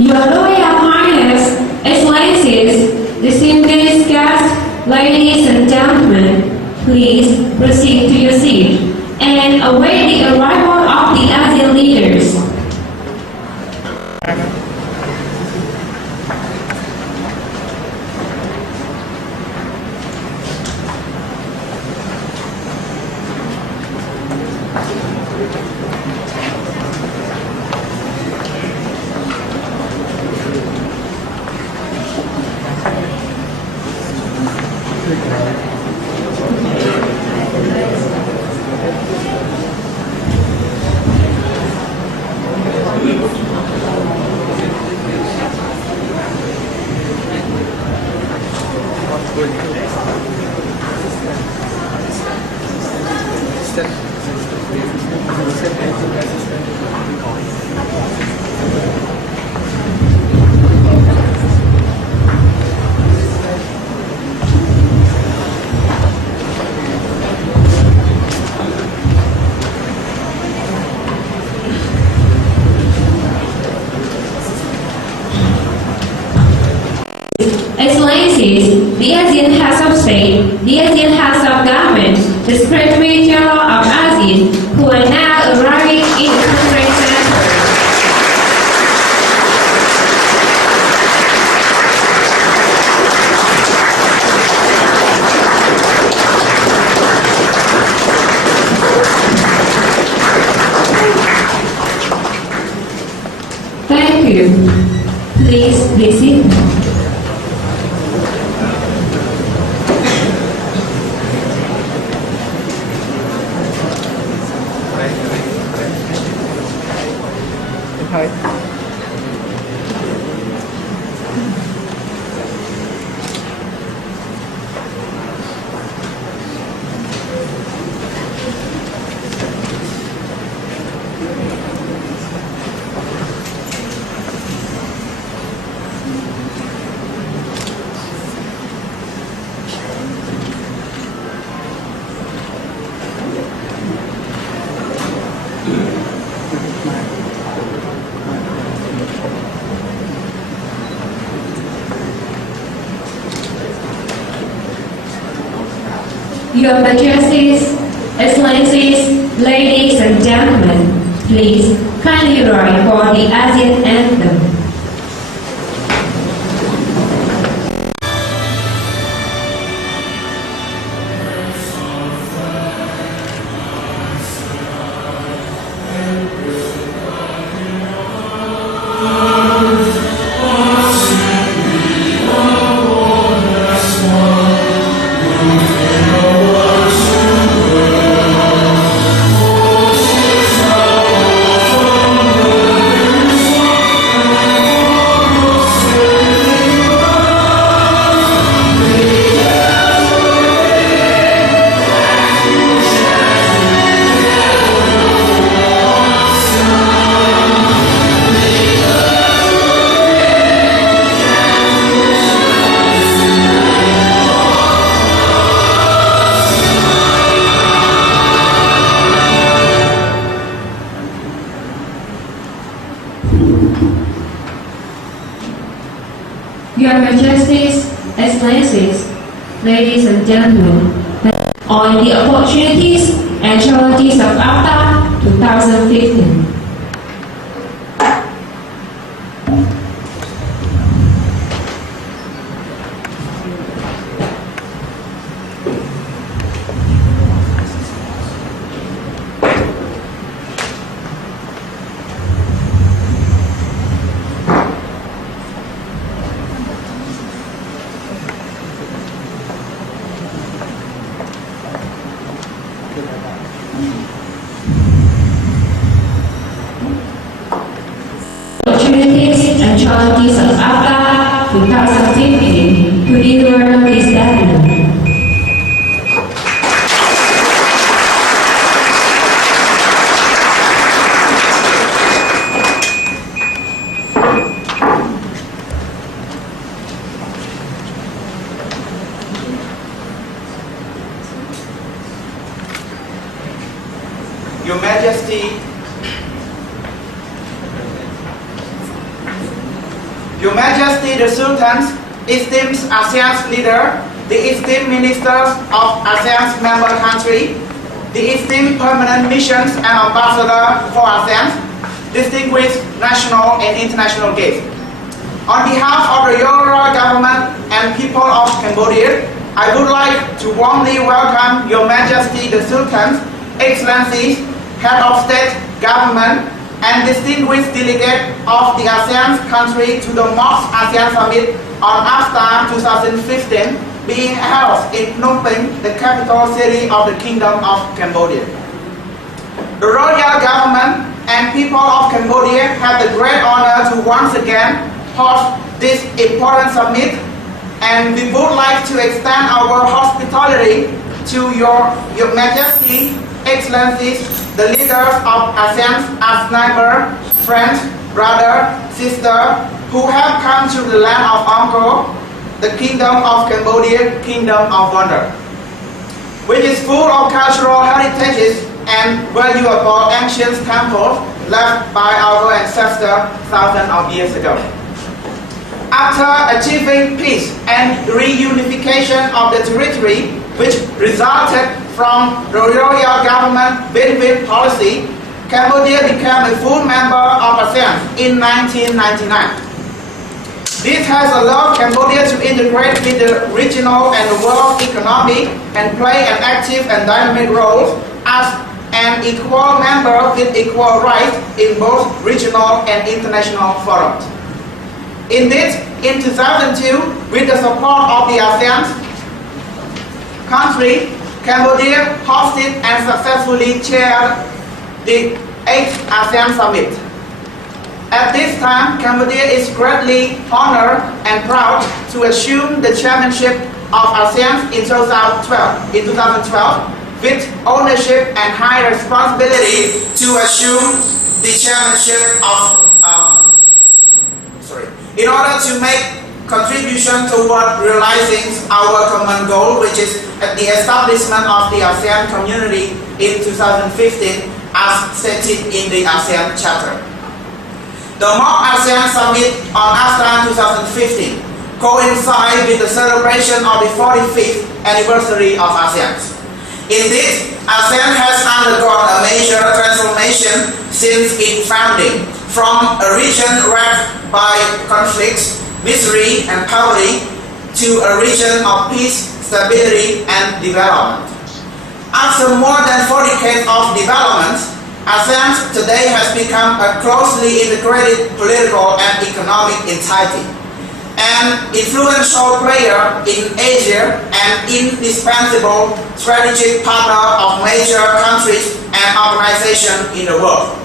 Your Royal Highness, Excellencies, distinguished guests, ladies and gentlemen, please proceed to your seat and await the arrival of the ASEAN leaders. Excellencies, the ASEAN Heads of State, the ASEAN Heads of Government, the Secretary General of ASEAN, who are now arriving in the conference center. Thank you. Please be seated. Your Majesties, Excellencies, ladies and gentlemen, please kindly rise for the ASEAN anthem. Your Majesties, Excellencies, ladies and gentlemen, on the opportunities and challenges of AFTA 2015. Opportunities and challenges of AFTA 2015 to deliver this document. Your Majesty, Your Majesty the Sultans, esteemed ASEAN's leader, the esteemed ministers of ASEAN's member country, the esteemed permanent missions and ambassador for ASEAN, distinguished national and international guests. On behalf of the Royal Government and people of Cambodia, I would like to warmly welcome Your Majesty the Sultans, Excellencies, Head of State, Government, and distinguished delegate of the ASEAN country to the Most ASEAN Summit on AFTA 2015 being held in Phnom Penh, the capital city of the Kingdom of Cambodia. The Royal Government and people of Cambodia have the great honor to once again host this important summit, and we would like to extend our hospitality to Your Majesty, Excellencies, the leaders of ASEAN as neighbor, friends, brother, sister, who have come to the land of Angkor, the Kingdom of Cambodia, Kingdom of Wonder, which is full of cultural heritages and valuable ancient temples left by our ancestors thousands of years ago. After achieving peace and reunification of the territory, which resulted from the Royal Government win-win policy, Cambodia became a full member of ASEAN in 1999. This has allowed Cambodia to integrate with the regional and the world economy and play an active and dynamic role as an equal member with equal rights in both regional and international forums. Indeed, in 2002, with the support of the ASEAN country, Cambodia hosted and successfully chaired the 8th ASEAN Summit. At this time, Cambodia is greatly honored and proud to assume the chairmanship of ASEAN in 2012 with ownership and high responsibility to assume the chairmanship in order to make contribution toward realizing our common goal, which is the establishment of the ASEAN community in 2015 as stated in the ASEAN Charter. The mock ASEAN Summit on AFTA 2015 coincides with the celebration of the 45th anniversary of ASEAN. Indeed, ASEAN has undergone a major transformation since its founding, from a region wrecked by conflicts, misery, and poverty to a region of peace, stability, and development. After more than 4 decades of development, ASEAN today has become a closely integrated political and economic entity, an influential player in Asia and indispensable strategic partner of major countries and organizations in the world.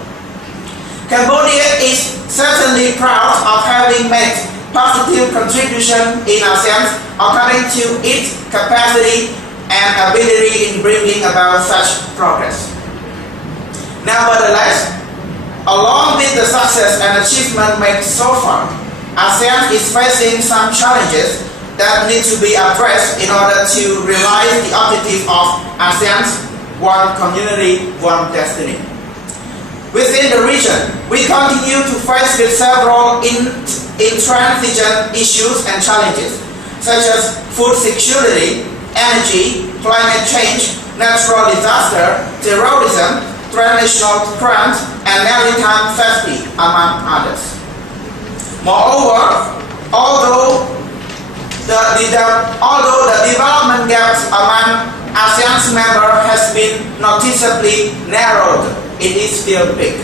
Cambodia is certainly proud of having made positive contribution in ASEAN according to its capacity and ability in bringing about such progress. Nevertheless, along with the success and achievement made so far, ASEAN is facing some challenges that need to be addressed in order to realize the objective of ASEAN's One Community, One Destiny. Within the region, we continue to face with several intransigent issues and challenges, such as food security, energy, climate change, natural disaster, terrorism, transnational crime, and maritime safety, among others. Moreover, although the development gaps among ASEAN's members has been noticeably narrowed, it is still big.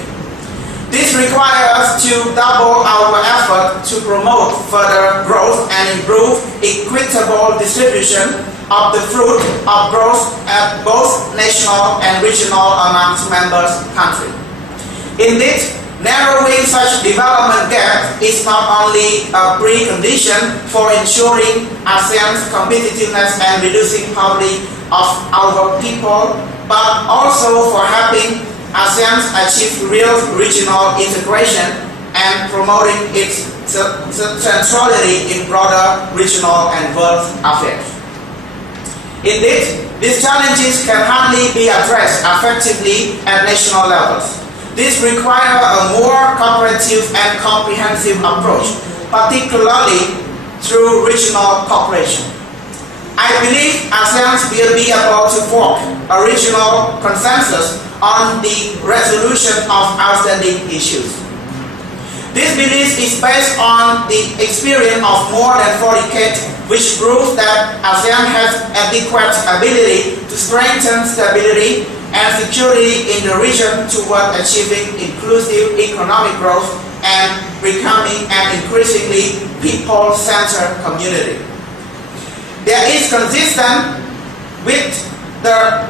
This requires us to double our effort to promote further growth and improve equitable distribution of the fruit of growth at both national and regional amongst members' countries. Indeed, narrowing such development gap is not only a precondition for ensuring ASEAN's competitiveness and reducing poverty of our people, but also for helping ASEAN achieve real regional integration and promoting its centrality in broader regional and world affairs. Indeed, these challenges can hardly be addressed effectively at national levels. This requires a more cooperative and comprehensive approach, particularly through regional cooperation. I believe ASEAN will be able to form a regional consensus on the resolution of outstanding issues. This belief is based on the experience of more than 4 decades, which proves that ASEAN has adequate ability to strengthen stability and security in the region toward achieving inclusive economic growth and becoming an increasingly people-centered community. There is consistent with the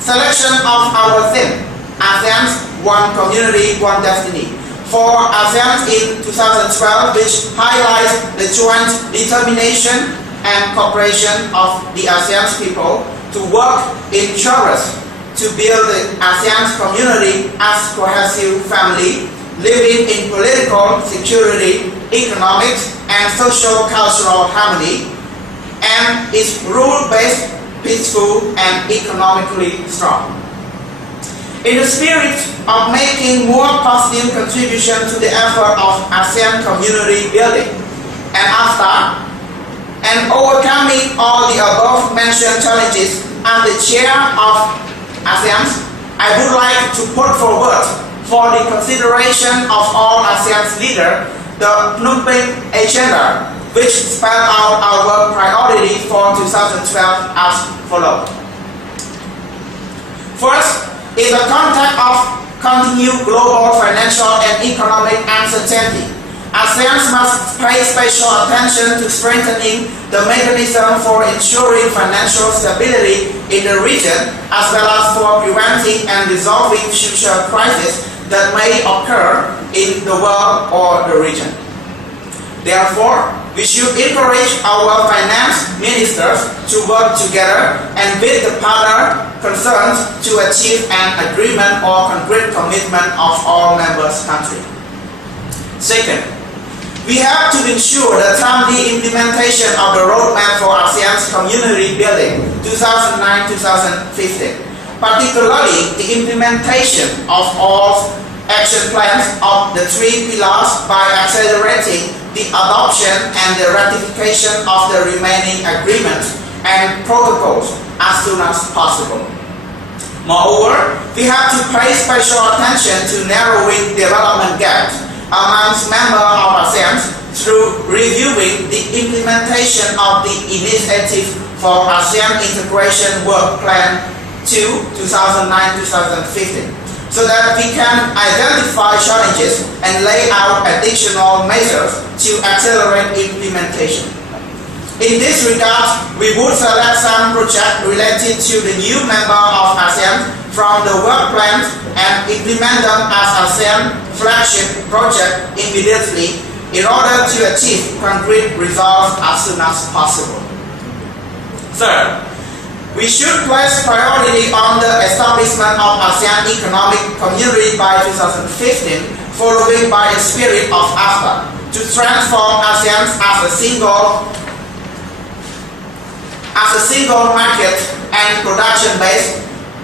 selection of our theme, ASEAN's One Community, One Destiny, for ASEAN in 2012, which highlights the joint determination and cooperation of the ASEAN people to work in chorus to build the ASEAN community as cohesive family, living in political security, economics, and social-cultural harmony, and is rule-based, peaceful, and economically strong. In the spirit of making more positive contribution to the effort of ASEAN community building and AFTA, and overcoming all the above-mentioned challenges, as the chair of ASEAN, I would like to put forward for the consideration of all ASEAN leaders the Phnom Penh Agenda, which spell out our priority for 2012 as follows. First, in the context of continued global financial and economic uncertainty, ASEAN must pay special attention to strengthening the mechanism for ensuring financial stability in the region, as well as for preventing and resolving future crises that may occur in the world or the region. Therefore, we should encourage our finance ministers to work together and with the partner concerned to achieve an agreement or concrete commitment of all members' countries. Second, we have to ensure the timely implementation of the roadmap for ASEAN's community building 2009-2015, particularly the implementation of all action plans of the 3 pillars by accelerating the adoption and the ratification of the remaining agreements and protocols as soon as possible. Moreover, we have to pay special attention to narrowing development gaps amongst members of ASEAN through reviewing the implementation of the Initiative for ASEAN Integration Work Plan 2 2009-2015, so that we can identify challenges and lay out additional measures to accelerate implementation. In this regard, we would select some projects related to the new member of ASEAN from the work plan and implement them as ASEAN flagship project immediately in order to achieve concrete results as soon as possible. Third, we should place priority on the establishment of ASEAN Economic Community by 2015, following by the spirit of AFTA, to transform ASEAN as a single market and production base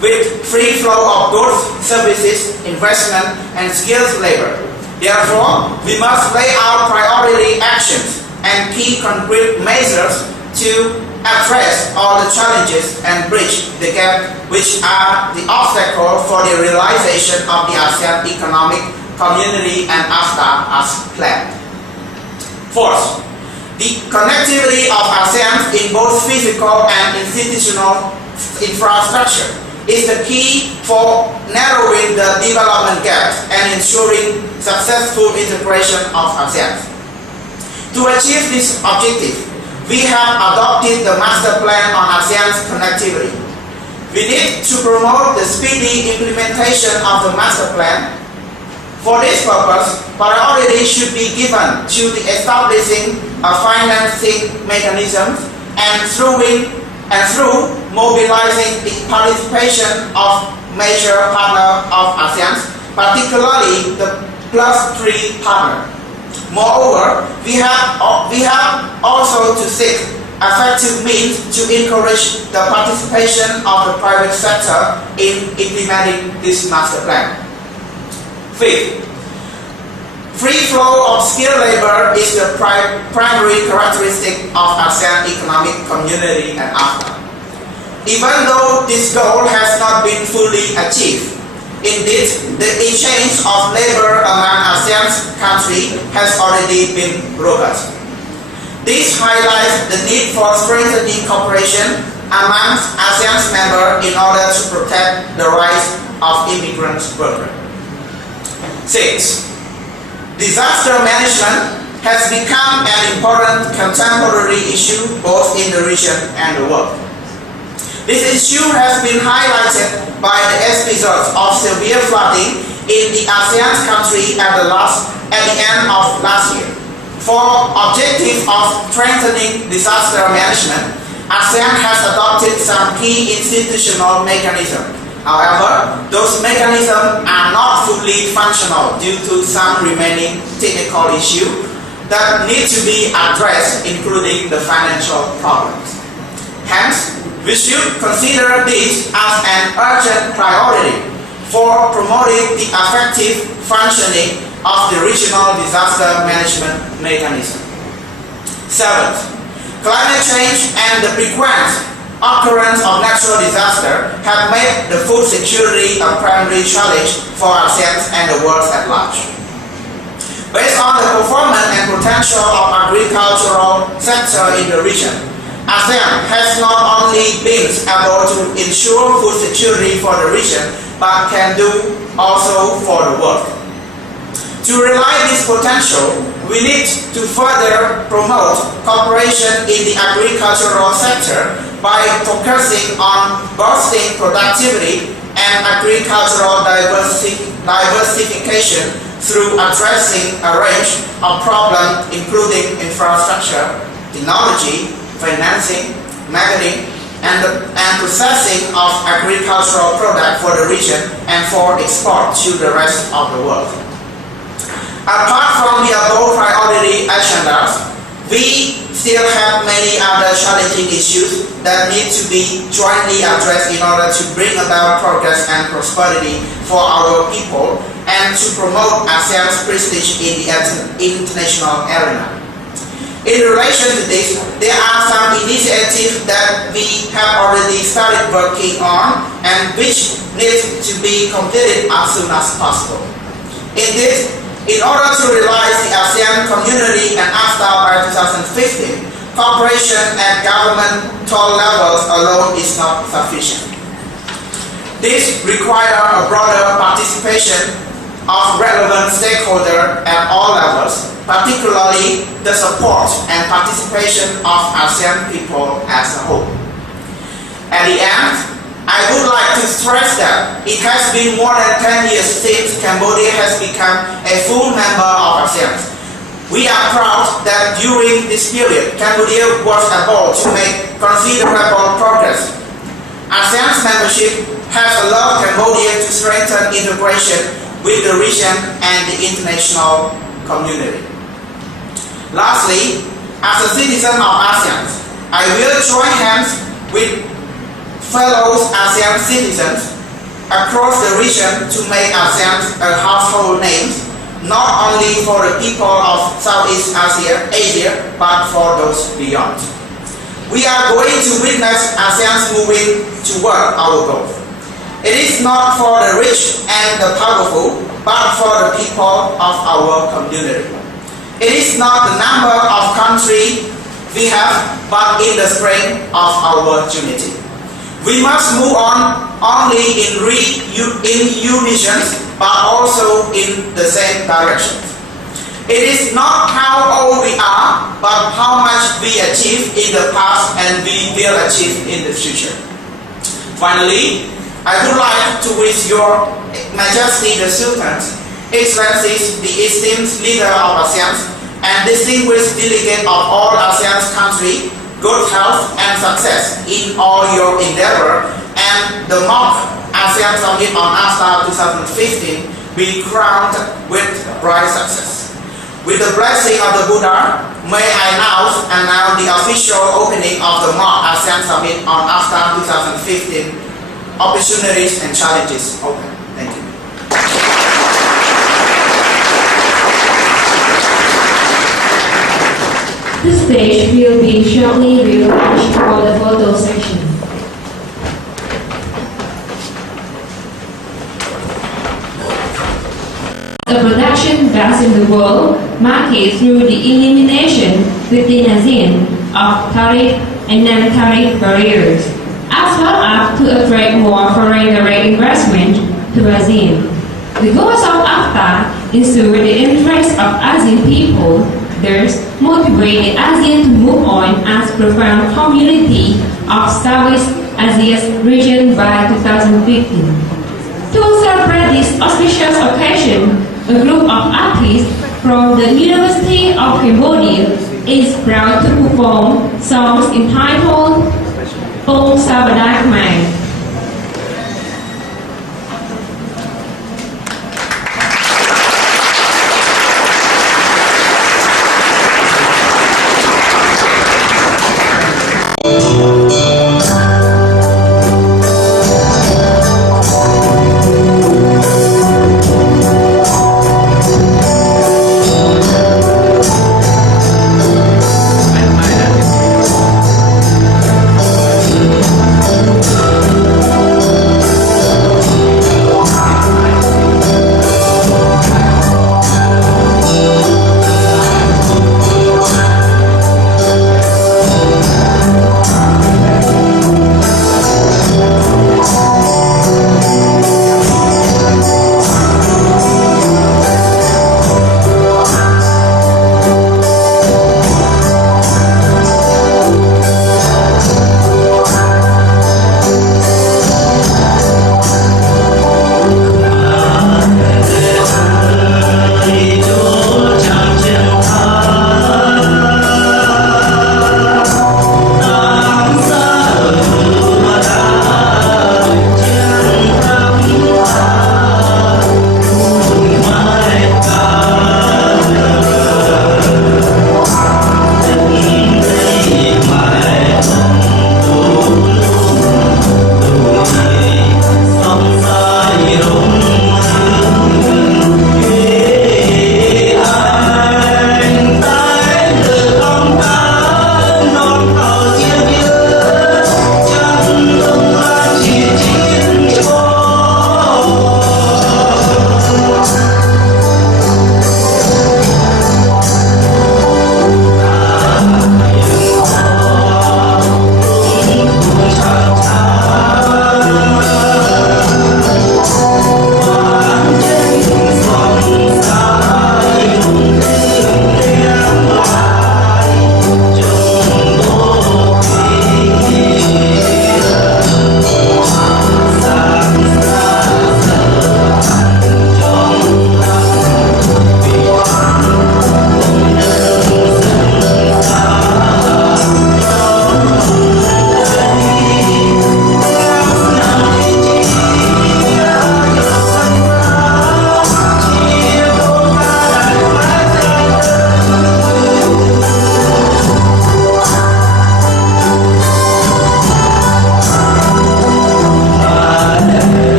with free flow of goods, services, investment, and skilled labor. Therefore, we must lay out priority actions and key concrete measures to address all the challenges and bridge the gap which are the obstacle for the realization of the ASEAN Economic Community and AFTA as planned. Fourth, the connectivity of ASEAN in both physical and institutional infrastructure is the key for narrowing the development gaps and ensuring successful integration of ASEAN. To achieve this objective, we have adopted the Master Plan on ASEAN's connectivity. We need to promote the speedy implementation of the Master Plan. For this purpose, priority should be given to the establishing a financing mechanism and through mobilizing the participation of major partners of ASEAN, particularly the +3 partner. Moreover, we have also to seek effective means to encourage the participation of the private sector in implementing this master plan. Fifth, free flow of skilled labor is the primary characteristic of ASEAN Economic Community and AFTA. Even though this goal has not been fully achieved, indeed, the exchange of labor among ASEAN countries has already been robust. This highlights the need for strengthening cooperation amongst ASEAN members in order to protect the rights of immigrant workers. Six, disaster management has become an important contemporary issue both in the region and the world. This issue has been highlighted by the episodes of severe flooding in the ASEAN country at the end of last year. For objective of strengthening disaster management, ASEAN has adopted some key institutional mechanisms. However, those mechanisms are not fully functional due to some remaining technical issues that need to be addressed, including the financial problems. Hence, we should consider this as an urgent priority for promoting the effective functioning of the regional disaster management mechanism. Seventh, climate change and the frequent occurrence of natural disaster have made the food security a primary challenge for ASEAN and the world at large. Based on the performance and potential of agricultural sector in the region, ASEAN has not only been able to ensure food security for the region, but can do also for the world. To realize this potential, we need to further promote cooperation in the agricultural sector by focusing on boosting productivity and agricultural diversification through addressing a range of problems including infrastructure, technology, financing, marketing, and processing of agricultural products for the region and for export to the rest of the world. Apart from the above priority agendas, we still have many other challenging issues that need to be jointly addressed in order to bring about progress and prosperity for our people and to promote ASEAN's prestige in the international arena. In relation to this, there are some initiatives that we have already started working on and which need to be completed as soon as possible. In order to realize the ASEAN community and AFTA by 2015, cooperation at governmental levels alone is not sufficient. This requires a broader participation of relevant stakeholders at all levels, particularly the support and participation of ASEAN people as a whole. At the end, I would like to stress that it has been more than 10 years since Cambodia has become a full member of ASEAN. We are proud that during this period, Cambodia was able to make considerable progress. ASEAN's membership has allowed Cambodia to strengthen integration with the region and the international community. Lastly, as a citizen of ASEAN, I will join hands with fellow ASEAN citizens across the region to make ASEAN a household name, not only for the people of Southeast Asia, but for those beyond. We are going to witness ASEAN moving toward our goal. It is not for the rich and the powerful, but for the people of our community. It is not the number of countries we have, but in the strength of our unity. We must move on only in unison, but also in the same direction. It is not how old we are, but how much we achieved in the past and we will achieve in the future. Finally, I would like to wish Your Majesty the Sultan, Excellencies, the esteemed leader of ASEAN, and distinguished delegate of all ASEAN countries, good health and success in all your endeavor, and the mock ASEAN Summit on AFTA 2015 be crowned with bright success. With the blessing of the Buddha, may I now announce the official opening of the mock ASEAN Summit on AFTA 2015. Opportunities and challenges open. Thank you. The stage will be shortly rearranged for the photo section. The production best in the world market through the elimination within ASEAN of tariff and non-tariff barriers, as well as to attract more foreign direct investment to ASEAN. The goals of AFTA is to the interests of ASEAN people, thus motivate the ASEAN to move on as profound community of Southeast Asia's region by 2015. To celebrate this auspicious occasion, a group of artists from the University of Cambodia is proud to perform songs entitled Ông Sabadai Khmer.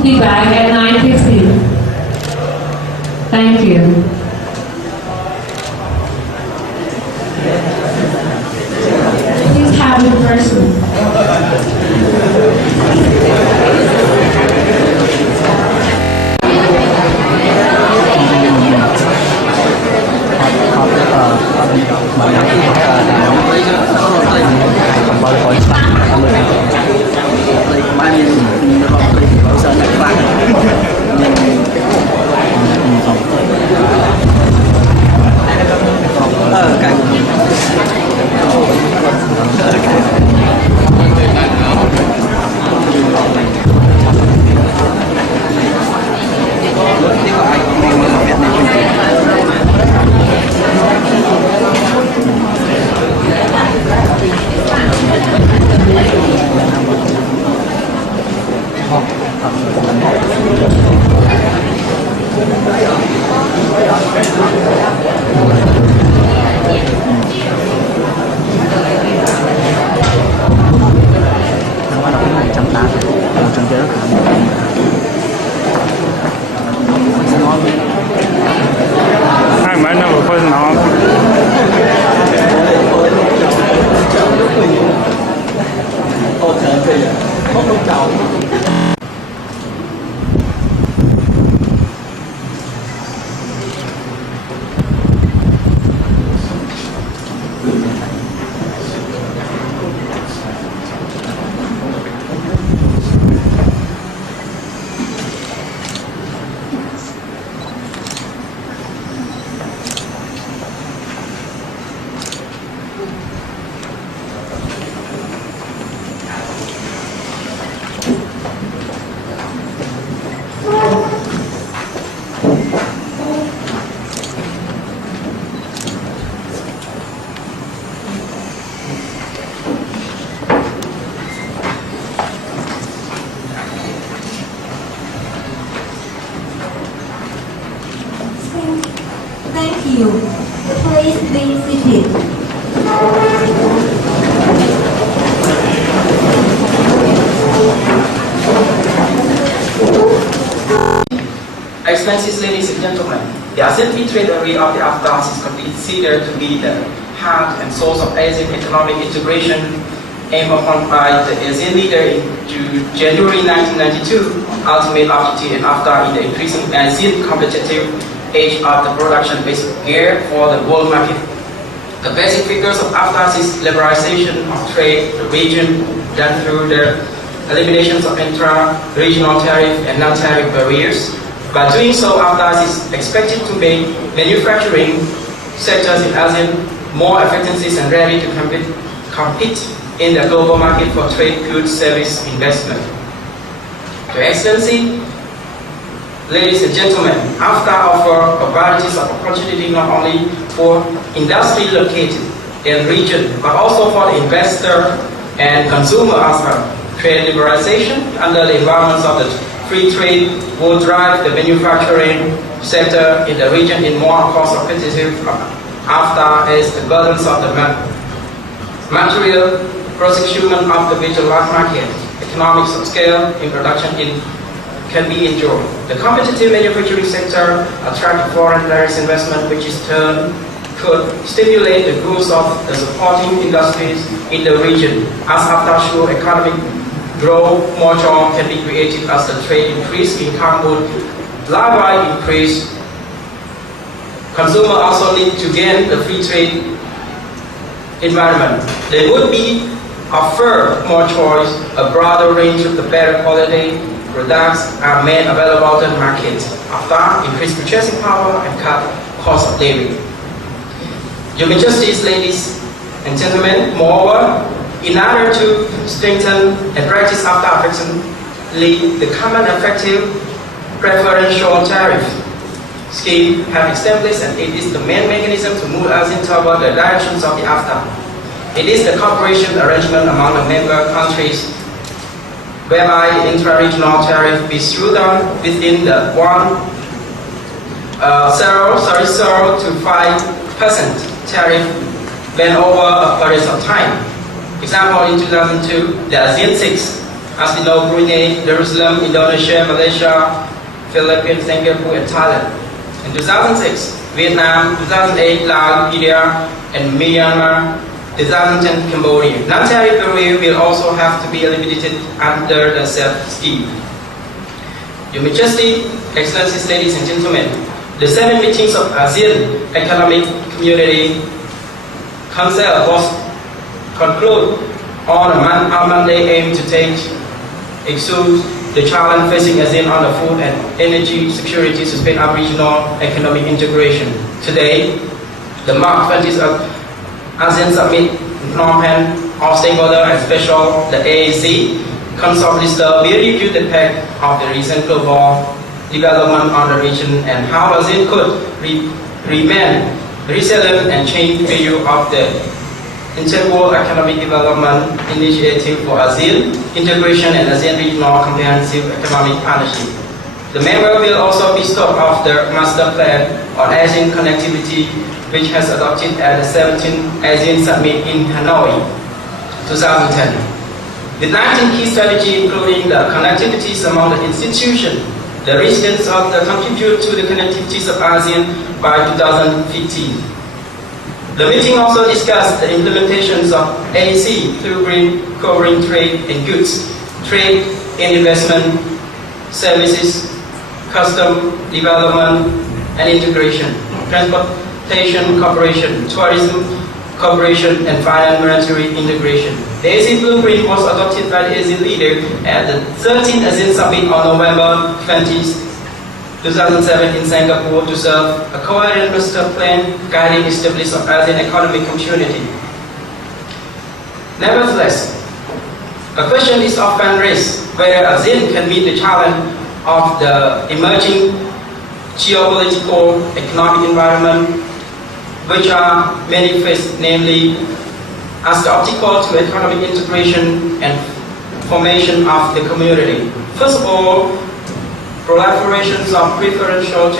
will be back at 9:15. Thank you. Please have your person. Hai mấy năm vừa qua nó Thank you. Please be seated. Excellencies, ladies and gentlemen, the ASEAN Free Trade Area of the AFTA is considered to be the heart and source of ASEAN economic integration aimed upon by the ASEAN leader in January 1992. Ultimate objective in AFTA in the increasing ASEAN competitive edge of the production-based gear for the world market. The basic figures of AFTA is liberalization of trade, the region done through the eliminations of intra-regional tariff and non-tariff barriers. By doing so, AFTA is expected to make manufacturing sectors in ASEAN more effective and ready to compete in the global market for trade, goods, service, investment. Your Excellency, ladies and gentlemen, AFTA offers a variety of opportunity not only for industry located in the region, but also for the investor and consumer as well. Trade liberalization under the environments of the free trade will drive the manufacturing sector in the region in more cost competitive AFTA as the burdens of the material procurement of the major large market, economics of scale in production can be enjoyed. The competitive manufacturing sector attracts foreign direct investment, which in turn could stimulate the growth of the supporting industries in the region. As AFTA show economic growth, more jobs can be created as the trade increase, income would likewise increase. Consumers also need to gain the free trade environment. They would be offered more choice, a broader range of the better quality products are made available to the market. AFTA increase purchasing power and cut cost of living. Your Majesties, ladies and gentlemen, moreover, in order to strengthen and practice AFTA effectively, the common effective preferential tariff scheme have established, and it is the main mechanism to move ASEAN toward the directions of the AFTA. It is the cooperation arrangement among the member countries whereby the intra-regional tariff is screwed down within the 0 to 5% tariff when over a period of time. Example, in 2002, the ASEAN 6 As we know, Brunei, Jerusalem, Indonesia, Malaysia, Philippines, Singapore, and Thailand. In 2006, Vietnam, 2008, Laos, India, and Myanmar, 2010, Cambodia. Non-territory will also have to be eliminated under the SEP scheme. Your Majesty, Excellencies, ladies and gentlemen, the 7 meetings of ASEAN Economic Community Council was concluded on a Monday aimed to take issue the challenge facing ASEAN on the food and energy security to speed up regional economic integration. Today, the March 20th of ASEAN Summit in Phnom Penh, all stakeholders and special the AAC Council Minister will review the impact of the recent global development on the region and how ASEAN could remain resilient and change the view of the Integral Economic Development Initiative for ASEAN Integration and ASEAN Regional Comprehensive Economic Partnership. The member will also be stopped of the Master Plan on ASEAN Connectivity, which has adopted at the 17th ASEAN Summit in Hanoi, 2010. With 19 key strategies including the connectivities among the institutions, the residents of the contribute to the connectivities of ASEAN by 2015. The meeting also discussed the implementations of AAC through covering trade in goods, trade in investment, services, custom development and integration, transportation cooperation, tourism cooperation, and finance monetary integration. The ASEAN Blueprint was adopted by the ASEAN leader at the 13th ASEAN Summit on November 20, 2007 in Singapore to serve a coherent master plan guiding establishment of ASEAN economic community. Nevertheless, a question is often raised whether ASEAN can meet the challenge of the emerging geopolitical economic environment which are manifest, namely as the obstacle to economic integration and formation of the community. First of all, proliferations of preferential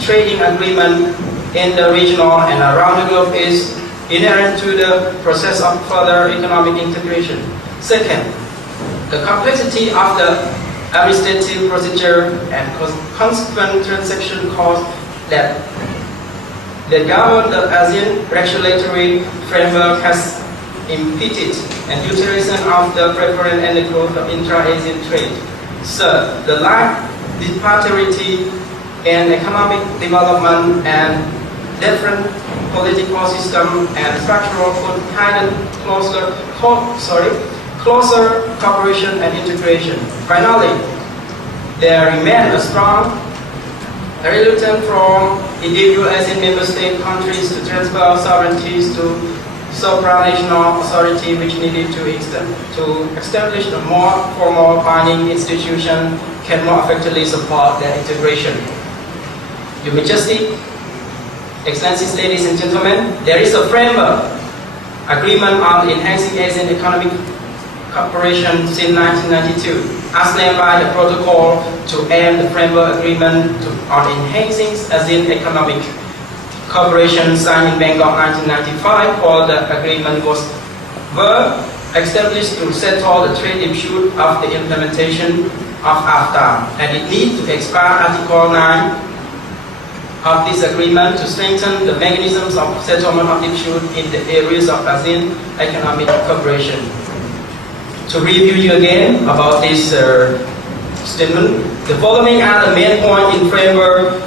trading agreement in the regional and around the globe is inherent to the process of further economic integration. Second, the complexity of the administrative procedure and consequent transaction costs that govern the ASEAN regulatory framework has impeded and utilization of the preference and the growth of intra-ASEAN trade. Third, the lack disparity in economic development and different political system and structural could heighten closer cooperation and integration. Finally, there remains a strong reluctance from individual ASEAN member state countries to transfer sovereignties to supranational authority, which needed to establish a more formal binding institution can more effectively support their integration. Your Majesty, Excellencies, ladies and gentlemen, there is a framework agreement on enhancing ASEAN economic cooperation since 1992, as named by the protocol to end the framework agreement on enhancing ASEAN economic cooperation signed in Bangkok 1995, called the agreement were established to settle the trade issue of the implementation of AFTA, and it needs to expand Article 9 of this agreement to strengthen the mechanisms of settlement of dispute in the areas of ASEAN economic cooperation. To review you again about this statement, the following are the main points in framework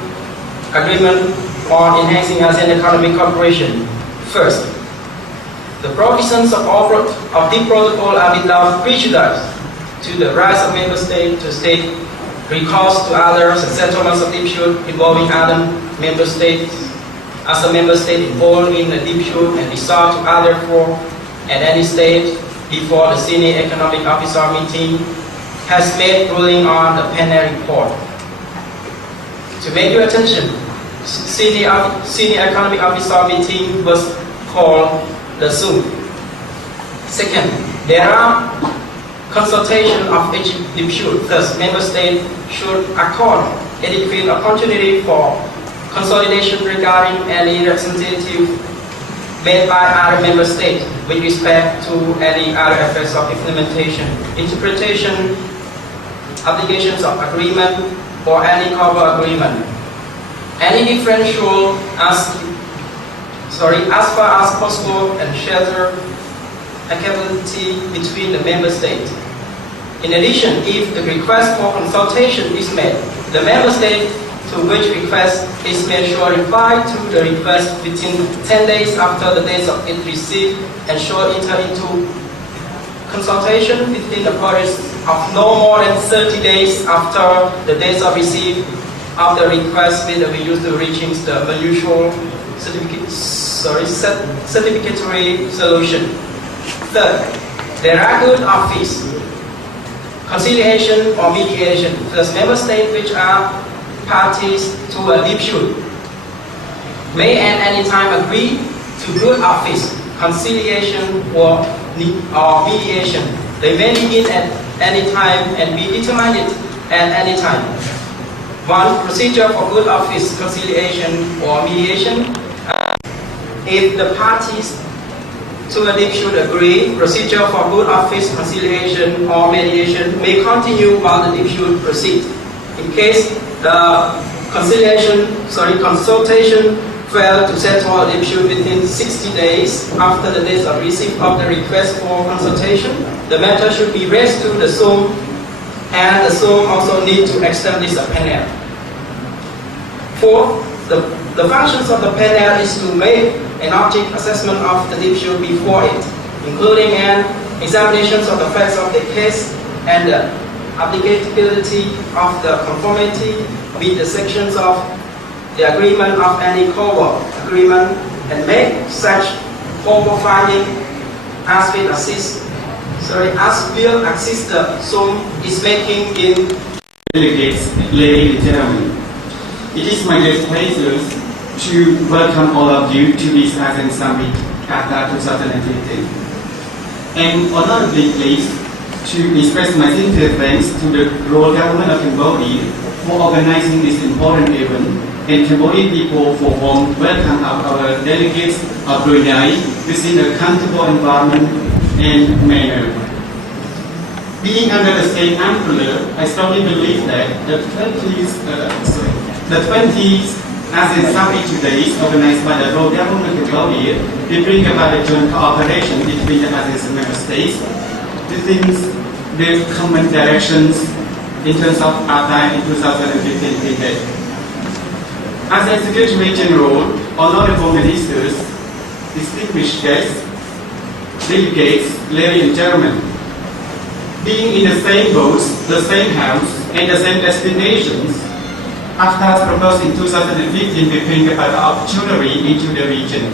agreement on enhancing ASEAN economic cooperation. First, the provisions of the protocol are without prejudice to the rights of member states to state recourse to others and settlements of dispute involving other member states. As a member state involved in a dispute and resort to other court at any stage before the senior economic officer meeting has made ruling on the panel report. To make your attention, senior economic officer meeting was called the Zoom. Second, there are consultation of each dispute. Thus, member states should accord adequate opportunity for consolidation regarding any representative made by other member states. with respect to any other aspects of implementation, interpretation, applications of agreement, or any cover agreement. Any differential as far as possible and shelter accountability between the member states. In addition, if the request for consultation is made, the member state to which request is made shall reply to the request within 10 days after the date of its receipt and shall enter into consultation within the period of no more than 30 days after the date of receipt of the request with a view to reaching the mutual certificatory solution. Third, there are good office, conciliation or mediation. Thus, member states which are parties to a dispute may at any time agree to good office, conciliation or mediation. They may begin at any time and be determined at any time. 1. Procedure for good office, conciliation or mediation. If the parties to a dispute agree, procedure for good office, conciliation or mediation may continue while the dispute proceeds. In case the consultation failed to settle a dispute within 60 days after the date of receipt of the request for consultation, the matter should be raised to the SOM, and the SOM also need to establish a panel. 4. The functions of the panel is to make an object assessment of the dispute before it, including an examination of the facts of the case and the applicability of the conformity with the sections of the agreement of any cover agreement, and make such cover finding as will assist the SOM is making in delegates, ladies and gentlemen. It is my great pleasure to welcome all of you to this ASEAN Summit AFTA 2015. And honorably pleased to express my sincere thanks to the Royal Government of Cambodia for organizing this important event, and Cambodian people for warm welcome of our delegates of Brunei within a comfortable environment and manner. Being under the same umbrella, I strongly believe that the 20th ASEAN Summit today is organized by the Royal Government of Cambodia will bring about a joint cooperation between the ASEAN member states within their common directions in terms of AFTA in 2015 period. ASEAN Secretary General, honorable ministers, distinguished guests, delegates, ladies and gentlemen, being in the same boat, the same house, and the same destinations, AFTA proposed in 2015 will bring about the opportunity into the region.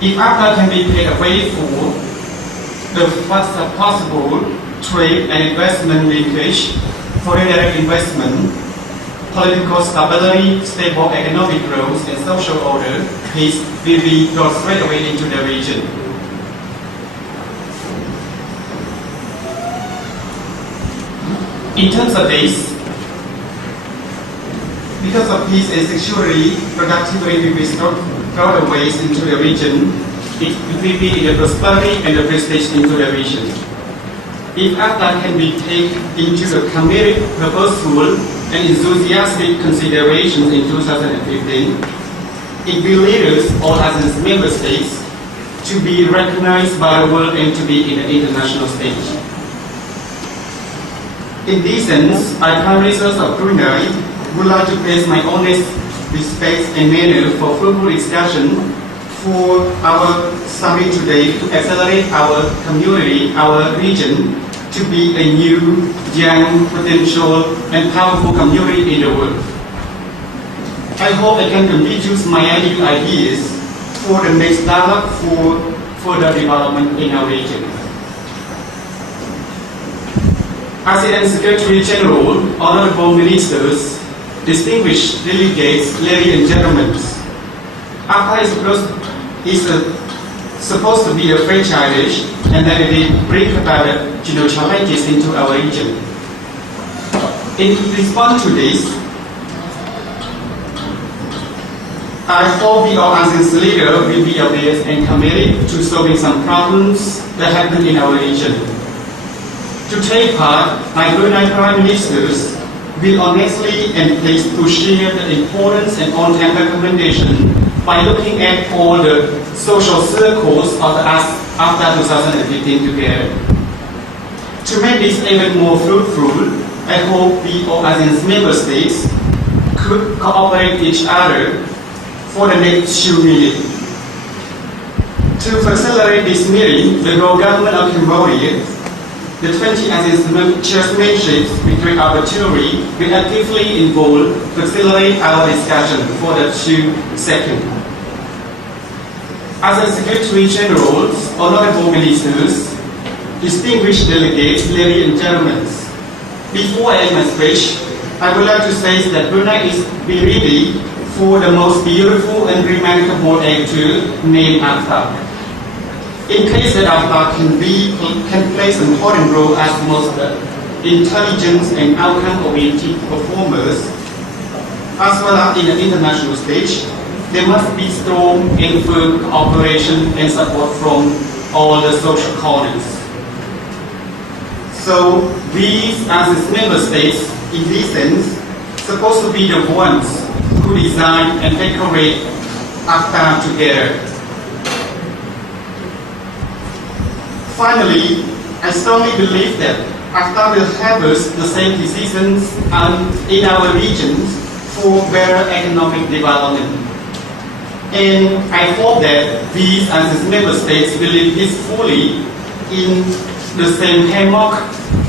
If AFTA can be paid away for the first possible trade and investment linkage, foreign direct investment, political stability, stable economic growth, and social order, peace will be brought straight away into the region. In terms of this, because of peace and security, productivity will be brought away into the region. It will be the prosperity and the prestige into the region. If AFTA can be taken into the committed, purposeful, and enthusiastic considerations in 2015, it will lead us, all ASEAN member states, to be recognized by the world and to be in the international stage. In this sense, I, Prime Minister of Brunei, would like to place my honest respect and manner for fruitful discussion for our summit today to accelerate our community, our region, to be a new, young, potential, and powerful community in the world. I hope I can contribute my ideas for the next dialogue for further development in our region. ASEAN Secretary General, honorable ministers, distinguished delegates, ladies and gentlemen, AFTA is supposed to be a free challenge, and that it will bring about challenges into our region. In response to this, I hope the ASEAN's leader will be aware and committed to solving some problems that happen in our region. To take part, my Brunei Prime Ministers will honestly and pleased to share the importance and on-time recommendation by looking at all the social circles of the AFTA 2015 together. To make this even more fruitful, I hope the ASEAN's member states could cooperate each other for the next 2 minutes. To facilitate this meeting, the Royal Government of Cambodia, the 20 ASEAN chairmanships with great opportunity will actively involve to facilitate our discussion for the 2 seconds. As a Secretary General, honorable ministers, distinguished delegates, ladies and gentlemen, before I end my speech, I would like to say that Brunei is ready for the most beautiful and remarkable act named AFTA. In case that AFTA can play an important role as most intelligent and outcome-oriented performers, as well as in the international stage, there must be strong and firm cooperation and support from all the social corners. So we as member states, in this sense, supposed to be the ones who design and decorate AFTA together. Finally, I strongly believe that AFTA will have us the same decisions in our regions for better economic development. And I hope that these as member states will live peacefully in the same hammock,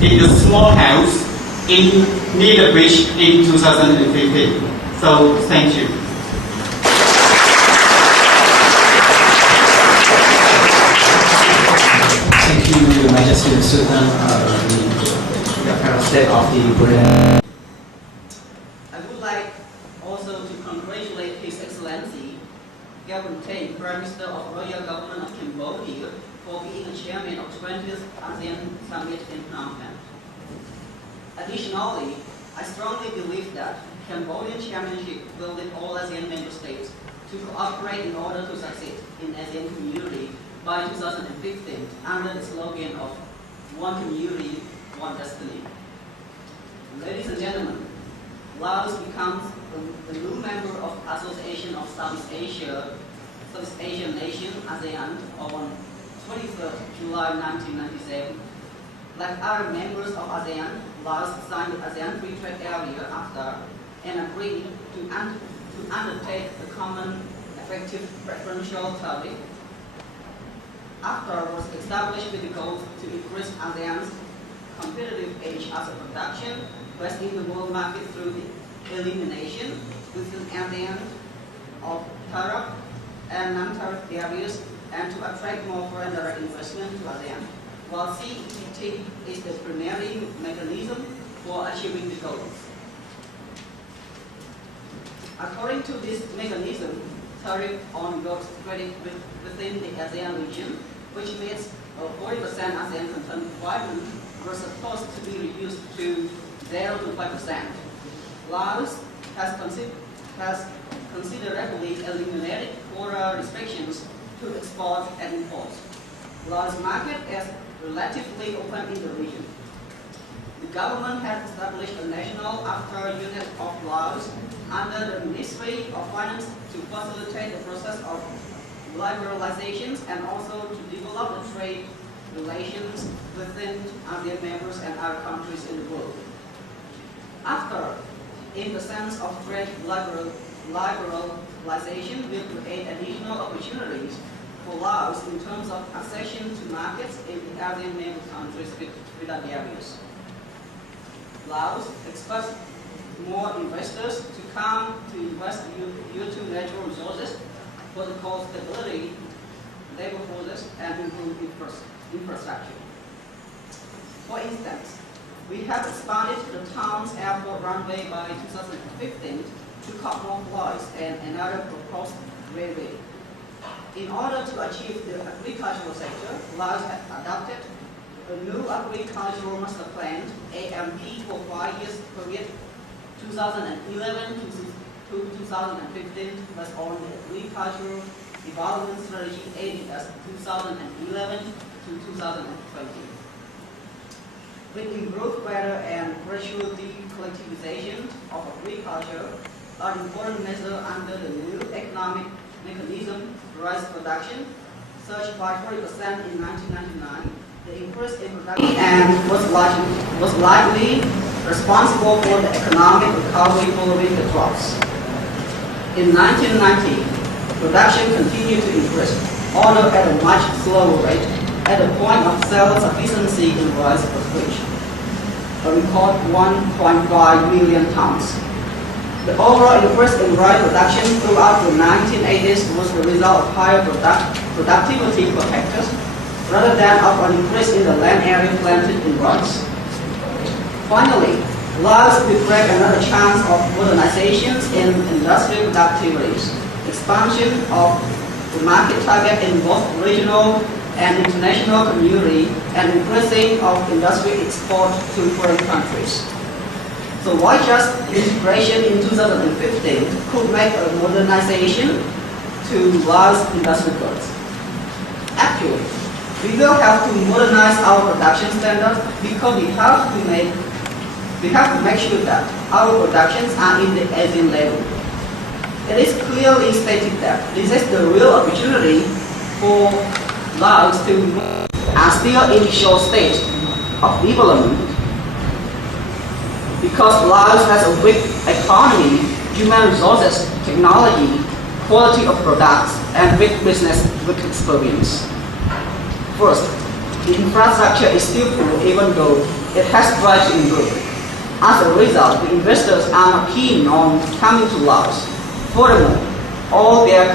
in the small house, near the bridge in 2015. So, thank you. Thank you, Your Majesty the Sultan, the State of the Brunei. I would like also to congratulate His Excellency, Gavin Tay, Prime Minister of Royal Government of Cambodia, for being the chairman of 20th ASEAN Summit in Phnom Penh. Additionally, I strongly believe that Cambodian chairmanship will lead all ASEAN member states to cooperate in order to succeed in ASEAN community by 2015 under the slogan of One Community, One Destiny. Ladies and gentlemen, Laos becomes the new member of Association of Southeast Asian Nation, ASEAN, on 23rd July 1997. Like other members of ASEAN, Laos signed the ASEAN Free Trade Area AFTA and agreed to undertake the common effective preferential tariff. AFTA was established with the goal to increase ASEAN's competitive edge as a production based in the world market through the elimination within ASEAN of tariff and non-tariff barriers and to attract more foreign direct investment to ASEAN, while CET is the primary mechanism for achieving the goals. According to this mechanism, tariff on goods traded within the ASEAN region, which means 40% ASEAN content requirement, were supposed to be reduced to 0 to 5%. Laos has considerably eliminated quota restrictions to export and import. Laos market is relatively open in the region. The government has established a national AFTA unit of Laos under the Ministry of Finance to facilitate the process of liberalizations and also to develop the trade relations within ASEAN members and other countries in the world. AFTA, in the sense of trade liberalization, will create additional opportunities for Laos in terms of accession to markets in the ASEAN member countries without barriers. Laos expects more investors to come to invest due to natural resources for the cost stability, labor forces, and improved infrastructure. For instance, we have expanded the town's airport runway by 2015 to cut more flights and another proposed railway. In order to achieve the agricultural sector, Laos has adopted a new agricultural master plan, AMP, for 5 years period 2011 to to 2015 was on the agricultural development strategy ADS 2011 to 2020. With improved weather and gradual decollectivization of agriculture, an important measure under the new economic mechanism, rice production, surged by 40% in 1999. The increase in production and was likely responsible for the economic recovery following the droughts. In 1990, production continued to increase, although at a much slower rate, at the point of self-sufficiency in rice was reached, a record 1.5 million tons. The overall increase in rice production throughout the 1980s was the result of higher productivity per hectare, rather than of an increase in the land area planted in rice. Finally, Laos will bring another chance of modernizations in industrial productivities, expansion of the market target in both regional and international community, and increasing of industry export to foreign countries. So why just integration in 2015 could make a modernization to Laos industry goods? Actually, we will have to modernize our production standards because we have to make sure that our productions are in the ASEAN level. It is clearly stated that this is the real opportunity for Laos to are still in initial stage of development, because Laos has a weak economy, human resources, technology, quality of products, and weak business experience. First, the infrastructure is still poor even though it has tried to improve. As a result, the investors are not keen on coming to Laos. Furthermore, all their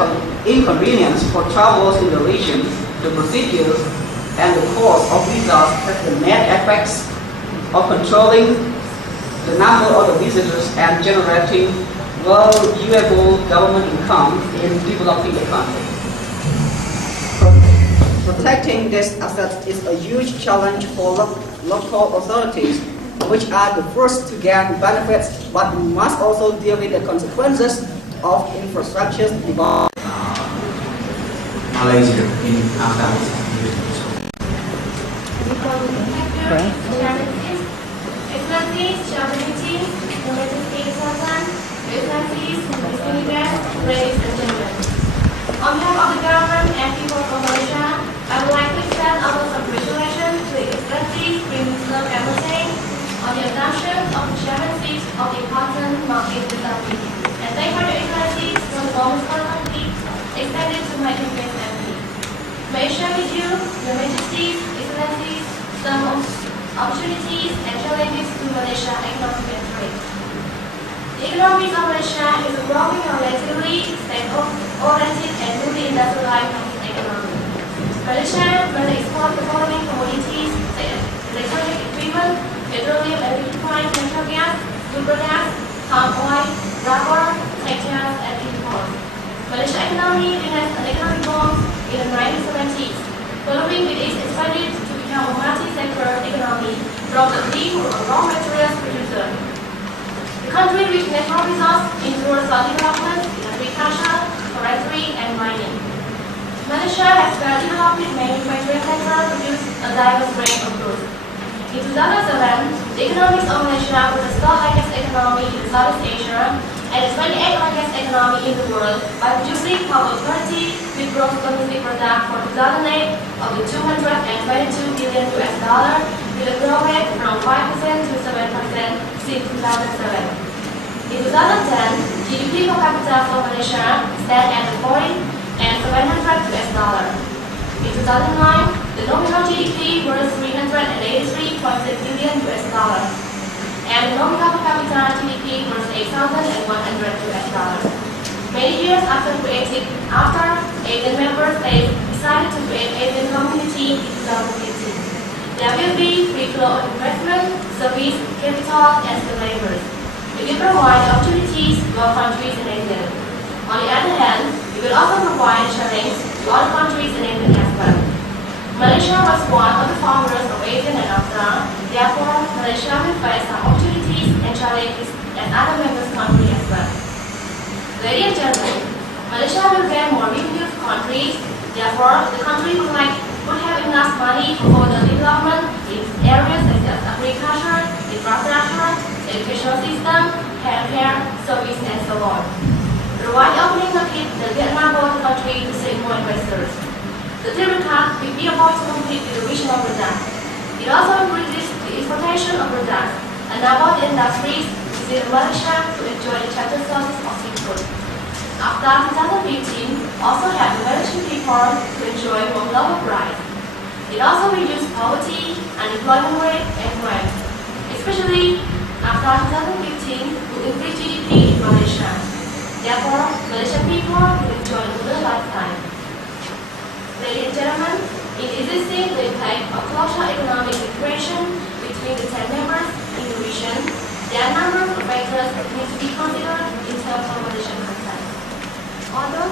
inconvenience for travelers in the region, the procedures, and the cost of visas has the net effects of controlling the number of the visitors and generating valuable government income in developing the country. Protecting this asset is a huge challenge for local authorities, which are the first to get benefits, but we must also deal with the consequences of infrastructure development. Malaysia in AFTA. Excellencies, Chairman, Domestic Sultan, Excellencies, distinguished guests, ladies and gentlemen. On behalf of the government and people of Malaysia, I would like to extend our congratulations to the Excellencies Prime Minister Cameron on the assumption of the chairmanship of the important market facility. And thank for the Excellencies for the warm hospitality extended to my congress MP. May I share with you, Your Majesty's, Excellencies, some opportunities and challenges to Malaysia economic and trade. The economy of Malaysia is a growing and relatively state-oriented and newly industrialized economy. Malaysia may export the following commodities such as electronic equipment, petroleum and liquefied natural gas, food products, palm oil, rubber, textiles, and imports. Malaysia's economy has an economic boom in the 1970s, following it is expanded to become a multi-sector economy from the lead raw materials producer. The country reached natural resources in rural development, in agriculture, forestry, and mining. Malaysia has well-developed manufacturing sector to produce a diverse range of goods. In 2007, the economy of Malaysia was the third largest economy in Southeast Asia and the 28th largest economy in the world by producing power authority with gross domestic product for 2008 of the $222 billion with a growth rate from 5% to 7% since 2007. In 2010, GDP per capita for Malaysia stands at $40,700. In 2009, the nominal GDP was $383.6 billion, and the nominal per capita GDP was $8,100. Many years after ASEAN member states decided to create ASEAN community in 2015. There will be free flow of investment, service, capital, and skilled labor. It will provide opportunities to all countries in ASEAN. On the other hand, it will also provide challenges to other countries in ASEAN as well. Malaysia was one of the founders of ASEAN and AFTA. Therefore, Malaysia will face some opportunities and challenges as other member countries as well. Ladies and gentlemen, Malaysia will gain more revenue from countries. Therefore, the country would have enough money for further development in areas such as agriculture, infrastructure, educational system, healthcare, service, and so on. The wide opening market that Vietnam brought the country to save more investors. The trade card will be able to compete with the regional products. It also increases the exportation of products and about the industries within Malaysia to enjoy the chapter sources of seafood. AFTA 2015 also helped the Malaysian people to enjoy more global price. It also reduced poverty, unemployment rate, and crime. Especially AFTA 2015 will increase GDP in Malaysia. Therefore, Malaysian people will enjoy a good lifetime. Ladies and gentlemen, in existing the impact of closer economic integration between the 10 members in the region, there are a number of factors that need to be considered in terms of Malaysian context. Although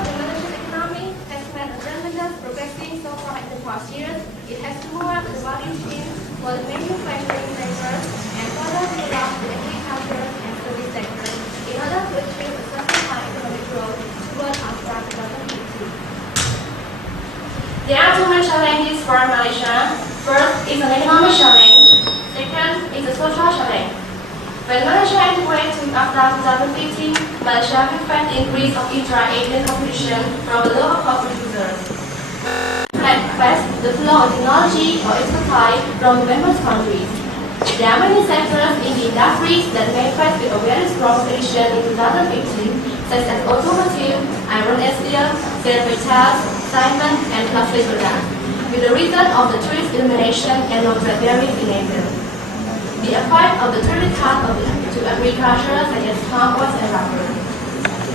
the Malaysian economy has made a tremendous progressing so far in the past years, it has to move up the value chain for the manufacturing sector and further develop the agriculture and service sector in order to achieve a certain high economic growth towards AFTA 2015. There are two main challenges for Malaysia. First is an economic challenge. Second is a social challenge. When Malaysia integrates with AFTA 2015, Malaysia will face the increase of intra-Asian competition from the lower cost producers. At first, the flow of technology or expertise from the member countries. There are many sectors in the industries that may face with a very strong position in 2015, such as automotive, iron and steel, metals, cement, and plastic products, with the result of the tourist elimination and no trade barriers in Asia. The effect of the trade cut to agriculture such as palm oil and rubber.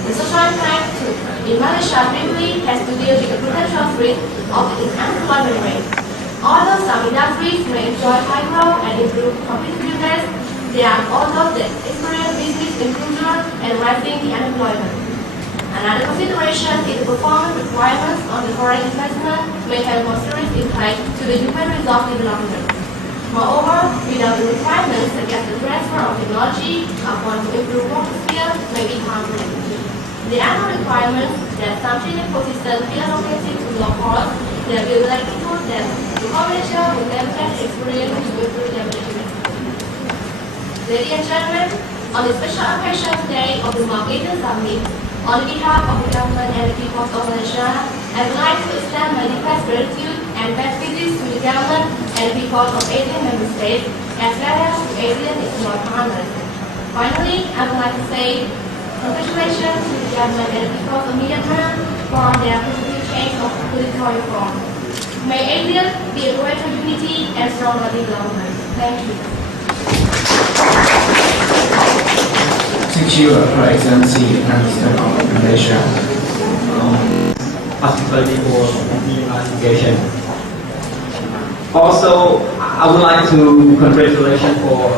The social impact in Malaysia briefly has to deal with the potential threat of the unemployment rate. Although some industries may enjoy high growth and improve competitiveness, there are others that experience business inclusion and rising the unemployment. Another consideration is the performance requirements on the foreign investment may have more serious impact to the human resource development. Moreover, without the requirements such as the transfer of technology upon to improve work skills may be harmful. There are no requirements that something ecosystem be allocated to low cost that will likely put them to Malaysia with them has experience to improve their management. Ladies and gentlemen, on the special occasion day of the Mount Asian Summit, on behalf of the government and the people of Malaysia, I would like to extend my deepest gratitude and best wishes to the government and the people of ASEAN member states, as well as to ASEAN external partners. Finally, I would like to say congratulations to the government and the people of Myanmar for their positive change of political reform. May ASEAN be a greater unity and stronger development. Thank you. Thank you, Her Excellency, Prime Minister of Malaysia, particularly for the investigation. Also, I would like to congratulate for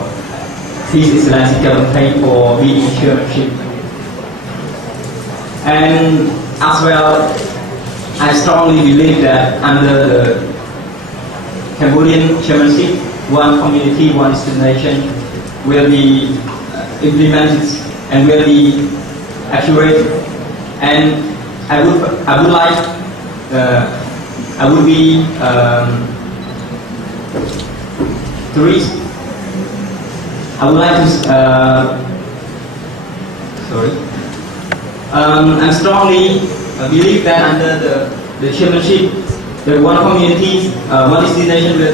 His Excellency campaign for being chairmanship. And as well, I strongly believe that under the Cambodian chairmanship, one community, one destination will be implemented and will be accurate. And I would be I would like to I strongly believe that under the chairmanship, the one community, one destination will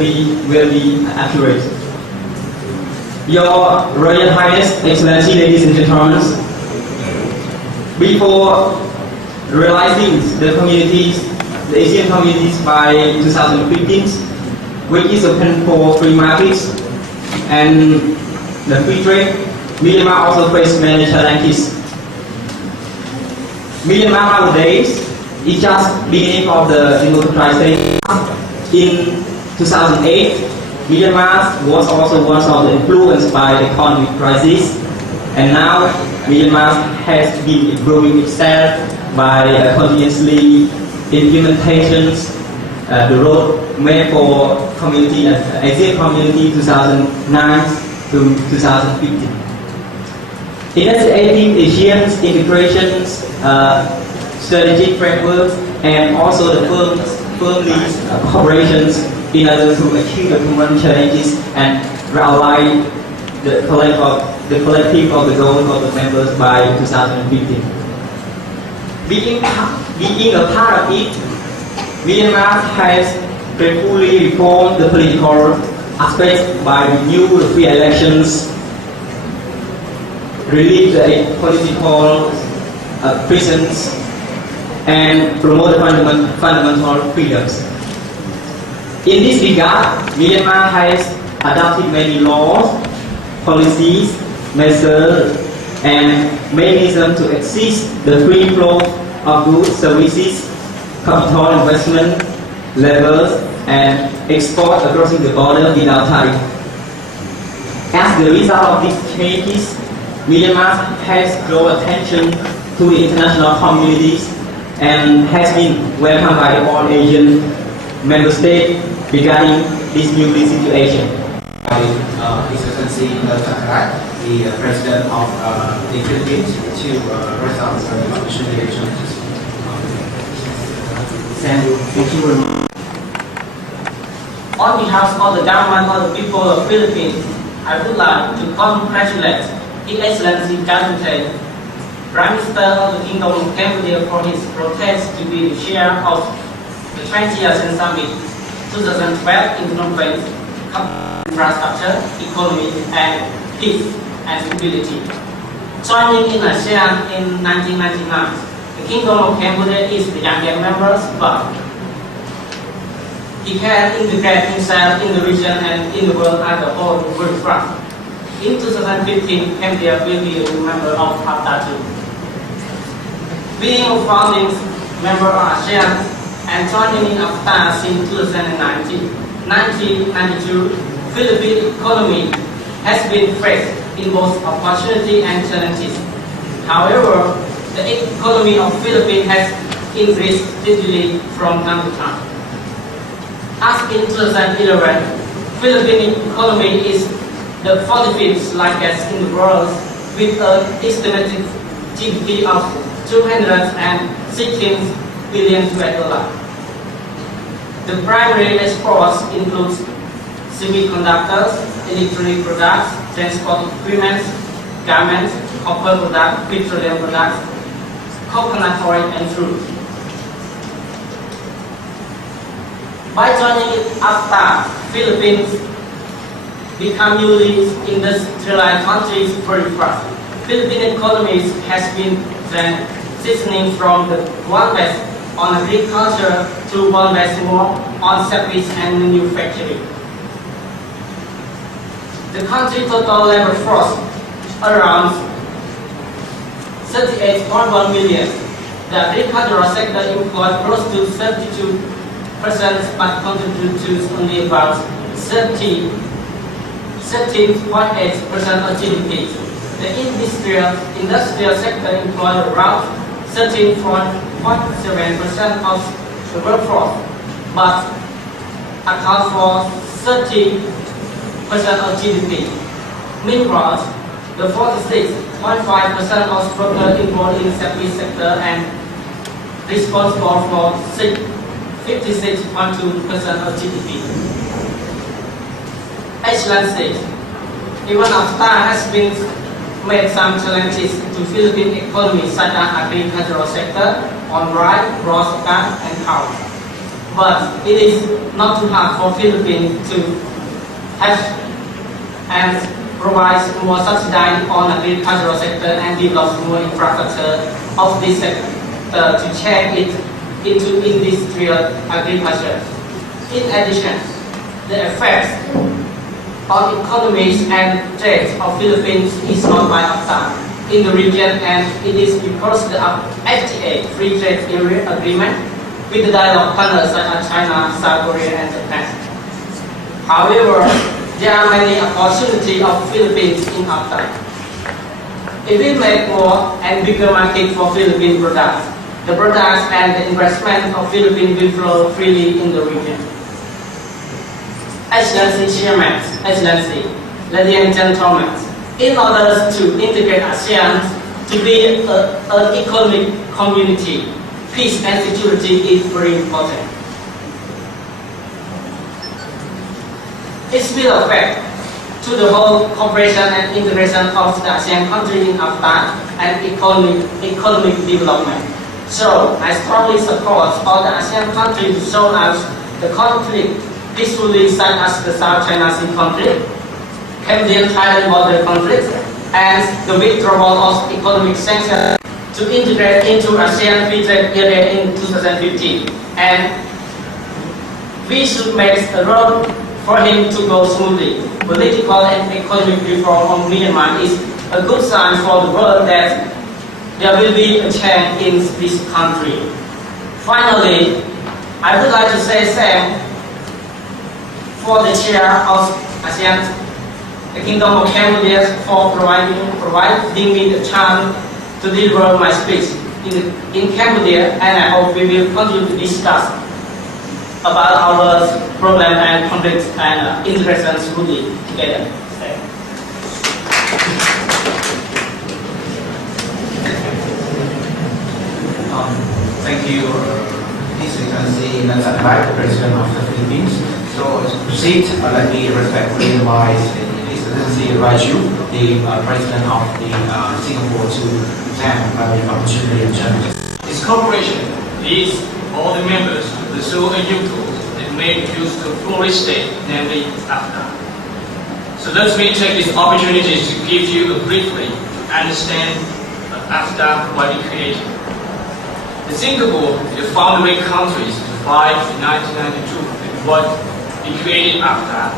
be accurate. Your Royal Highness, Excellency, ladies and gentlemen, before realizing the Asian communities by 2015, which is open for free markets and the free trade, Myanmar also faced many challenges. Myanmar nowadays is just beginning of the democratization. In 2008, Myanmar was also one of the influenced by the economic crisis, and now Myanmar has been improving itself by continuously implementations, the roadmap for community, ASEAN Community 2009 to 2015. Initiating Asian integration strategic frameworks and also the firmly cooperations in order to achieve the common challenges and realign the collective of the goals of the members by 2015. Being a part of it, Myanmar has gratefully reformed the political aspects by renewing the free elections, relieve the political prisons, and promote fundamental freedoms. In this regard, Myanmar has adopted many laws, policies, measures, and mechanisms to assist the free flow of goods, services, capital investment levels, and export across the border without tariff. As the result of these changes, Myanmar has drawn attention to the international communities and has been welcomed by all Asian member states regarding this new situation. His Excellency Takarat, the President of the Philippines, to resolve the reconciliation. Thank you very much. On behalf of the government of the people of the Philippines, I would like to congratulate His Excellency Jaduntay, Prime Minister of the Kingdom of Cambodia, for his protest to be the chair of the 20th ASEAN Summit 2012 in Phnom Penh, infrastructure, economy, and peace and stability. Joining in ASEAN in 1999, the Kingdom of Cambodia is the youngest member, but he can integrate himself in the region and in the world as a whole very fast. In 2015, Cambodia will be a member of AFTA too. Being a founding member of ASEAN and joining in AFTA since 1992, Philippine economy has been faced in both opportunity and challenges. However, the economy of Philippines has increased steadily from time to time. As in 2011, Philippine economy is the 45th largest in the world, with an estimated GDP of $216 billion. The primary exports include semiconductors, electronic products, transport equipment, garments, copper products, petroleum products, coconut oil, and fruit. By joining AFTA, Philippines become newly industrialized countries very fast. Philippine economy has been transitioning from the one based on agriculture to one based more on service and manufacturing. The country total labor force around 38.1 million. The agricultural sector employs close to 32%, but contributes to only about 13.8% of GDP. The industrial sector employs around 13.7% of the workforce, but accounts for 30% of GDP. Meanwhile, the 46.5% of workers involved in the service sector and responsible for 56.2% of GDP. Excellency, even AFTA has been made some challenges to Philippine economy, such as agricultural sector, on rice, gross cotton, and cow. But it is not too hard for Philippines to have and provide more subsidies on agricultural sector and develop more infrastructure of this sector to change it into industrial agriculture. In addition, the effects on economies and trade of Philippines is not by AFTA in the region, and it is because the FTA, Free Trade Area Agreement, with the dialogue partners such as China, South Korea, and Japan. However, there are many opportunities of Philippines in AFTA. If we make more and bigger market for Philippine products, the products and the investment of Philippines will flow freely in the region. Excellency Chairman, Excellency, ladies and gentlemen, in order to integrate ASEAN to be an economic community, peace and security is very important. It's will affect to the whole cooperation and integration of the ASEAN countries in AFTA and economic development. So I strongly support all the ASEAN countries to solve out the conflict peacefully, such as the South China Sea conflict, Cambodian-Thailand border conflict, and the withdrawal of economic sanctions to integrate into ASEAN free trade area in 2015. And we should make a road for him to go smoothly. Political and economic reform of Myanmar is a good sign for the world that there will be a change in this country. Finally, I would like to say thanks for the chair of ASEAN, the Kingdom of Cambodia, for providing me the chance to deliver my speech in Cambodia, and I hope we will continue to discuss about our problem and conflicts and integration smoothly together. Thank you, His Excellency the President of the Philippines. So to proceed, let me respectfully invite His Excellency Raju, the President of the Singapore, to examine the opportunity and challenges. This cooperation leads all the members to pursue a new goal that may use the flourish state, namely AFTA. So let me take this opportunity to give you a briefly to understand AFTA, what it created. In Singapore, the founding countries to fight in 1992 with what it created AFTA,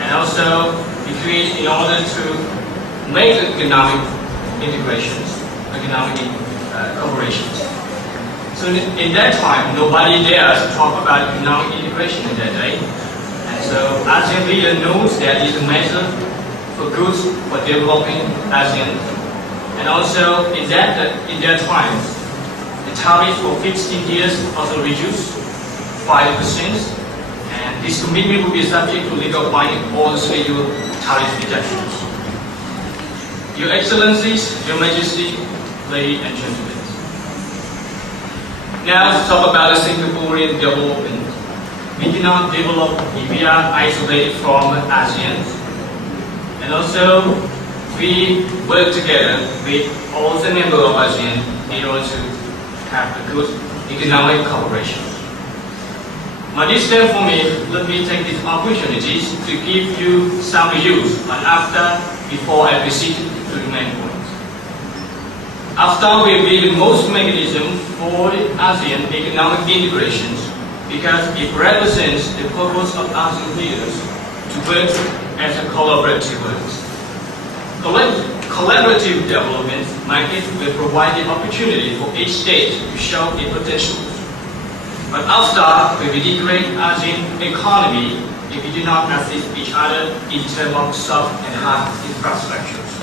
and also it created in order to make economic integrations, economic cooperations. So in that time, nobody dares to talk about economic integration in that day. And so ASEAN leader knows that it's a measure for good for developing ASEAN. And also in that time, the tariff for 15 years also reduced 5%. And this commitment will be subject to legal binding all scheduled tariff reductions. Your Excellencies, Your Majesty, ladies and gentlemen. Now to talk about the Singaporean development. We cannot develop if we are isolated from ASEAN. And also, we work together with all the members of ASEAN in order to have a good economic cooperation. Now this time for me, let me take this opportunity to give you some views on AFTA before I proceed to the main point. AFTA will be the most mechanism for the ASEAN economic integrations because it represents the purpose of ASEAN leaders to work as a collaborative works. Collaborative development market will provide the opportunity for each state to show its potential. But AFTA will degrade ASEAN economy if we do not assist each other in terms of soft and hard infrastructures.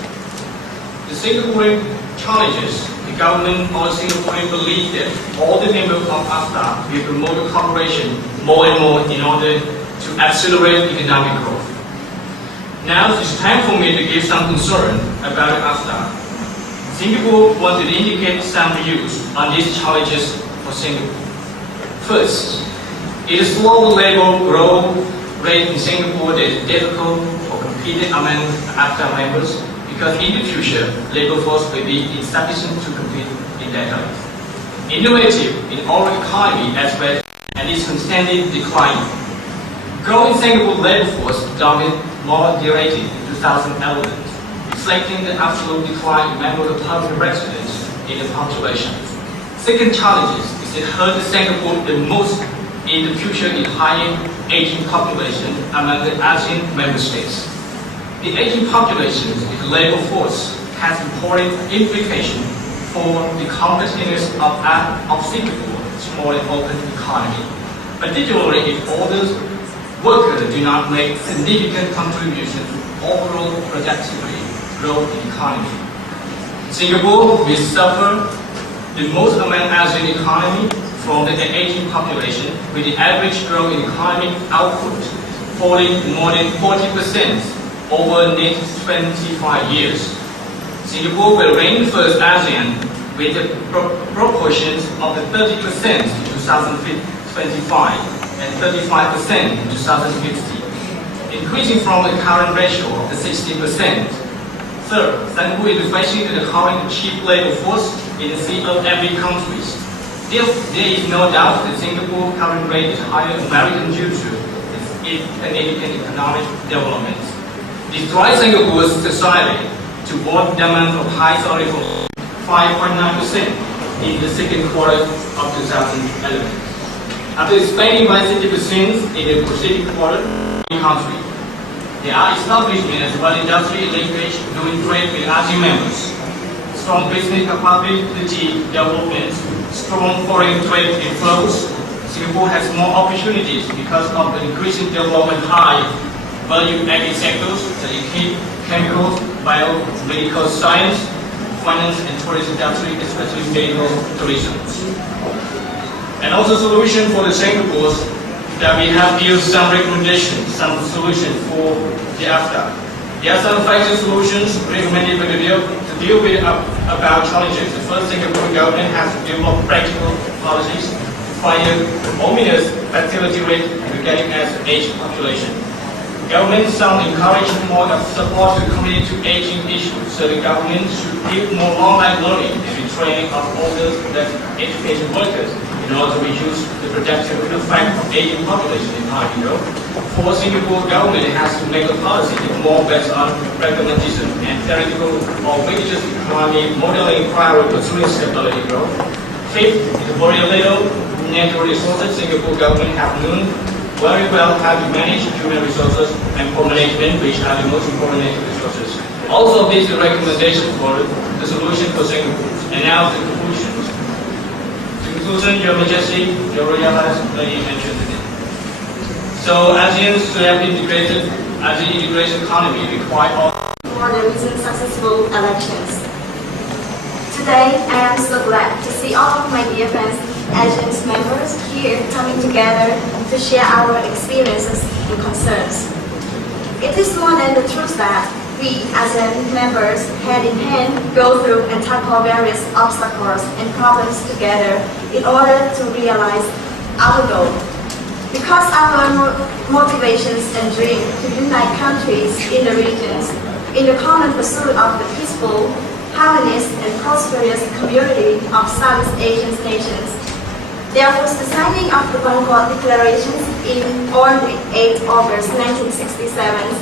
The Singaporean challenges, the government of Singapore believes that all the members of AFTA will promote cooperation more and more in order to accelerate economic growth. Now it's time for me to give some concern about AFTA. Singapore wants to indicate some views on these challenges for Singapore. First, it is slow labor growth rate in Singapore that is difficult for competing among AFTA members. Because in the future, labor force will be insufficient to compete in that area. Innovative in our economy aspect and is constantly declining. Growing Singapore labor force dominated moderated in 2011, reflecting the absolute decline in number of permanent residents in the population. Second challenge is it hurt Singapore the most in the future in higher aging population among the ASEAN member states. The aging population in the labor force has important implications for the competitiveness of Singapore's small and open economy, particularly if all those workers do not make significant contribution to overall productivity growth in the economy. Singapore will suffer the most among ASEAN economy from the aging population, with the average growth in economic output falling more than 40% over the next 25 years. Singapore will rank first ASEAN with the proportions of the 30% in 2025 and 35% in 2050, increasing from the current ratio of the 60%. Third, Singapore is facing the current cheap labor force in the every countries. There is no doubt that Singapore's current rate is higher than American due to its significant economic development. This drives Singapore's society toward demand of high salary for 5.9% in the second quarter of 2011. After expanding by 60% in the preceding quarter in the country, there are establishment as well industry linkage doing trade with ASEAN members. Strong business capability development, strong foreign trade inflows. Singapore has more opportunities because of the increasing development high value-added sectors such as chemicals, biomedical science, finance and tourism industry, especially medical tourism. And also solution for the Singapore's that we have used some recommendations, some solutions for the AFTA. There are some effective solutions recommended to deal with about challenges. The first, Singapore government has developed practical policies to fight the ominous fertility rate regarding as aging population. Government some encourage more of support to community to aging issues, so the government should give more online learning and the training of older education workers in order to reduce the productive effect of aging population in Asia. For Singapore government, it has to make a policy more based on recommendation and theoretical or religious economy modeling prior to pursuing stability growth. Fifth, is very little natural resources. Singapore government have known very well how to manage human resources and for management, which are the most important natural resources. Also, these are recommendations for the solution for Singapore. And now the conclusions. Conclusion, Your Majesty, Your Royal Highness, Lady and Gentlemen. So, ASEAN's integrated economy require all for the recent successful elections. Today, I am so glad to see all of my dear friends, ASEAN members here coming together to share our experiences and concerns. It is more than the truth that we, ASEAN members, hand in hand, go through and tackle various obstacles and problems together in order to realize our goal. Because our motivations and dream to unite countries in the regions in the common pursuit of the peaceful, harmonious, and prosperous community of Southeast Asian nations. Therefore, the signing of the Bangkok Declarations on 8 August 1967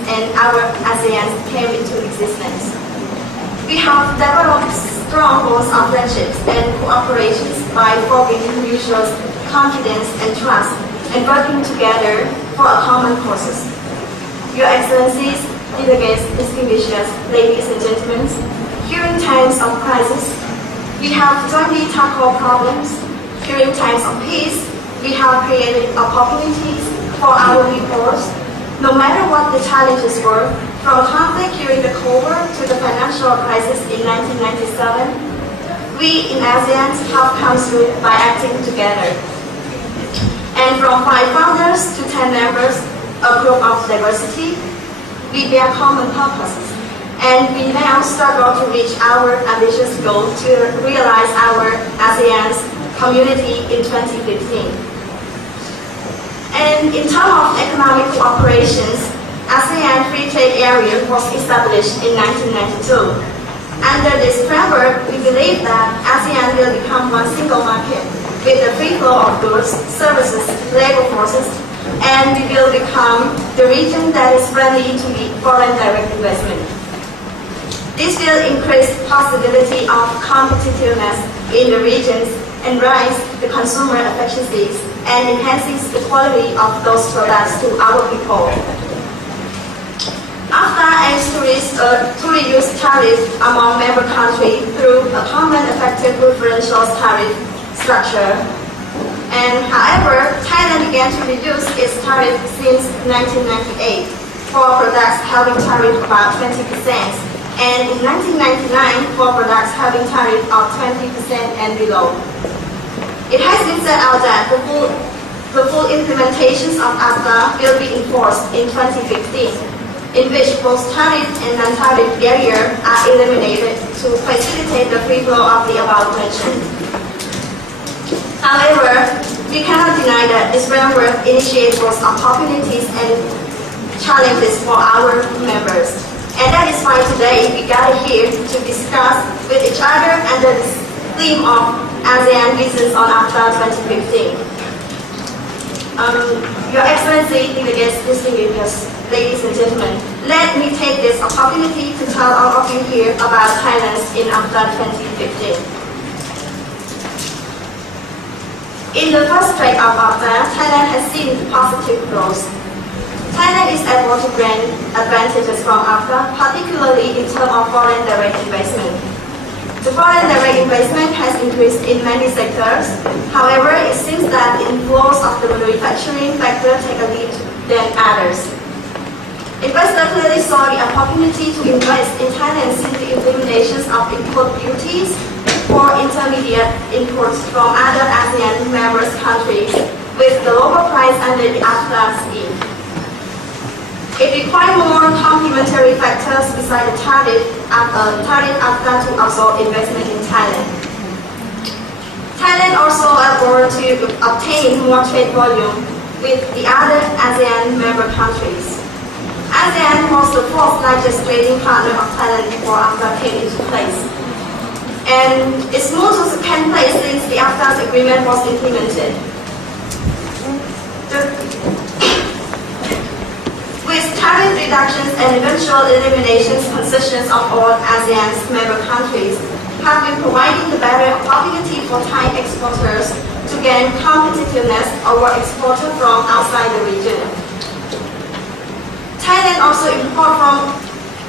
and our ASEAN came into existence. We have developed strong bonds of friendships and cooperations by forming mutual confidence and trust and working together for a common causes. Your Excellencies, delegates, distinguished ladies and gentlemen, during times of crisis, we have jointly tackled problems. During times of peace, we have created opportunities for our peoples. No matter what the challenges were, from conflict during the Cold War to the financial crisis in 1997, we in ASEAN have come through by acting together. And from 5 founders to 10 members, a group of diversity, we bear common purposes. And we now struggle to reach our ambitious goal to realize our ASEAN's community in 2015. And in terms of economic cooperations, ASEAN Free Trade Area was established in 1992. Under this framework, we believe that ASEAN will become one single market with a free flow of goods, services, labor forces, and we will become the region that is friendly to the foreign direct investment. This will increase possibility of competitiveness in the regions and raise the consumer efficiencies and enhances the quality of those products to our people. AFTA aims to reduce tariffs among member countries through a common effective preferential tariff structure. And however, Thailand began to reduce its tariff since 1998 for products having tariff about 20%, and in 1999 for products having tariff of 20% and below. It has been set out that the full implementations of AFTA will be enforced in 2015, in which both tariff and non-tariff barriers are eliminated to facilitate the free flow of the above mentioned. However, we cannot deny that this framework initiates both opportunities and challenges for our members. And that is why today we gather here to discuss with each other under the theme of ASEAN Visions on AFTA 2015. Your Excellency, distinguished guests, ladies and gentlemen, let me take this opportunity to tell all of you here about Thailand in AFTA 2015. In the first track of AFTA, Thailand has seen positive growth. Thailand is able to gain advantages from AFTA, particularly in terms of foreign direct investment. The foreign direct investment has increased in many sectors. However, it seems that the inflows of the manufacturing sector take a lead than others. Investors clearly saw the opportunity to invest in Thailand since the implementations of import duties for intermediate imports from other ASEAN members countries with the lower price under the AFTA scheme. It requires more complementary factors besides the tariff AFTA to absorb investment in Thailand. Thailand also able to obtain more trade volume with the other ASEAN member countries. ASEAN was the fourth largest trading partner of Thailand before AFTA came into place. And it's moved to second place since the AFTA agreement was implemented. With tariff reductions and eventual eliminations, concessions of all ASEAN's member countries have been providing the better opportunity for Thai exporters to gain competitiveness over exporters from outside the region. Thailand also imports from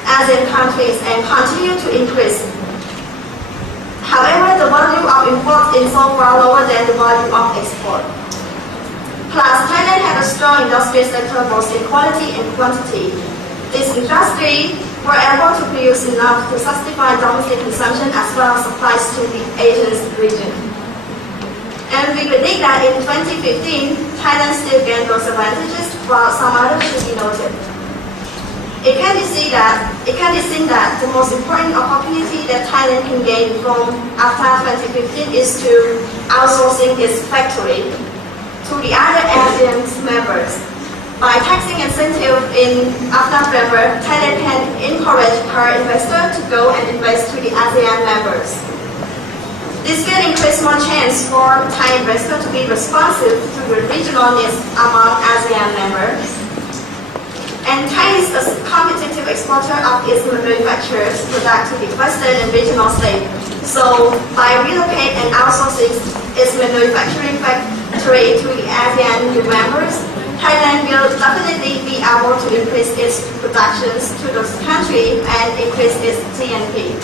ASEAN countries and continue to increase. However, the volume of imports is so far lower than the volume of export. Plus, Thailand had a strong industrial sector both in quality and quantity. This industry were able to produce enough to justify domestic consumption as well as supplies to the Asian region. And we predict that in 2015, Thailand still gained those advantages while some others should be noted. It can be seen that the most important opportunity that Thailand can gain from AFTA 2015 is to outsourcing its factory to the other ASEAN members. By taxing incentive in AFTA framework, Thailand can encourage per investor to go and invest to the ASEAN members. This will increase more chance for Thai investors to be responsive to the regional needs among ASEAN members. And Thailand is a competitive exporter of its manufactured products to the Western and regional states. So by relocating and outsourcing its manufacturing factory to the ASEAN new members, Thailand will definitely be able to increase its productions to those countries and increase its GNP.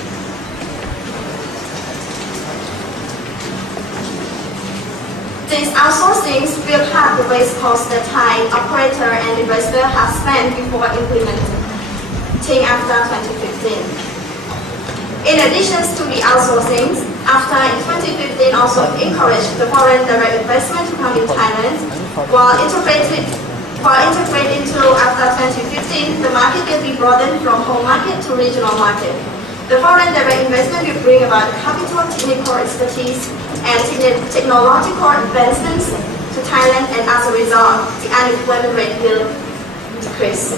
These outsourcings will cut the waste cost that Thai operator and investor have spent before implementing AFTA 2015. In addition to the outsourcing, AFTA in 2015 also encouraged the foreign direct investment to come in Thailand. While integrated into AFTA 2015, the market will be broadened from home market to regional market. The foreign direct investment will bring about capital, technical expertise, and technological advancements to Thailand, and as a result, the unemployment rate will decrease.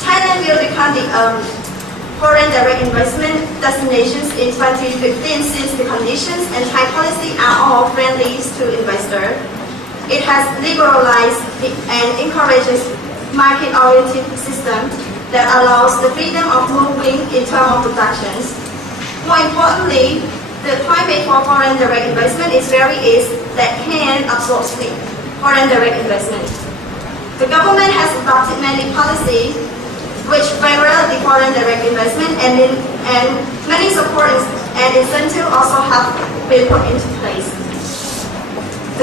Thailand will become the foreign direct investment destinations in 2015 since the conditions and Thai policy are all friendly to investors. It has liberalized and encourages market-oriented system that allows the freedom of moving in terms of productions. More importantly, the climate for foreign direct investment is very easy that can absorb foreign direct investment. The government has adopted many policies which favor the foreign direct investment, and many support and incentives also have been put into place.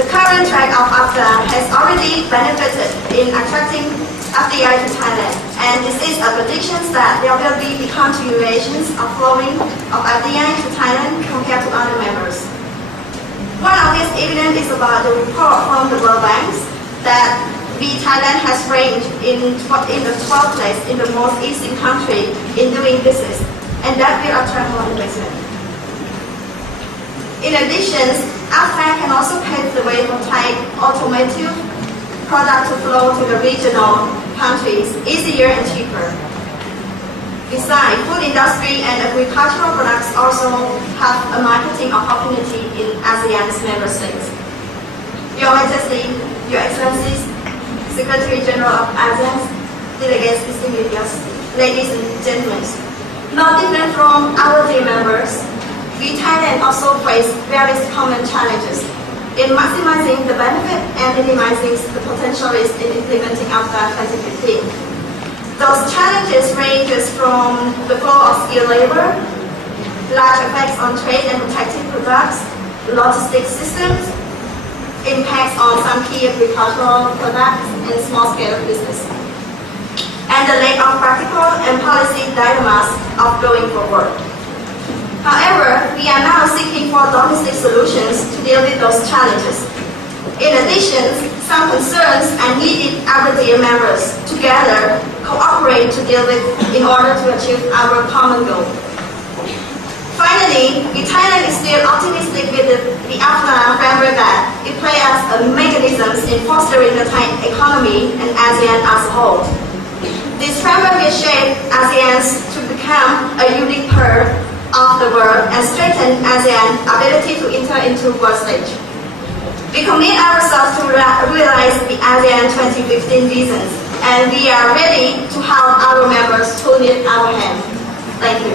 The current track of AFTA has already benefited in attracting FDI to Thailand, and this is a prediction that there will be the continuations of flowing of FDI to Thailand compared to other members. One of these evidence is about the report from the World Bank that Thailand has ranked in the 12th place in the most easy country in doing business, and that will attract more investment. In addition, AFTA can also pave the way for Thai automotive products to flow to the regional countries easier and cheaper. Besides, food industry and agricultural products also have a marketing opportunity in ASEAN's member states. Your Majesty, Your Excellencies, Secretary General of ASEAN, delegates, distinguished guests, ladies and gentlemen, not different from our dear members, we Thailand also face various common challenges in maximizing the benefit and minimizing the potential risk in implementing AFTA 2015. Those challenges ranges from the flow of skilled labor, large effects on trade and protected products, logistics systems, impacts on some key agricultural products and small-scale business, and the lack of practical and policy dilemmas of going forward. However, we are now seeking for domestic solutions to deal with those challenges. In addition, some concerns are needed our dear members together cooperate to deal with in order to achieve our common goal. Finally, Thailand is still optimistic with the AFTA framework that it plays as a mechanism in fostering the Thai economy and ASEAN as a whole. This framework will shape ASEAN to become a unique part of the world and strengthen ASEAN's ability to enter into world stage. We commit ourselves to realize the ASEAN 2015 visions, and we are ready to help our members who need our hand. Thank you.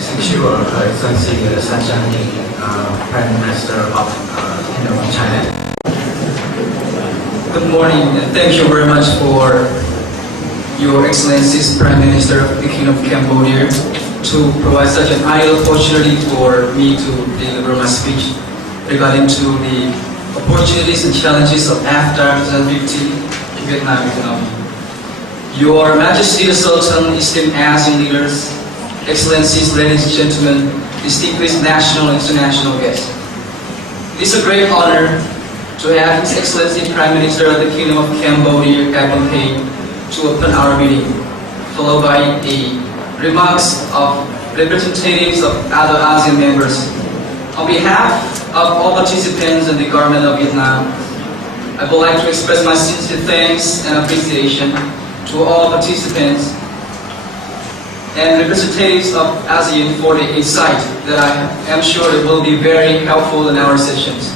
Thank you, Excellency Sanjani, Prime Minister of Kingdom of China. Good morning, and thank you very much for Your Excellency's Prime Minister of the Kingdom of Cambodia to provide such an ideal opportunity for me to deliver my speech regarding to the opportunities and challenges of AFTA 2015 in Vietnam economy. Your Majesty the Sultan, esteemed ASEAN leaders, Excellencies, ladies and gentlemen, distinguished national and international guests. It is a great honor to have His Excellency Prime Minister of the Kingdom of Cambodia, Phnom Penh, to open our meeting, followed by the remarks of representatives of other ASEAN members. On behalf of all participants and the government of Vietnam, I would like to express my sincere thanks and appreciation to all participants and representatives of ASEAN for the insight that I am sure it will be very helpful in our sessions.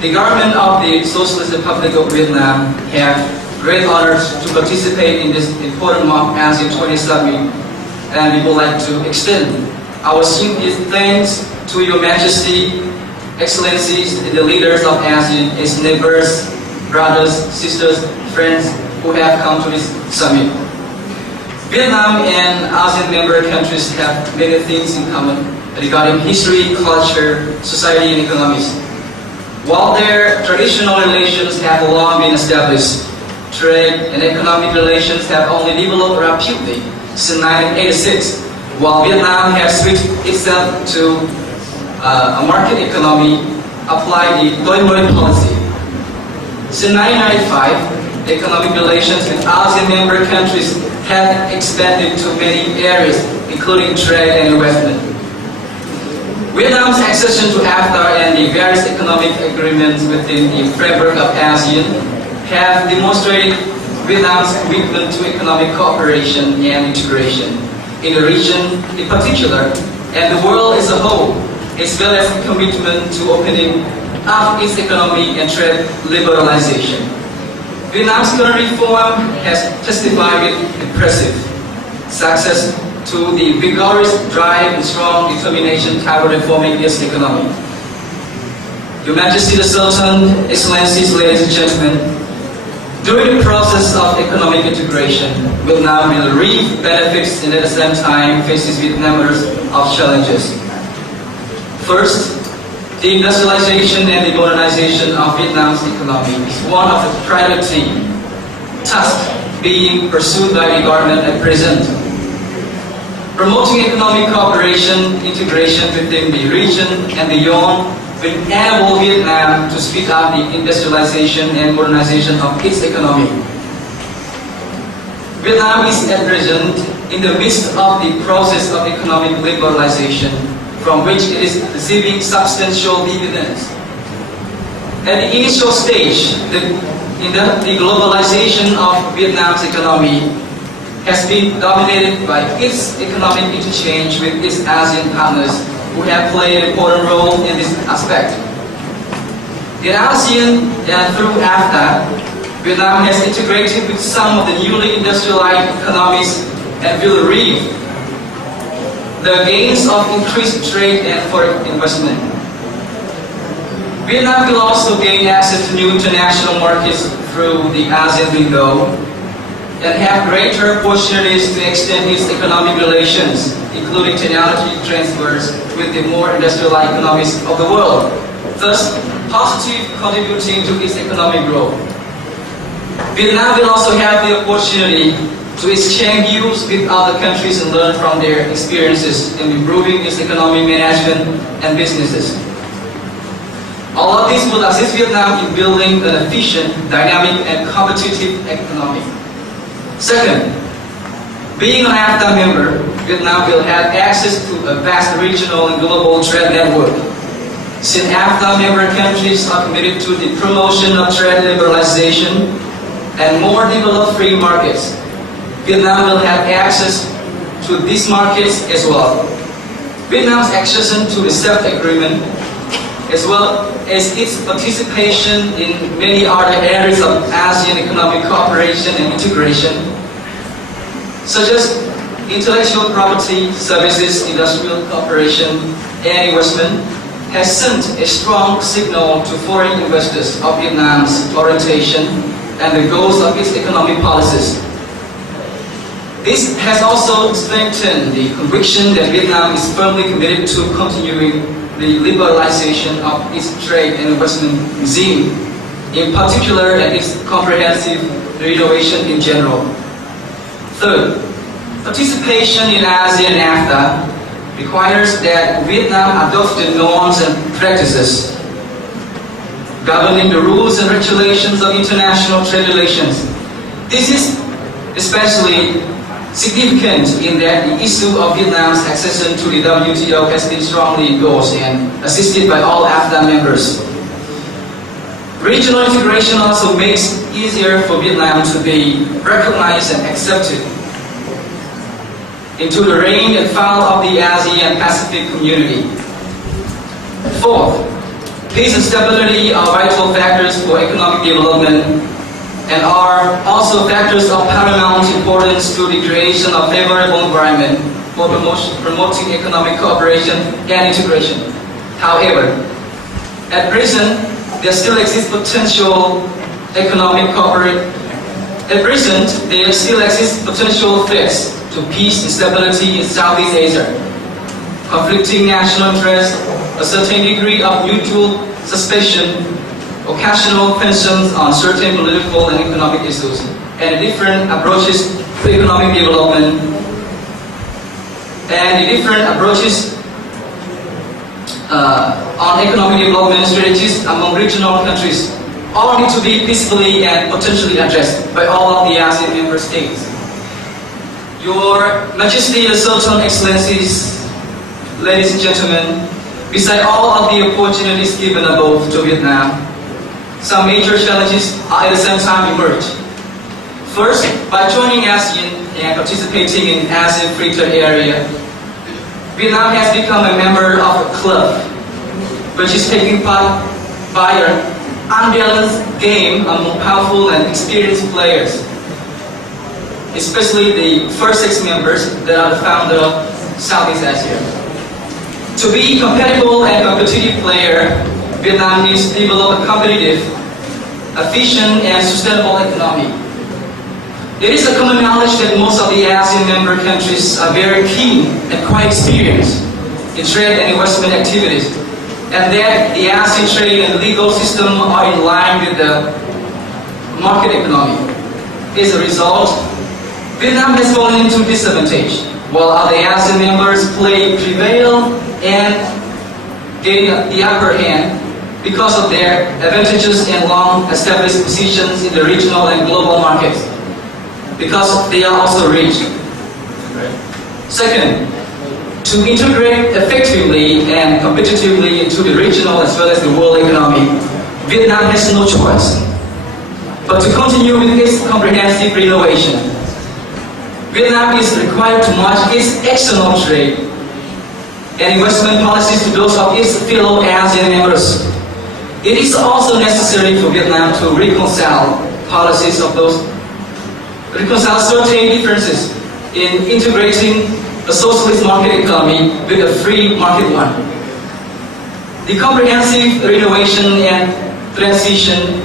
The government of the Socialist Republic of Vietnam have great honors to participate in this important mock ASEAN 20 summit, and we would like to extend our sincere thanks to Your Majesty, Excellencies, and the leaders of ASEAN, its neighbors, brothers, sisters, friends who have come to this summit. Vietnam and ASEAN member countries have many things in common regarding history, culture, society, and economies. While their traditional relations have long been established, trade and economic relations have only developed rapidly since 1986, while Vietnam has switched itself to a market economy, applied the Doi Moi policy. Since 1995, economic relations with ASEAN member countries have expanded to many areas, including trade and investment. Vietnam's accession to AFTA and the various economic agreements within the framework of ASEAN have demonstrated Vietnam's commitment to economic cooperation and integration in the region in particular, and the world as a whole, as well as a commitment to opening up its economy and trade liberalization. Vietnam's current reform has testified with impressive success to the vigorous drive and strong determination toward reforming its economy. Your Majesty the Sultan, Excellencies, ladies and gentlemen, during the process of economic integration, Vietnam will reap benefits and at the same time faces with numbers of challenges. First, The industrialization and the modernization of Vietnam's economy is one of the priority tasks being pursued by the government at present. Promoting economic cooperation, integration within the region and beyond will enable Vietnam to speed up the industrialization and modernization of its economy. Vietnam is at present in the midst of the process of economic liberalization, from which it is receiving substantial dividends. At the initial stage, the globalization of Vietnam's economy has been dominated by its economic interchange with its ASEAN partners, who have played an important role in this aspect. In ASEAN and through AFTA, Vietnam has integrated with some of the newly industrialized economies and will reap the gains of increased trade and foreign investment. Vietnam will also gain access to new international markets through the ASEAN window and have greater opportunities to extend its economic relations, including technology transfers with the more industrialized economies of the world, thus positively contributing to its economic growth. Vietnam will also have the opportunity to exchange views with other countries and learn from their experiences in improving its economic management and businesses. All of this will assist Vietnam in building an efficient, dynamic, and competitive economy. Second, being an AFTA member, Vietnam will have access to a vast regional and global trade network. Since AFTA member countries are committed to the promotion of trade liberalization and more developed free markets, Vietnam will have access to these markets as well. Vietnam's accession to the SEPT agreement, as well as its participation in many other areas of ASEAN economic cooperation and integration, such as intellectual property, services, industrial cooperation, and investment, has sent a strong signal to foreign investors of Vietnam's orientation and the goals of its economic policies. This has also strengthened the conviction that Vietnam is firmly committed to continuing the liberalization of its trade and investment regime, in particular and its comprehensive renovation in general. Third, participation in ASEAN and AFTA requires that Vietnam adopt the norms and practices governing the rules and regulations of international trade relations. This is especially significant in that the issue of Vietnam's accession to the WTO has been strongly endorsed and assisted by all AFTA members. Regional integration also makes it easier for Vietnam to be recognized and accepted into the reign and file of the ASEAN Pacific community. Fourth, peace and stability are vital factors for economic development and are also factors of paramount importance to the creation of favorable environment for promoting economic cooperation and integration. However, at present, there still exists potential economic cooperation. At present, there still exists potential threats to peace and stability in Southeast Asia. Conflicting national interests, a certain degree of mutual suspicion, occasional tensions on certain political and economic issues, and different approaches to economic development, and the different approaches on economic development strategies among regional countries all need to be peacefully and potentially addressed by all of the ASEAN member states. Your Majesty, the Sultan, Excellencies, ladies and gentlemen, beside all of the opportunities given above to Vietnam, some major challenges are at the same time emerge. First, by joining ASEAN and participating in ASEAN Free Trade Area, Vietnam has become a member of a club which is taking part by an unbalanced game among powerful and experienced players, especially the first 6 members that are the founder of Southeast Asia. To be a compatible and competitive player, Vietnam needs to develop a competitive, efficient, and sustainable economy. It is a common knowledge that most of the ASEAN member countries are very keen and quite experienced in trade and investment activities. and that the ASEAN trade and legal system are in line with the market economy. As a result, Vietnam has fallen into disadvantage, while other ASEAN members prevail and gain the upper hand because of their advantages and long-established positions in the regional and global markets, because they are also rich. Second, to integrate effectively and competitively into the regional as well as the world economy, Vietnam has no choice but to continue with its comprehensive renovation. Vietnam is required to match its external trade and investment policies to those of its fellow ASEAN members. It is also necessary for Vietnam to reconcile certain differences in integrating a socialist market economy with a free market one. The comprehensive renovation and transition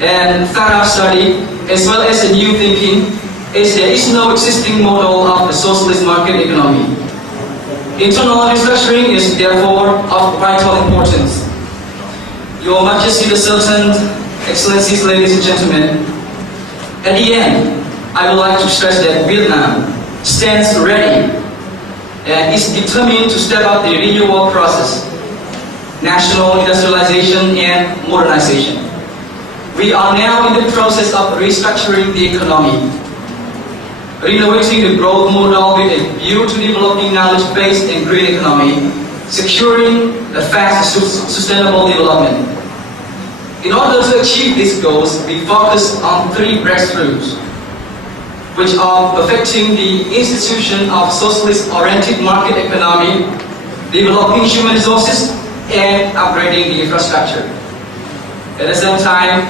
and thorough study, as well as a new thinking, as there is no existing model of the socialist market economy. Internal restructuring is therefore of vital importance. Your Majesty the Sultan, Excellencies, ladies and gentlemen, at the end, I would like to stress that Vietnam stands ready and is determined to step up the renewal process, national industrialization and modernization. We are now in the process of restructuring the economy, renovating the growth model with a view to developing knowledge-based and green economy, securing a fast sustainable development. In order to achieve these goals, we focus on three breakthroughs, which are perfecting the institution of socialist-oriented market economy, developing human resources, and upgrading the infrastructure. At the same time,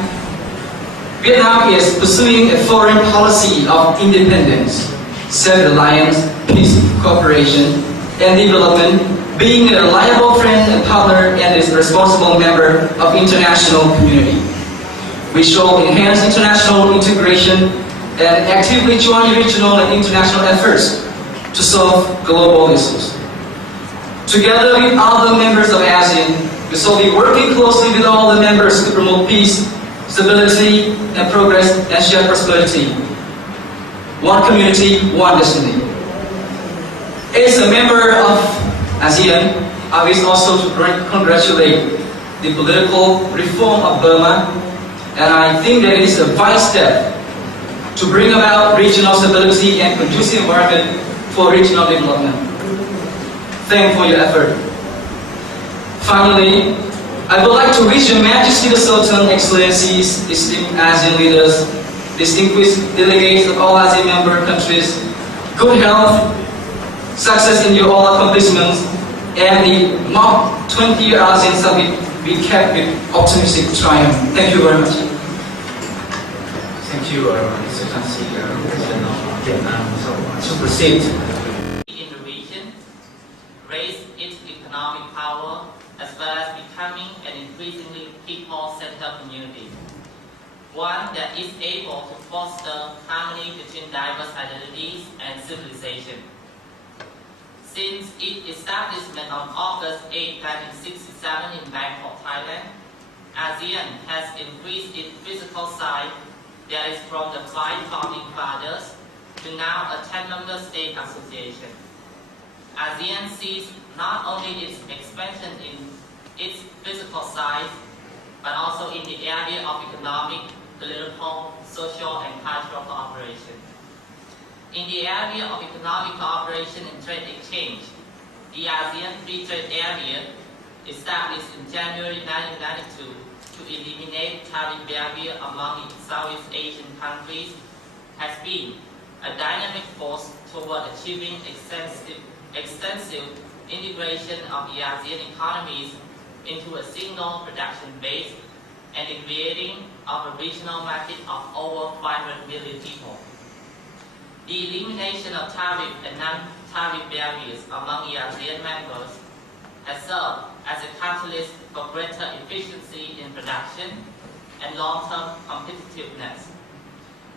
Vietnam is pursuing a foreign policy of independence, self-reliance, peace, cooperation, and development, being a reliable friend and partner and is a responsible member of international community. We shall enhance international integration and actively join regional and international efforts to solve global issues. Together with other members of ASEAN, we shall be working closely with all the members to promote peace, stability, and progress and shared prosperity. One community, one destiny. As a member of ASEAN, I wish also to congratulate the political reform of Burma, and I think that it is a vital step to bring about regional stability and conducive environment for regional development. Thank you for your effort. Finally, I would like to wish Your Majesty the Sultan, Excellencies, esteemed ASEAN leaders, distinguished delegates of all ASEAN member countries, good health, success in your all accomplishments, and the March 20-year ASEAN Summit be kept with optimistic triumph. Thank you very much. Thank you, Excellency, President of Vietnam. So, to proceed. In the region, raise its economic power, as well as becoming an increasingly people-centered community. One that is able to foster harmony between diverse identities and civilization. Since its establishment on August 8, 1967 in Bangkok, Thailand, ASEAN has increased its physical size, that is from the 5 founding fathers to now a 10-member state association. ASEAN sees not only its expansion in its physical size, but also in the area of economic, political, social, and cultural cooperation. In the area of economic cooperation and trade exchange, the ASEAN Free Trade Area, established in January 1992 to eliminate tariff barrier among Southeast Asian countries, has been a dynamic force toward achieving extensive integration of the ASEAN economies into a single production base and the creating of a regional market of over 500 million people. The elimination of tariff and non-tariff barriers among the ASEAN members has served as a catalyst for greater efficiency in production and long-term competitiveness.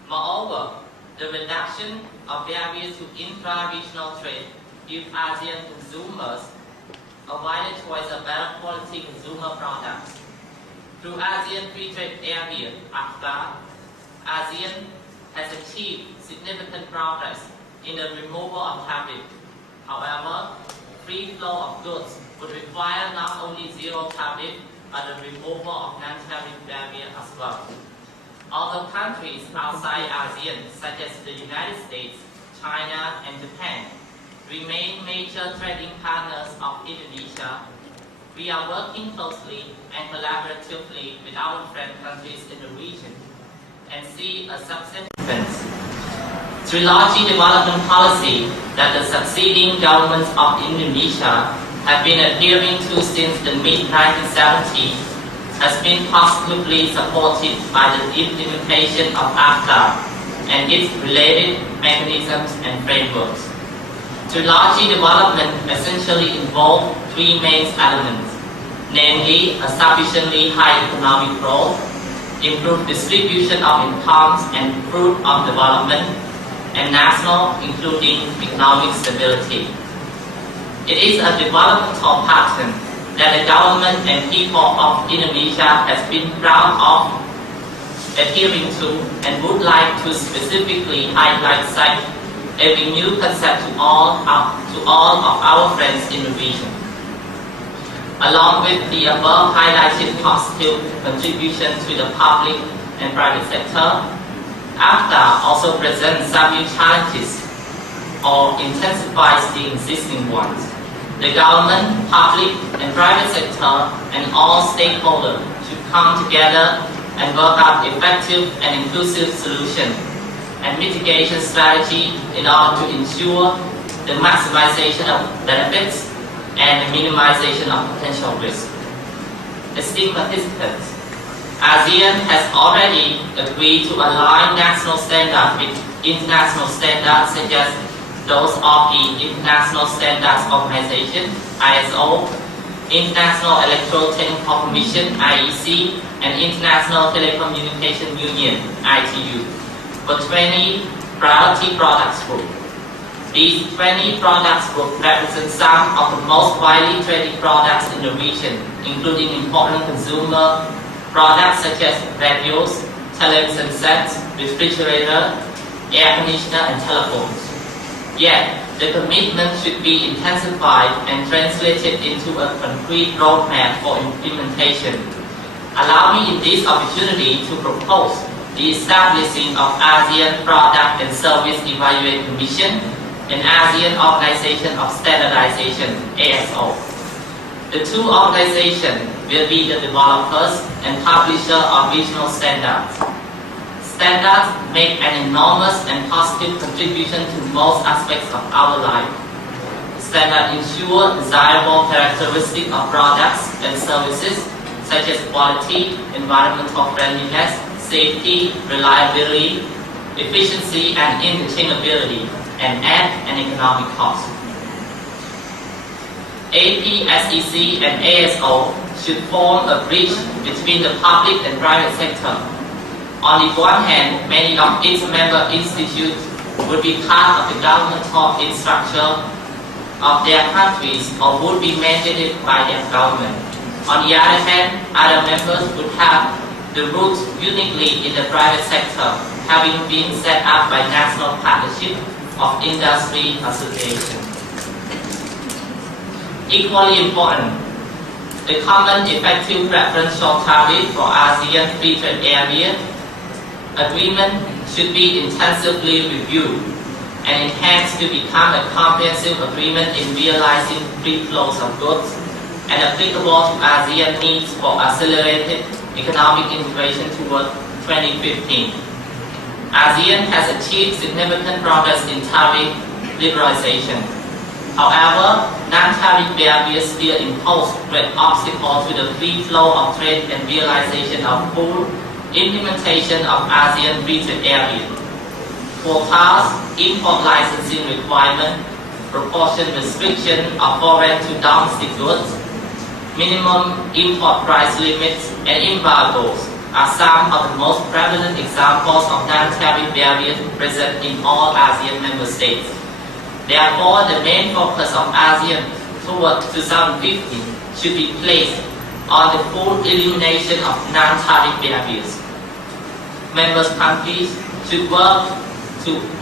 Moreover, the reduction of barriers to intra-regional trade gives ASEAN consumers a wider choice of better quality consumer products. Through ASEAN Free Trade Area, AFTA, ASEAN has achieved significant progress in the removal of tariffs. However, free flow of goods would require not only zero tariff, but the removal of non-tariff barriers as well. Although countries outside ASEAN, such as the United States, China, and Japan, remain major trading partners of Indonesia, we are working closely and collaboratively with our friend countries in the region and see a subsequent trilogy development policy that the succeeding governments of Indonesia have been adhering to since the mid-1970s has been positively supported by the implementation of AFTA and its related mechanisms and frameworks. Trilogy development essentially involves three main elements, namely a sufficiently high economic growth, improved distribution of incomes and fruit of development, and national, including economic stability. It is a developmental pattern that the government and people of Indonesia has been proud of adhering to and would like to specifically highlight such a renewed concept to all of our friends in the region. Along with the above highlighted positive contribution to the public and private sector, AFTA also presents some new challenges or intensifies the existing ones. The government, public and private sector and all stakeholders should come together and work out effective and inclusive solutions and mitigation strategy in order to ensure the maximization of benefits and the minimization of potential risk. Esteemed participants, ASEAN has already agreed to align national standards with international standards such as those of the International Standards Organization, ISO, International Electrotechnical Commission, IEC, and International Telecommunication Union, ITU, for 20 priority products groups. These 20 products groups represent some of the most widely traded products in the region, including important consumer products such as radios, television sets, refrigerator, air conditioner, and telephones. Yet, the commitment should be intensified and translated into a concrete roadmap for implementation. Allow me in this opportunity to propose the establishing of ASEAN Product and Service Evaluation Commission and ASEAN Organization of Standardization, ASO. The two organizations will be the developers and publisher of regional standards. Standards make an enormous and positive contribution to most aspects of our life. Standards ensure desirable characteristics of products and services such as quality, environmental friendliness, safety, reliability, efficiency, and interchangeability, and at an economic cost. AP, SEC, and ASO should form a bridge between the public and private sector. On the one hand, many of its member institutes would be part of the governmental infrastructure of their countries or would be mandated by their government. On the other hand, other members would have the roots uniquely in the private sector, having been set up by national partnership of industry associations. Equally important, the common effective preferential tariff for ASEAN Free Trade Area agreement should be intensively reviewed and enhanced to become a comprehensive agreement in realizing free flows of goods and applicable to ASEAN needs for accelerated economic integration toward 2015. ASEAN has achieved significant progress in tariff liberalization. However, non-tariff barriers still impose great obstacles to the free flow of trade and realization of full implementation of ASEAN Free Trade Area. Quotas, import licensing requirement, proportion restriction of foreign to domestic goods, minimum import price limits, and embargoes are some of the most prevalent examples of non-tariff barriers present in all ASEAN member states. Therefore, the main focus of ASEAN towards 2015 should be placed on the full elimination of non-tariff barriers. Member countries should work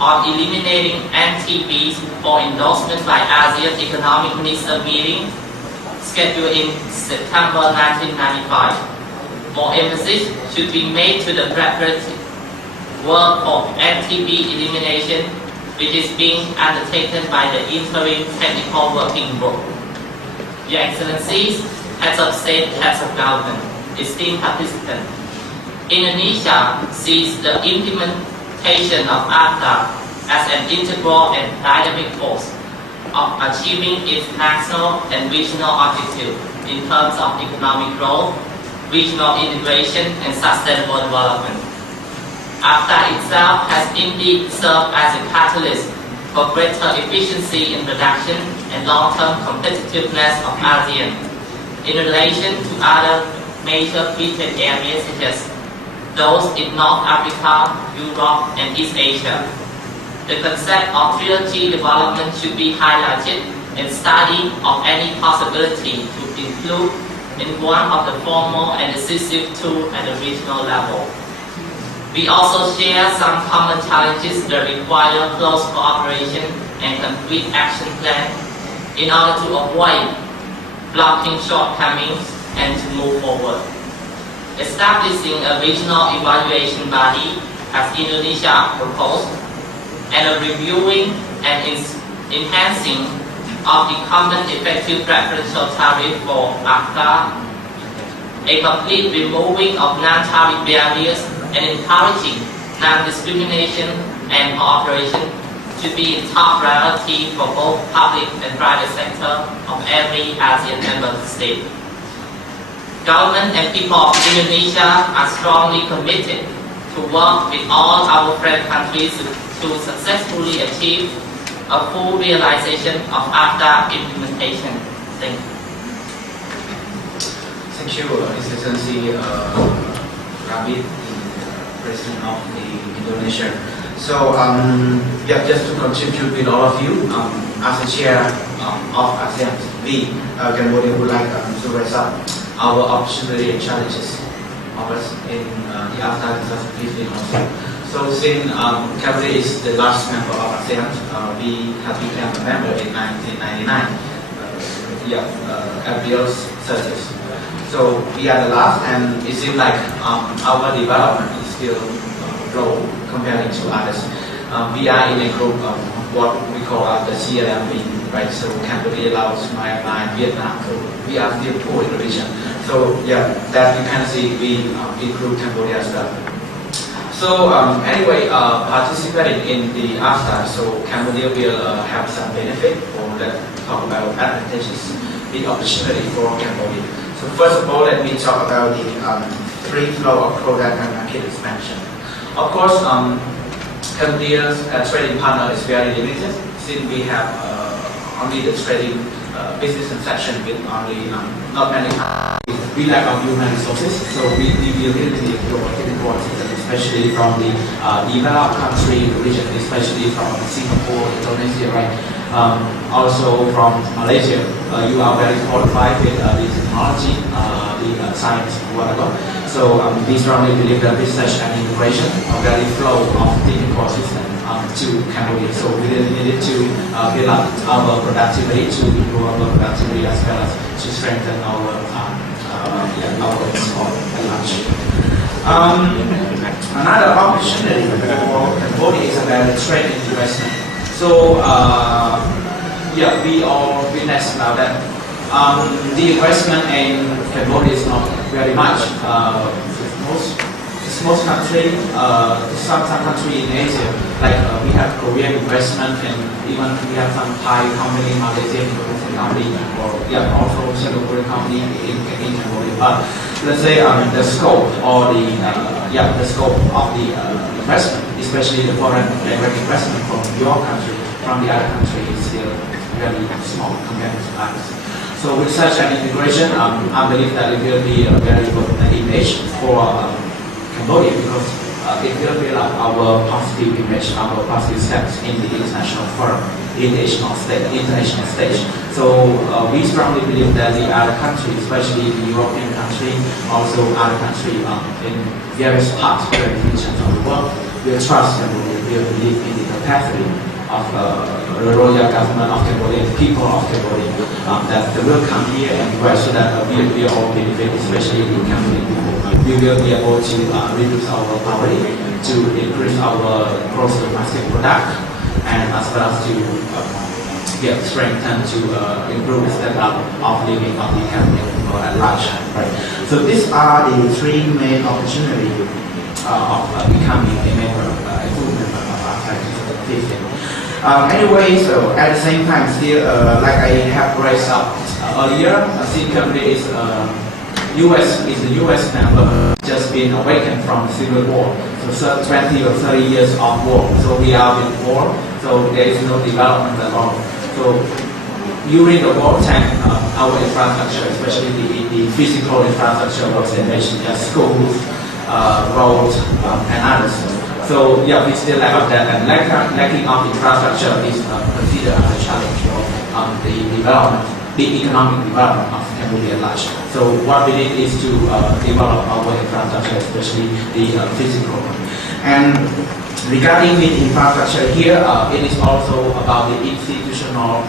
on eliminating NTBs for endorsement by ASEAN Economic Minister meeting scheduled in September 1995. More emphasis should be made to the preparative work of NTB elimination, which is being undertaken by the Interim Technical Working Group. Your Excellencies, Heads of State, Heads of Government, esteemed participants, Indonesia sees the implementation of AFTA as an integral and dynamic force of achieving its national and regional objectives in terms of economic growth, regional integration, and sustainable development. AFTA itself has indeed served as a catalyst for greater efficiency in production and long-term competitiveness of ASEAN in relation to other major free trade areas such as those in North Africa, Europe, and East Asia. The concept of trilogy development should be highlighted and study of any possibility to include in one of the formal and decisive tools at the regional level. We also share some common challenges that require close cooperation and complete action plan in order to avoid blocking shortcomings and to move forward. Establishing a regional evaluation body as Indonesia proposed, and a reviewing and enhancing of the common effective preferential tariff for AFTA, a complete removing of non-tariff barriers and encouraging non-discrimination and cooperation should be a top priority for both public and private sector of every ASEAN member state. Government and people of Indonesia are strongly committed to work with all our friend countries to successfully achieve a full realization of AFTA implementation. Thank you. Thank you, His Excellency Rabit, President of the Indonesia. So, yeah, just to contribute with all of you, as a chair of ASEAN, we, Cambodia, would like to raise up our opportunity and challenges of us in the AFTA 2015 also. So, since Cambodia is the last member of ASEAN, we have become a member in 1999, April's 30th. So, we are the last, and it seems like our development is still low compared to others. We are in a group of what we call the CLMV, right? So Cambodia, Laos, Myanmar, Vietnam. So we are still poor in the region. So yeah, that you can see we include Cambodia as well. So anyway, participating in the AFTA, so Cambodia will have some benefit, or let's talk about advantages, the opportunity for Cambodia. So first of all, let me talk about the free flow of product and market expansion. Of course, Cambodia's trading partner is very limited, since we have only the trading business transaction with only not many. We lack of human resources, so we will really import, especially from the developed country region, especially from Singapore, Indonesia, right? Also from Malaysia, you are very qualified with the technology, the science, whatever. So we strongly believe that research and integration are very flow of the ecosystem to Cambodia. So we really needed to build up our productivity, to improve our productivity as well as to strengthen our export and launch. Another opportunity for Cambodia is about trade investment. So we all witness about that. The investment in Cambodia is not very much. Most country, some country in Asia, like we have Korean investment, and even we have some Thai company, Malaysian company, or also Singaporean company in Cambodia. But let's say the scope or the scope of the investment, especially the foreign direct investment from your country, from the other country, is still very small compared to others. So with such an integration, I believe that it will be a very good image for Cambodia, because it will build up our positive image, our positive steps in the international forum, international stage. So we strongly believe that the other countries, especially the European country, also other countries in various parts, various regions of the world, will trust and will believe in the capacity of the royal government of Cambodia, the people of Cambodia, that they will come here and work so that we will all benefit, especially the Cambodian people. We will be able to reduce our poverty, to increase our gross domestic product, and as well as to get strength and to improve the standard of living of the Cambodian people at large. Right. So these are the three main opportunities of becoming a member, a full member of AFTA 2015. Anyway, so at the same time, still like I have raised up earlier, since Cambodia is the U.S. member, just been awakened from the civil war. So 20 or 30 years of war. So we are in war. So there is no development at all. So during the wartime, our infrastructure, especially the physical infrastructure, was damaged, schools, roads, and others. So yeah, we still lack of that, and lacking of infrastructure is considered as a challenge for the development, the economic development of Cambodia at large. So what we need is to develop our infrastructure, especially the physical one. And regarding the infrastructure here, it is also about the institutional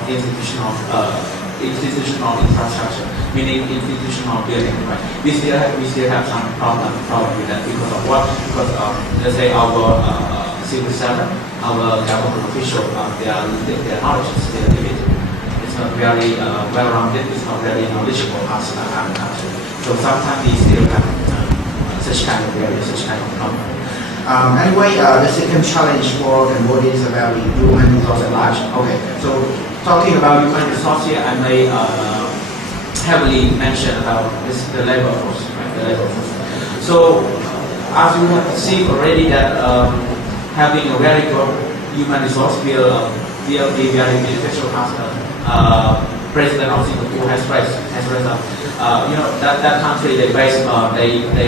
infrastructure, meaning institutional building. Right? We still have some problem with that because of what? Because let's say our civil servant, our government official, their knowledge is still limited. It's not very well-rounded. It's not very knowledgeable as other countries. So sometimes we still have such kind of barriers, such kind of problem. Anyway, the second challenge for Cambodia is about the human resource at large. Okay, so talking about human resource here, I may heavily mention about the labor force, right? The labor force. So, as you have seen already, that having a very good human resource will be very beneficial as President of Singapore has raised up. That country they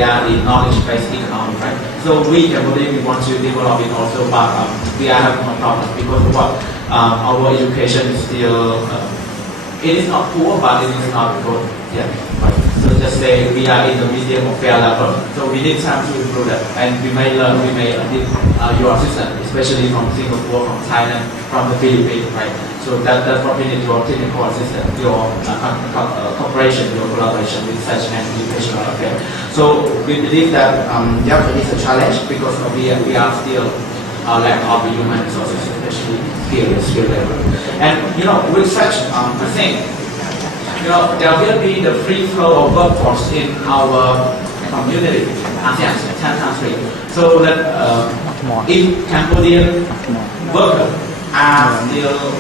are the knowledge-based economy, right? So we want to develop it also, but we are having no problem because of what our education is still. It is not poor, but it is not good. Yeah, right. So just say we are in the medium or fair level. So we need time to improve that, and we may need your assistance, especially from Singapore, from Thailand, from the Philippines, right? So that's what we need, your technical assistance, your cooperation, your collaboration with such an educational affair. So we believe that it is a challenge because we are still lack of human resources, especially here in skill level. And with such a thing, there will be the free flow of workforce in our community, ASEAN 10 countries. So that if Cambodian workers are still,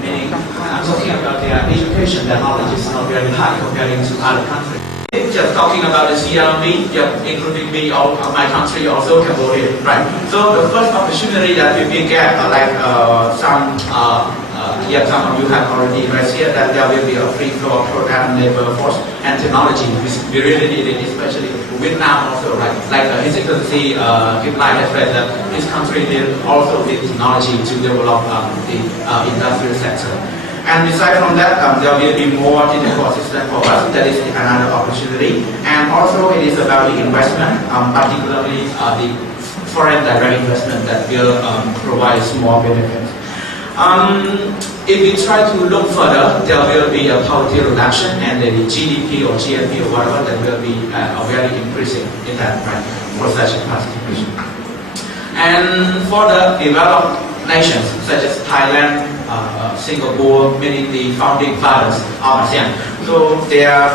meaning I'm talking about their education, their knowledge is not very high comparing to other countries. Just talking about the CLB, including me, all my country, also Cambodia, right? So the first opportunity that we will get, some of you have already raised here, that there will be a free flow of product, labor force, and technology. We really need it, especially Vietnam also, right? Like His Excellency Kim Lai has said that his country also needs technology to develop the industrial sector. And aside from that, there will be more technical assistance for us. That is another opportunity. And also it is about the investment, particularly the foreign direct investment that will provide small benefits. If we try to look further, there will be a poverty reduction and the GDP or GNP or whatever, that will be a very increasing in that, right, for such participation. And for the developed nations such as Thailand, Singapore, meaning the founding fathers of ASEAN. So they are,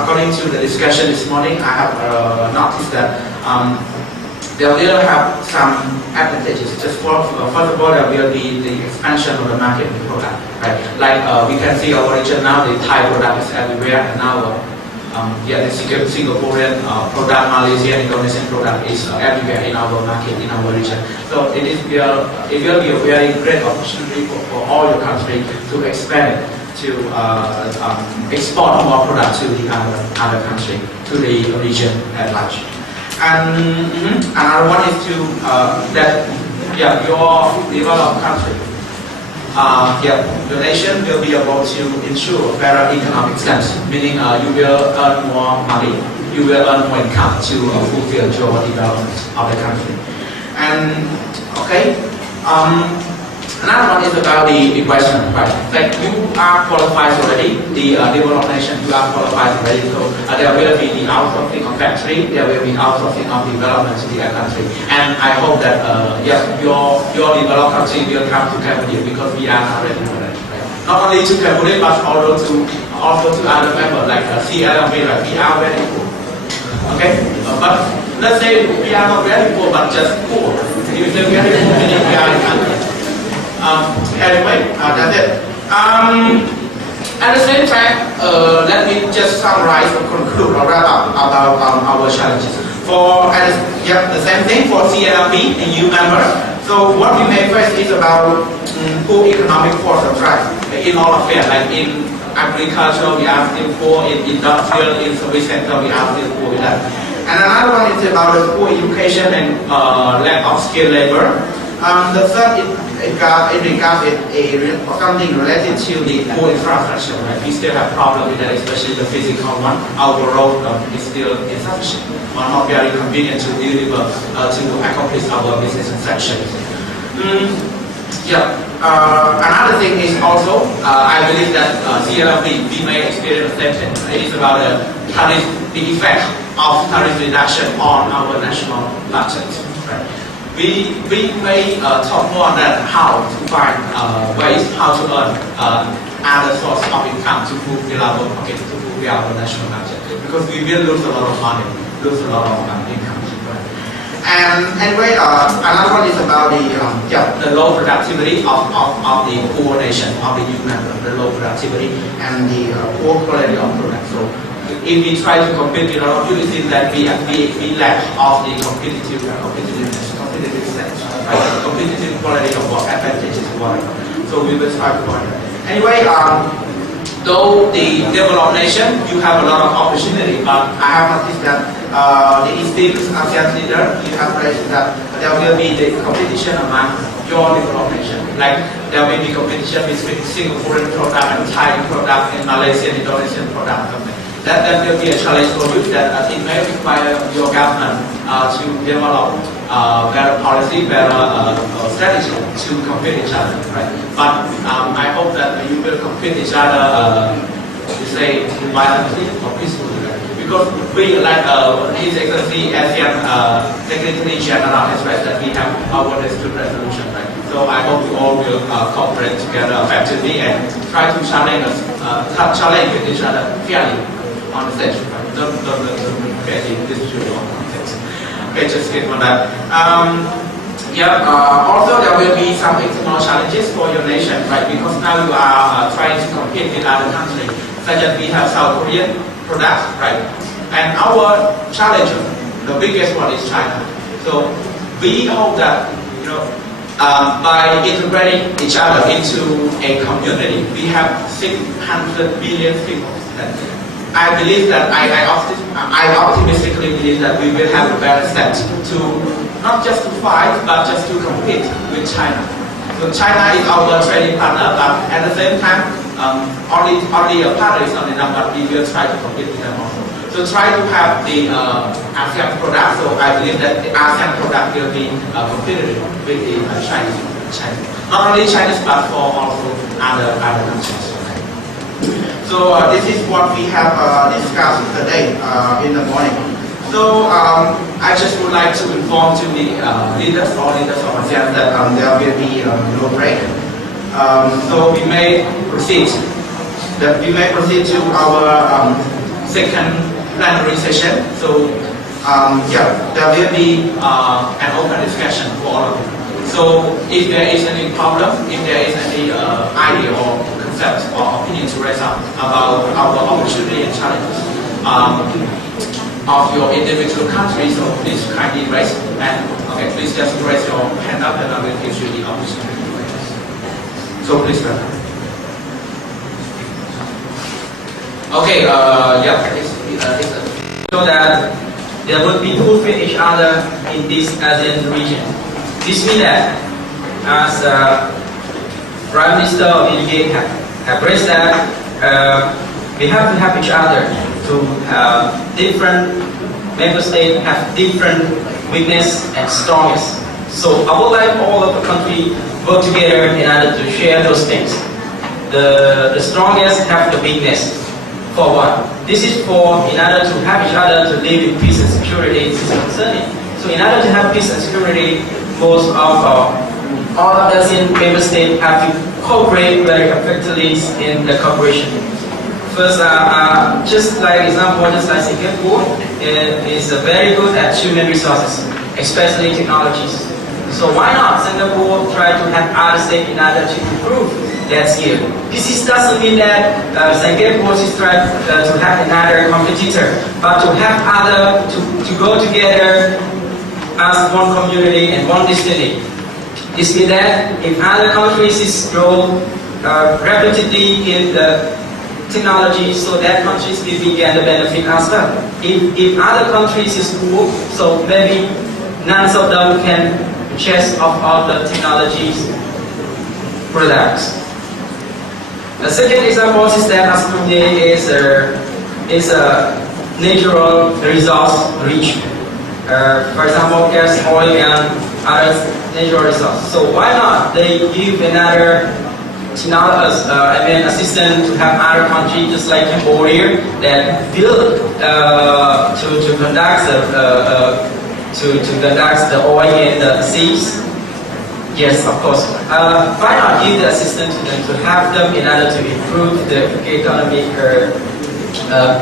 according to the discussion this morning, I have noticed that they will have some advantages. Just first of all, there will be the expansion of the market product. Right? Like we can see our region now, the Thai product is everywhere, and now the Singaporean product, Malaysian, Indonesian product is everywhere in our market, in our region. So it will be a very great opportunity for all your country to expand, to export more product to the other country, to the region at large. And another one is to that your developed country, your nation will be able to ensure better economic stance, meaning you will earn more money, you will earn more income to fulfill your development of the country. And another one is about the question, right? Like you are qualified already, the developed nation, you are qualified already, so there will be the outsourcing of factory, there will be outsourcing of development to the country. And I hope that your developed country will come to Cambodia because we are not ready for that. Right? Not only to Cambodia, but also to other members like CLMV, right? We are very poor. Okay? But let's say we are not very poor, but just poor. If you say very poor, meaning we are in country. Anyway, that's it. At the same time, let me just summarize or conclude or wrap up about our challenges. The same thing for CLMB and EU member. So what we may face is about poor economic forces, right? In all of it, like in agriculture, we are still poor. In industrial, in service sector, we are still poor with that. And another one is about the poor education and lack of skilled labor. The third in regards something related to the poor infrastructure, right? We still have problems with that, especially the physical one. Our road is still insufficient or not very convenient to deliver to accomplish our business transactions. Another thing is also, I believe that CLMV, we may experience the same thing. It is about the effect of tariff reduction on our national budget. Right? We may talk more on that, how to find ways, how to earn other source of income to fulfill our pocket, to fulfill our national budget. Because we will lose a lot of money, lose a lot of income. Right? And anyway, another one is about the low productivity of the poor nation, of the EU member, the low productivity and the poor quality of products. So if we try to compete with our opportunities, that we lack of the competitiveness. Competitive quality of work, advantages of work. So we will try to find it. Anyway, though the developed nation, you have a lot of opportunity, but I have noticed that the esteemed ASEAN leader, you have raised that there will be the competition among your developed nation. Like there will be competition between Singaporean product and Thai product and Malaysian, Indonesian product. That will be a challenge for you, that it may require your government to develop better policy, better strategy to compete each other, right? But I hope that you will compete each other, say, violently or peacefully, right? Because we, like His Excellency ASEAN Secretary General has said that we have our dispute resolution, right? So I hope you all will cooperate together effectively and try to challenge with each other fairly on the stage, right? Don't create dispute or context. Okay, just skip on that. Also there will be some external challenges for your nation, right? Because now you are trying to compete with other countries, such as we have South Korean products, right? And our challenger, the biggest one is China. So we hope that, by integrating each other into a community, we have 600 billion people. I believe that I optimistically believe that we will have a better step to not just to fight, but just to compete with China. So China is our trading partner, but at the same time, only a partner is not enough, but we will try to compete with them also. So try to have the ASEAN product. So I believe that the ASEAN product will be competitive with the Chinese. Not only Chinese, but for also other countries. So this is what we have discussed today in the morning. So I just would like to inform to the leaders of ASEAN that there will be no break. So we may proceed. To our second plenary session. So there will be an open discussion for all of you. So if there is any problem, if there is any idea or concept or opinion to raise up about our opportunity and challenges of your individual country, so please kindly raise, and please just raise your hand up and I will give you the opportunity. So please welcome. Okay, so that there would be good for each other in this ASEAN region. This means that, as Prime Minister of India have raised that, we have to help each other to different member states have different weakness and strengths. So I would like all of the country work together in order to share those things. The strongest have the weakness. For what? This is for in order to help each other to live in peace and security. This is concerning. So in order to have peace and security, most of all of us in member states have to cooperate very effectively in the cooperation. First, just like example, just like Singapore is very good at human resources, especially technologies. So why not Singapore try to have other states in order to improve that skill? This doesn't mean that Singapore is trying to have another competitor, but to have other to go together as one community and one destiny. This means that if other countries grow rapidly in the technology, so that countries will get the benefit as well. If other countries is poor, so maybe none of them can purchase of all the technologies products. The second example is that ASEAN is a natural resource rich. For example, gas, oil, and other natural resources. So why not they give another assistance to have other countries just like Cambodia that build to conduct the oil in the seas. Yes, of course. Why not give the assistance to them to have them in order to improve the economic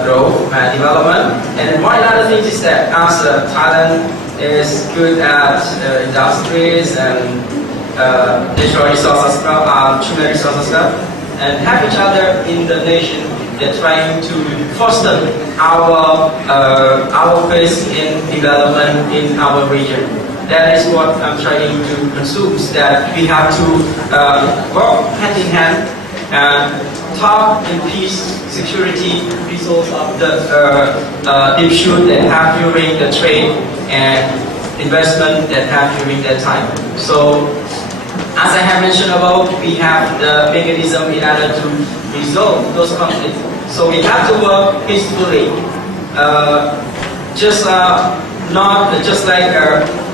growth and development? And one other thing is that as Thailand is good at industries and natural resources, human resources stuff, and help each other in the nation. They're trying to foster our pace in development in our region. That is what I'm trying to pursue, that we have to work hand in hand and talk in peace, security, resource of the issue that have during the trade and investment that have during that time. So, as I have mentioned about, we have the mechanism in order to resolve those conflicts. So we have to work peacefully. Not just like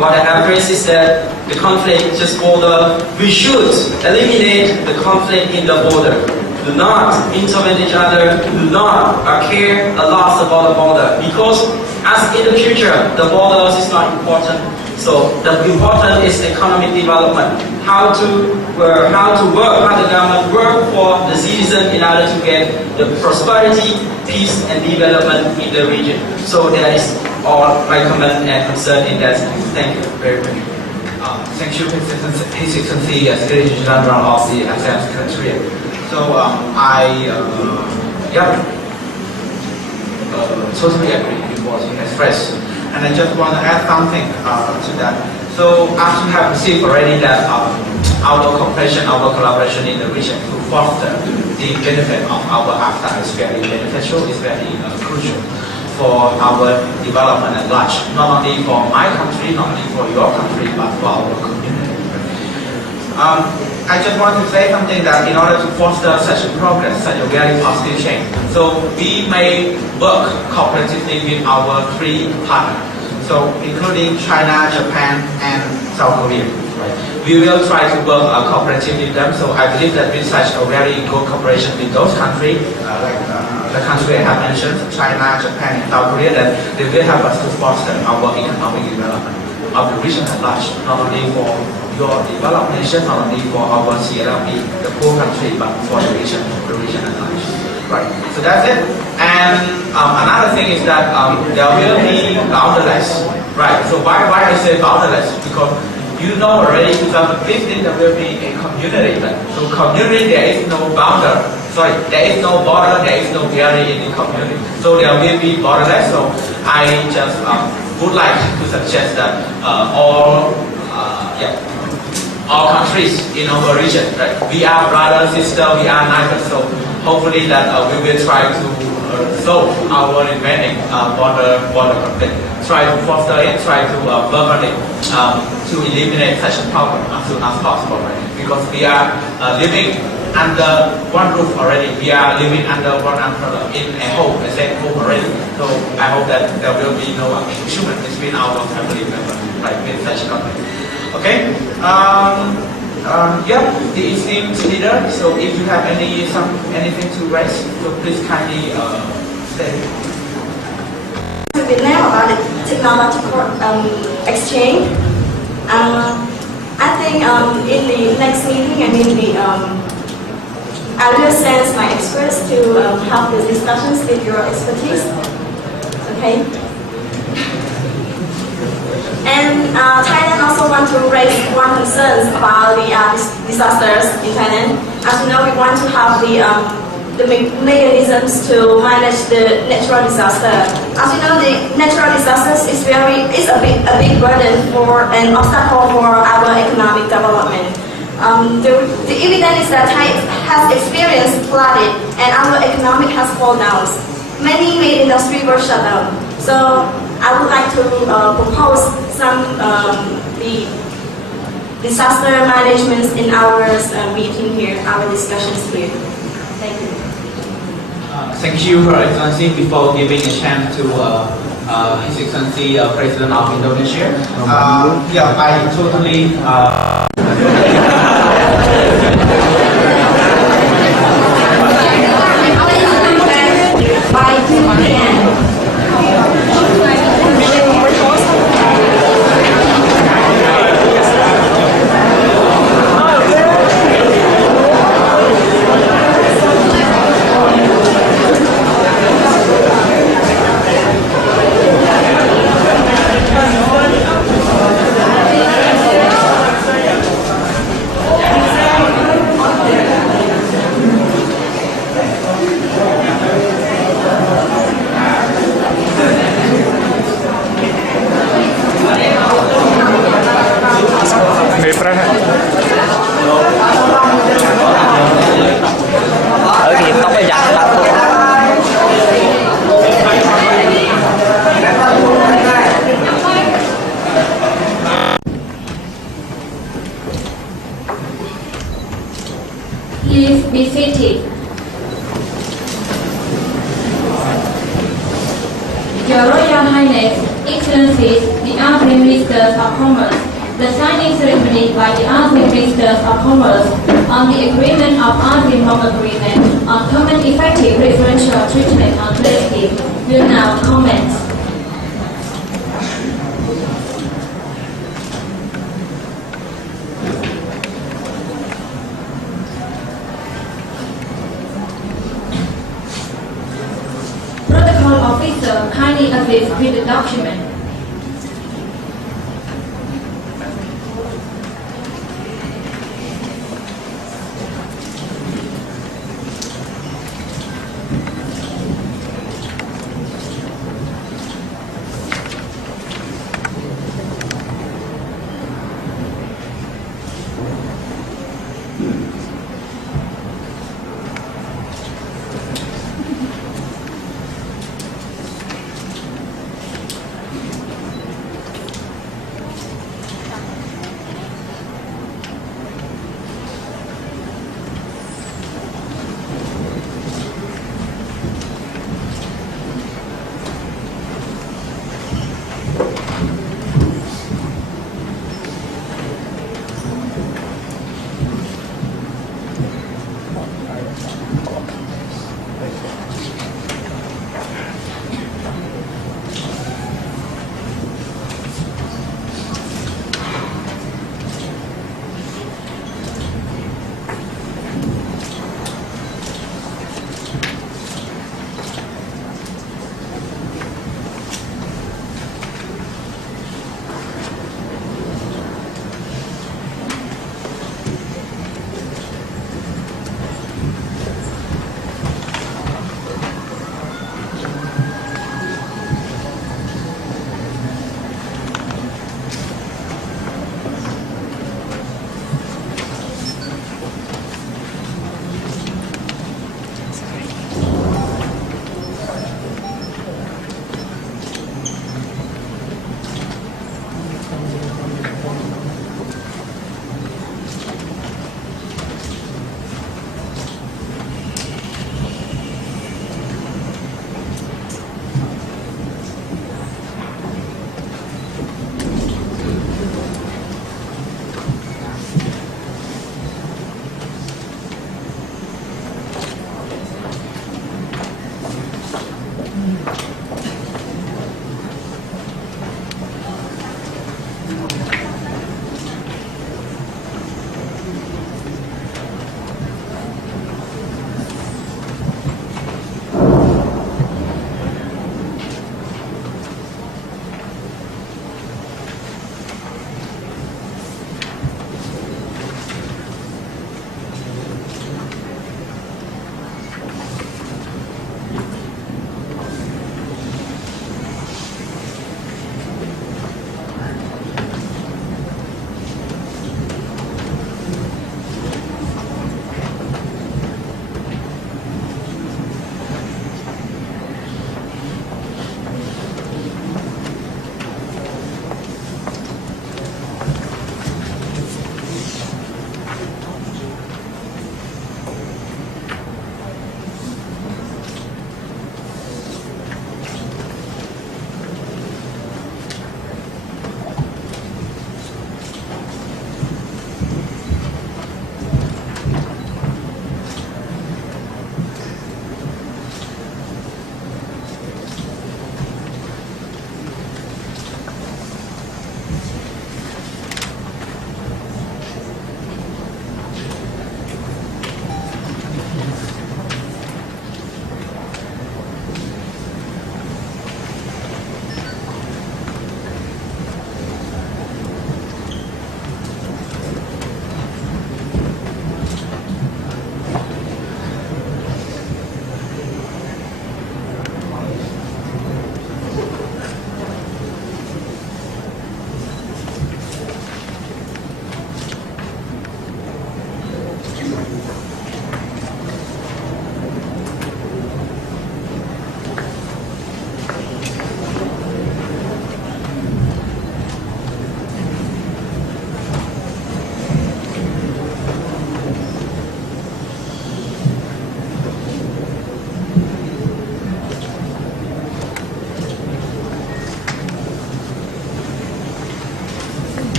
what I have raised is that the conflict just border. We should eliminate the conflict in the border. Do not intervene each other. Do not care a lot about the border, because as in the future the borders is not important. So the important is economic development. How the government work for the citizen in order to get the prosperity, peace, and development in the region. So that is all my comment and concern in that. Thank you very much. Thank you, His Excellency, Secretary General of the ASEAN Secretariat. So totally agree with what you expressed, and I just want to add something to that. So as we have received already that our cooperation, our collaboration in the region to foster the benefit of our AFTA is very beneficial, is very crucial for our development at large, not only for my country, not only for your country, but for our community. I just want to say something that in order to foster such a progress, such a very positive change, so we may work cooperatively with our three partners, so including China, Japan, and South Korea. Right? We will try to work cooperatively with them. So I believe that with such a very good cooperation with those countries, like the country I have mentioned, China, Japan, and South Korea, that they will help us to foster our economic development of the region at large, not only for your developed nation, not only for our CLP, the poor country, but for the region at large. Right. So that's it. And another thing is that there will be boundaryless. Right. So why I say boundaryless? Because you know already 2015 there will be a community. So community, there is no boundary. Sorry, there is no border, there is no barrier in the community. So there will be borderless. So I just would like to suggest that all countries in our region, right? We are brothers, sisters, we are neighbors. So hopefully that we will try to solve our remaining border conflict. Try to foster it, try to work on it to eliminate such a problem as soon as possible. Right? Because we are living under one roof already. We are living under one umbrella in a home, the same home already. So I hope that there will be no human between our family members, right, with such conflict. Okay. Yeah, the esteemed leader. So if you have anything to raise, so please kindly say. To Vietnam about the technological exchange. I think in the next meeting, I will send my experts to have the discussions with your expertise. Okay. And Thailand also want to raise one concern about the disasters in Thailand. As you know, we want to have the mechanisms to manage the natural disaster. As you know, the natural disasters is a big burden for an obstacle for our economic development. The evidence is that Thailand has experienced flooding and our economic has fallen down. Many main industries were shut down. So I would like to propose some the disaster management in our meeting here, our discussions here. Thank you. Thank you, Her Excellency. Before giving a chance to His Excellency President of Indonesia, yeah, I totally. Please be seated. Your Royal Highness, Excellencies, the ASEAN Ministers of Commerce, the signing ceremony by the ASEAN Ministers of Commerce on the agreement of ASEAN Non-Agreement on Common Effective Preferential Treatment on Plastic will now commence. Protocol officer kindly assist with the document.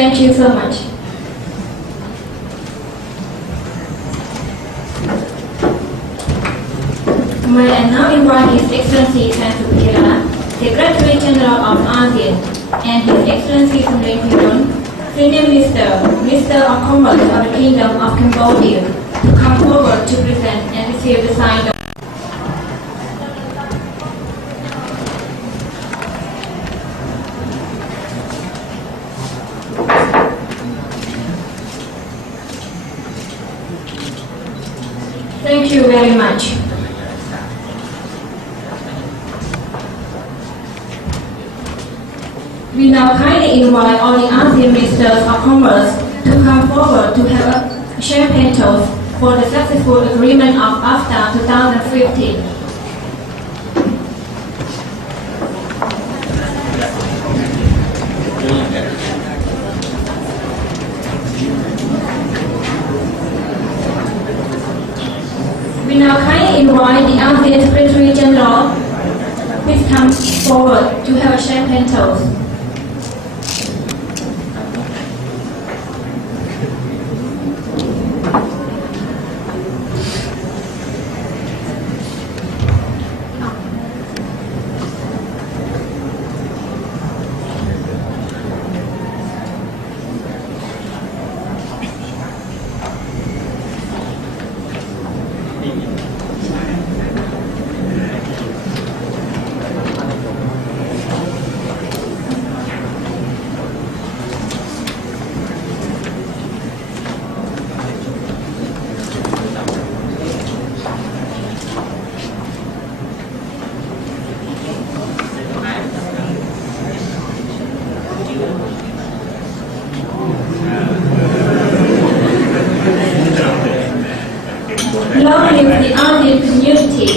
Thank you so much. May I now invite His Excellency Tan Supira, Secretary General of ASEAN, and His Excellency Samdech Hairon, Senior Minister of Commerce of the Kingdom of Cambodia, to come forward to present and receive the sign of Thank you very much. We now kindly invite all the ASEAN Ministers of Commerce to come forward to have a champagne toast for the successful agreement of AFTA 2015. We now kindly invite the ASEAN Secretary General, please come forward to have a champagne toast. with the ASEAN community.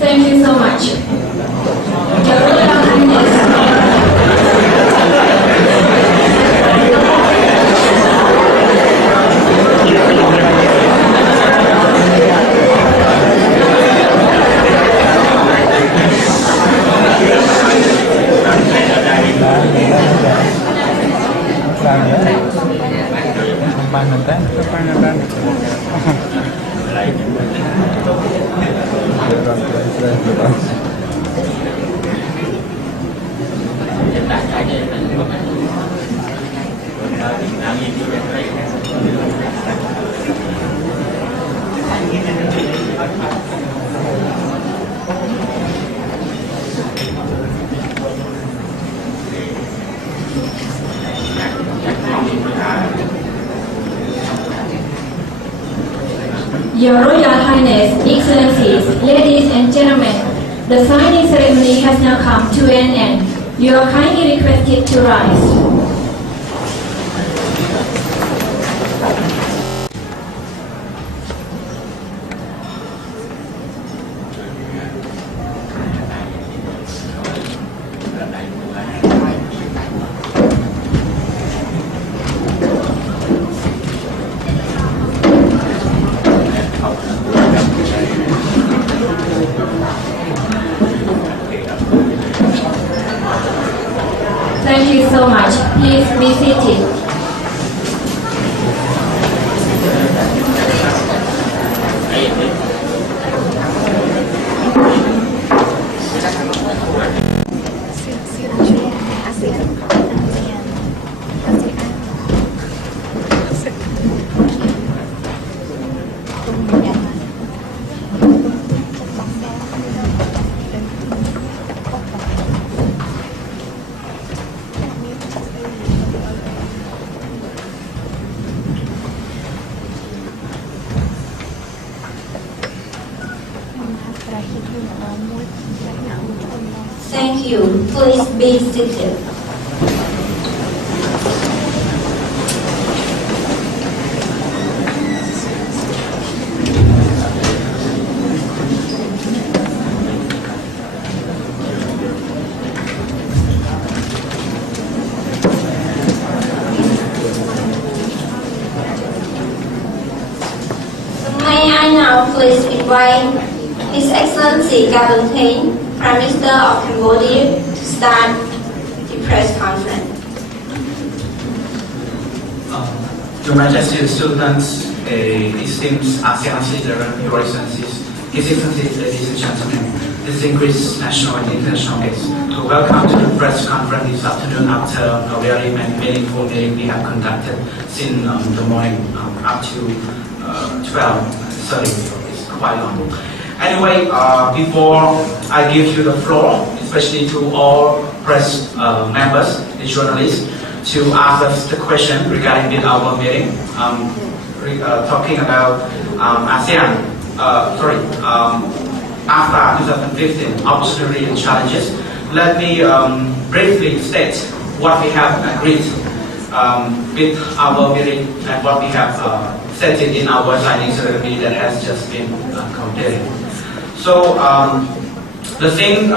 Thank you so much. Your Royal Highness. Your Royal Highness, Excellencies, ladies and gentlemen, the signing ceremony has now come to an end. You are kindly requested to rise. Thank you so much. Please be seated. Thank you. Please be seated. May I now please invite His Excellency Gabantain, Prime Minister of Cambodia, to start the press conference. Your Majesty, students, esteemed ASEAN leader, Your Excellencies, His Excellencies, ladies and gentlemen, distinguished national and international guests, to welcome to the press conference this afternoon after a very meaningful meeting we have conducted since the morning up to 12:30. It's quite long. Anyway, before I give you the floor, especially to all press members and journalists, to ask us the question regarding our meeting, talking about ASEAN, AFTA 2015, opportunity and challenges. Let me briefly state what we have agreed with our meeting and what we have stated in our signing ceremony that has just been completed. So the thing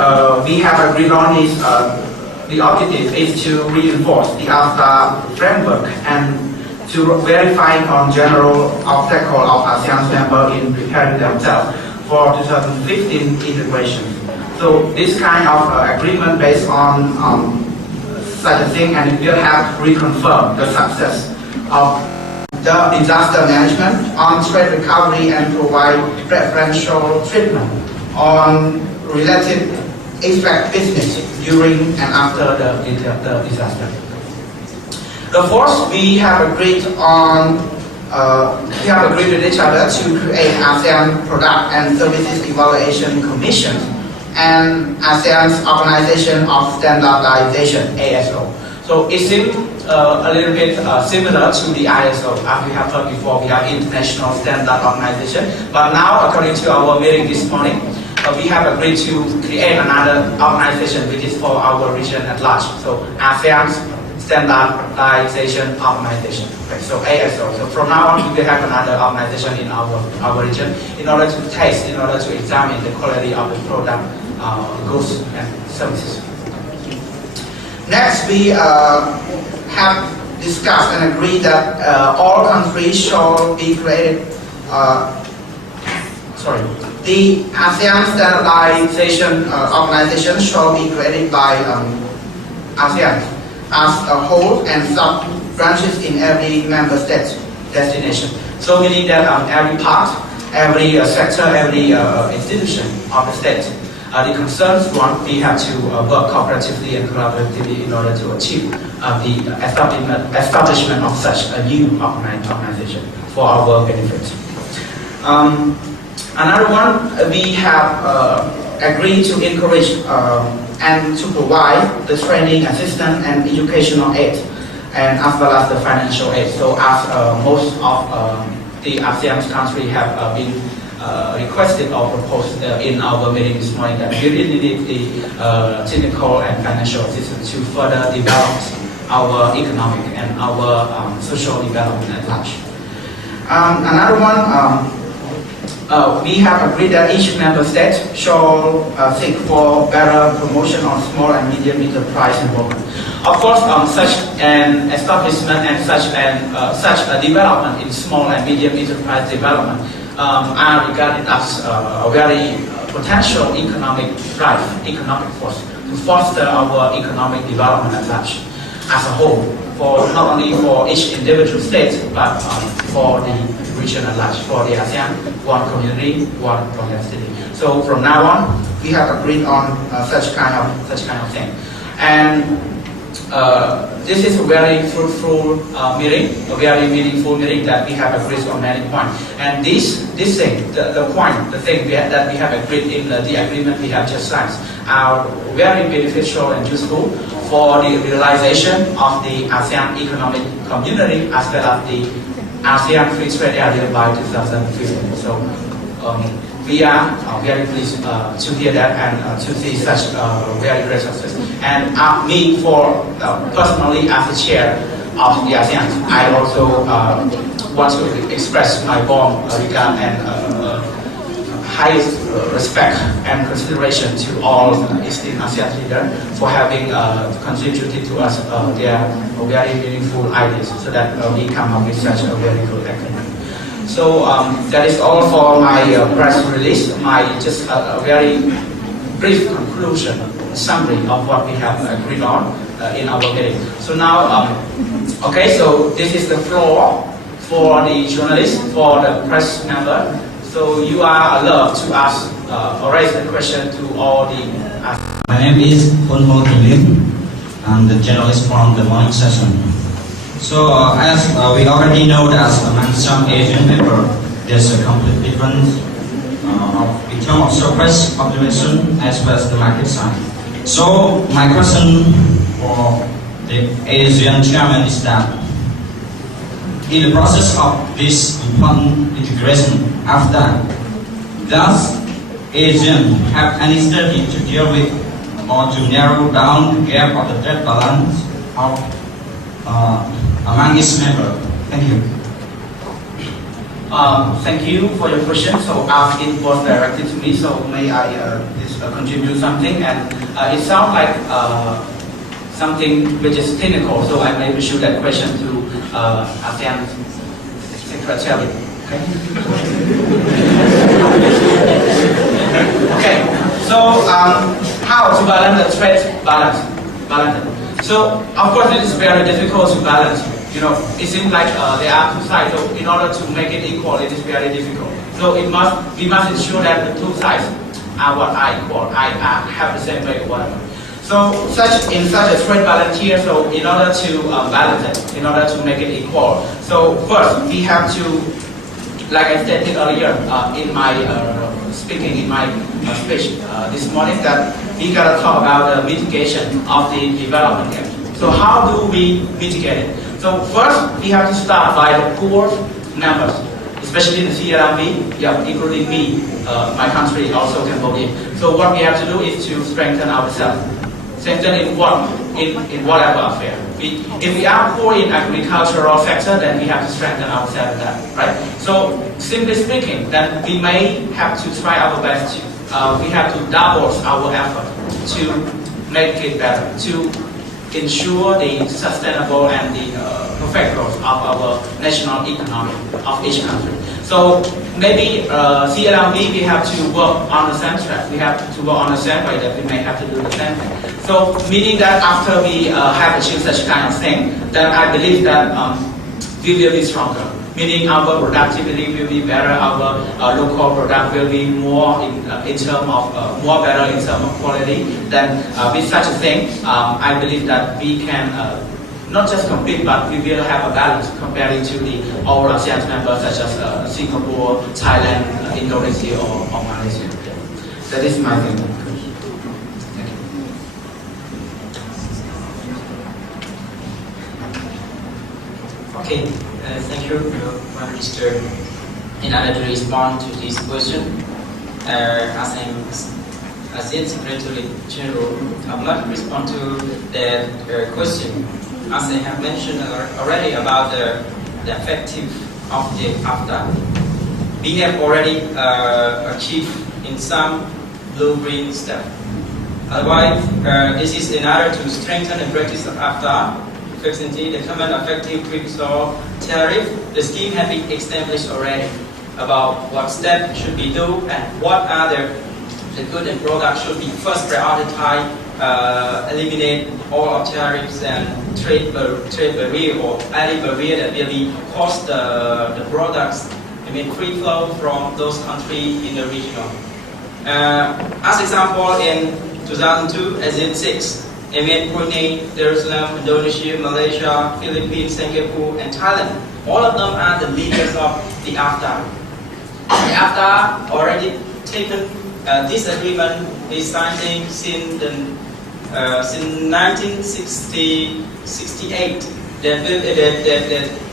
we have agreed on is the objective is to reinforce the AFTA framework and to verify on general obstacle of ASEAN's members in preparing themselves for 2015 integration. So this kind of agreement based on such a thing, and it will have reconfirmed the success of the disaster management on trade recovery and provide preferential treatment on related expect business during and after the disaster. The fourth, we have agreed with each other to create ASEAN Product and Services Evaluation Commission and ASEAN's Organization of Standardization, ASO. So it seems a little bit similar to the ISO. As we have heard before, we have International Standard Organization. But now, according to our meeting this morning, we have agreed to create another organization which is for our region at large. So ASEAN's Standardization Organization. Okay, so ASO. So from now on, we will have another organization in our region in order to test, in order to examine the quality of the product, goods and services. Next, we have discussed and agreed that all countries shall be created. The ASEAN Standardization Organization shall be created by ASEAN as a whole and sub-branches in every member state destination. So meaning that every part, every sector, every institution of the state, the concerns one, we have to work cooperatively and collaboratively in order to achieve the establishment of such a new organization for our benefit. Another one, we have agreed to encourage and to provide the training, assistance, and educational aid, and as well as the financial aid. So as most of the ASEAN countries have been requested or proposed in our meeting this morning, that we really need the technical and financial assistance to further develop our economic and our social development at large. Another one, we have agreed that each member state shall seek for better promotion on small and medium enterprise involvement. Of course, such an establishment and such a development in small and medium enterprise development are regarded as a very potential economic drive, economic force to foster our economic development at large, as a whole, for not only for each individual state, but for the region at large, for the ASEAN, one community, one complexity. So from now on, we have agreed on such kind of thing, and this is a very fruitful meeting, a very meaningful meeting that we have agreed on many points. And this thing, the thing that we have agreed in the agreement we have just signed, are very beneficial and useful for the realization of the ASEAN economic community as well as the ASEAN Free Trade Area by 2015. So we are very pleased to hear that and to see such very great success. And me, for personally as the chair of the ASEAN, I also want to express my warm regard and highest respect and consideration to all Eastern ASEAN leaders for having contributed to us their very meaningful ideas, so that we come up with such a very good agreement. So that is all for my press release, just a very brief conclusion, summary of what we have agreed on in our meeting. So now, okay, so this is the floor for the journalists, for the press member. So you are allowed to ask or raise the question to all the. My name is Hun Ho Thi Lim. I'm the journalist from the morning session. So as we already know that among some Asian people, there's a complete difference in terms of surplus population as well as the market size. So my question for the ASEAN chairman is that in the process of this important integration AFTA, does ASEAN have any strategy to deal with or to narrow down the gap of the trade balance of among its members? Thank you. Thank you for your question. So as it was directed to me, so may I contribute something? And it sounds like something which is technical, so I may shoot that question to ASEAN Secretary. Okay. Okay. So how to balance the trade balance? So of course it is very difficult to balance. You know, it seems like there are two sides. So in order to make it equal, it is very difficult. So we must ensure that the two sides are what are equal. I have the same weight or whatever. So in such a trade balance here, so in order to balance it, in order to make it equal, so first we have to, like I stated earlier in my speaking, in my speech this morning that we gotta talk about the mitigation of the development gap. So how do we mitigate it? So first, we have to start by the poor members, especially the CLMV, yeah, including me, my country, also Cambodia. So what we have to do is to strengthen ourselves. Strengthen in what? In whatever affair. If we are poor in agricultural sector, then we have to strengthen ourselves in that, right? So simply speaking, then we may have to try our best to, we have to double our effort to make it better, to ensure the sustainable and the perfect growth of our national economy of each country. So maybe CLMV, we have to work on the same track. We have to work on the same way that we may have to do the same thing. So meaning that after we have achieved such kind of thing, then I believe that we will be stronger. Meaning our productivity will be better, our local product will be more in terms of more better in terms of quality. Then with such a thing, I believe that we can not just compete, but we will have a balance comparing to the all ASEAN members such as Singapore, Thailand, Indonesia, or Malaysia. So this is my thing. Okay, thank you, Prime Minister. In order to respond to this question, as ASEAN Secretary General, I would like to respond to that question. As I have mentioned already about the effective of the AFTA, we have already achieved in some blue-green step. Otherwise, this is in order to strengthen the practice of AFTA. For example, the common effective withdrawal tariff, the scheme has been established already about what steps should be done and what are the goods and products should be first prioritized, eliminate all of tariffs and trade barrier or any barrier that will be cost the products, free flow from those countries in the region. As example, in 2002, ASEAN 6, Brunei, Jerusalem, Indonesia, Malaysia, Philippines, Singapore, and Thailand. All of them are the leaders of the AFTA. The AFTA already taken this agreement is signed since 1968.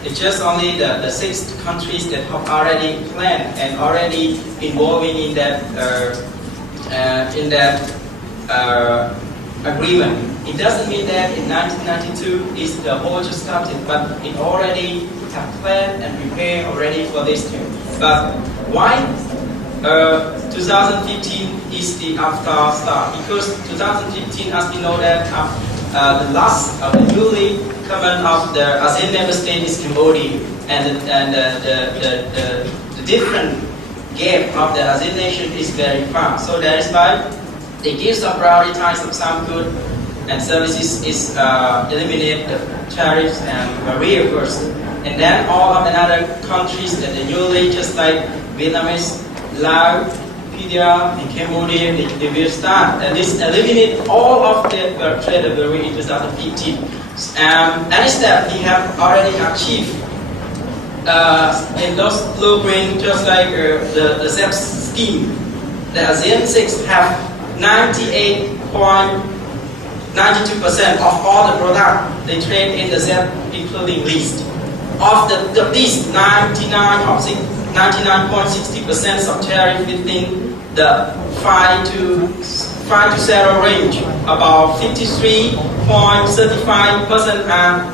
It's just only the 6 countries that have already planned and already involving in that agreement. It doesn't mean that in 1992 is the whole just started, but it already have planned and prepared already for this too. But why 2015 is the AFTA start? Because 2015, as we know that the last of the newly common of the ASEAN member state is Cambodia, and the different gap of the ASEAN nation is very far. So that is why they give some prioritize of some goods and services is eliminate the tariffs and barrier first, and then all of the other countries that the newly just like Vietnamese, Laos, India, and Cambodia, they will start and this eliminate all of the trade barrier in 2015. And instead we have already achieved in those blueprint just like the ZEP scheme. The ASEAN 6 have 98.92% of all the product they trade in the ZEP, including least. Of these 99.60% of tariff within the 5 to 0 range, about 53.35% are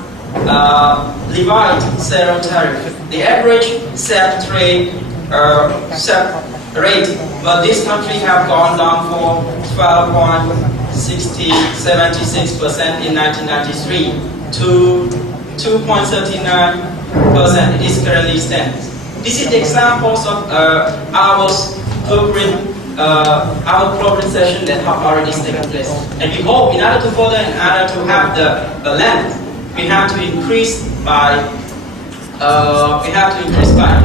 levied zero tariff. The average ZEP trade rate, but this country have gone down for 12.76% in 1993 to 2.39% it is currently stands. This is the examples of our program session that have already taken place. And we hope in order to further, in order to have the land, we have to increase by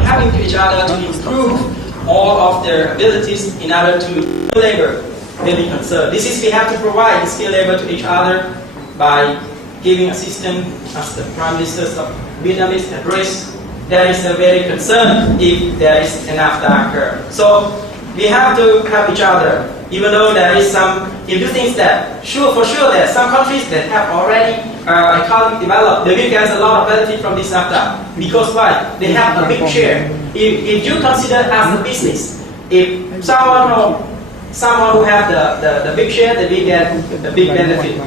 having each other to improve all of their abilities in order to labor will be concerned. This is we have to provide skilled labor to each other by giving assistance as the Prime Ministers of Vietnamese address. There is a very concern if there is enough darker. So We have to help each other, even though there is some, if you think that, for sure there are some countries that have already economic developed, they will get a lot of benefit from this AFTA. Because why? They have a big share. If you consider as a business, if someone who have the big share, they will get the big benefit.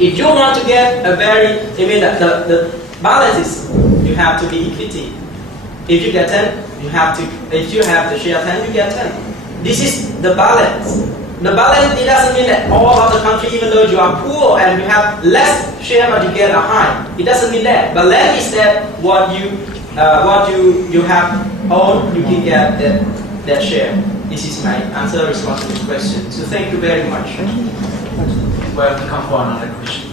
If you want to get a very, the balances, you have to be equity. If you get 10, if you have the share 10, you get 10. This is the balance. The balance, it doesn't mean that all of the country, even though you are poor and you have less share but you get a high. It doesn't mean that. Balance is that what you have own, you can get that share. This is my answer response to this question. So thank you very much. Welcome for another question.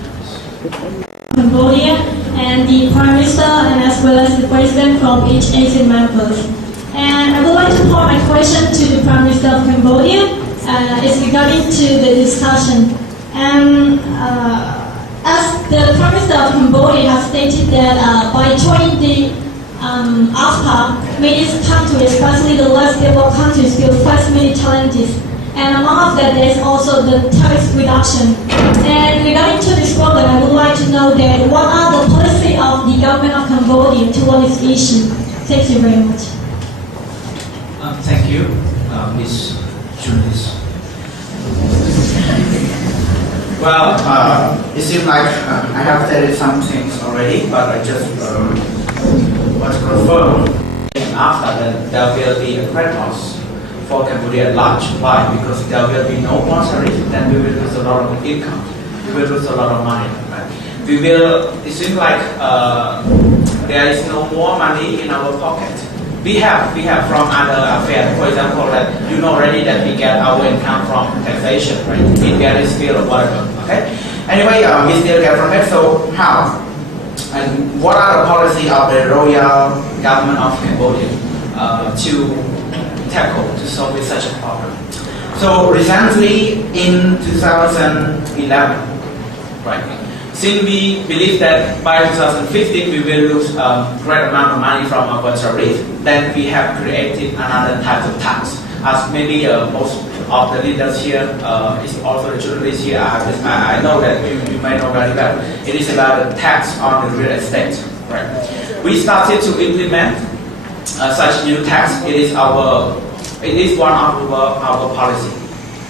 Cambodia and the Prime Minister and as well as the President from each ASEAN members. And I would like to put my question to the Prime Minister of Cambodia. It's regarding to the discussion. And as the Prime Minister of Cambodia has stated that by joining the AFTA, many countries, especially the less developed countries, will face many challenges. And among that, there is also the tax reduction. And regarding to this problem, I would like to know that what are the policy of the government of Cambodia towards this issue? Thank you very much. Thank you, Ms. Julius. Well, it seems like I have said some things already, but I just want to confirm after that there will be a credit loss for Cambodia at large. Why? Because there will be no more tariff, then we will lose a lot of income. We will lose a lot of money. Right? It seems like there is no more money in our pocket. We have from other affairs, for example, that you know already that we get our income from taxation, right? In various field or whatever. Okay. Anyway, we still get from it. So how? And what are the policy of the royal government of Cambodia to tackle to solve such a problem? So recently in 2011, right? Since we believe that by 2015 we will lose a great amount of money from our tariff, then we have created another type of tax. As maybe most of the leaders here, is also the journalists here, I know that you may know very well. It is about the tax on the real estate. Right? We started to implement such new tax. It is one of our policy.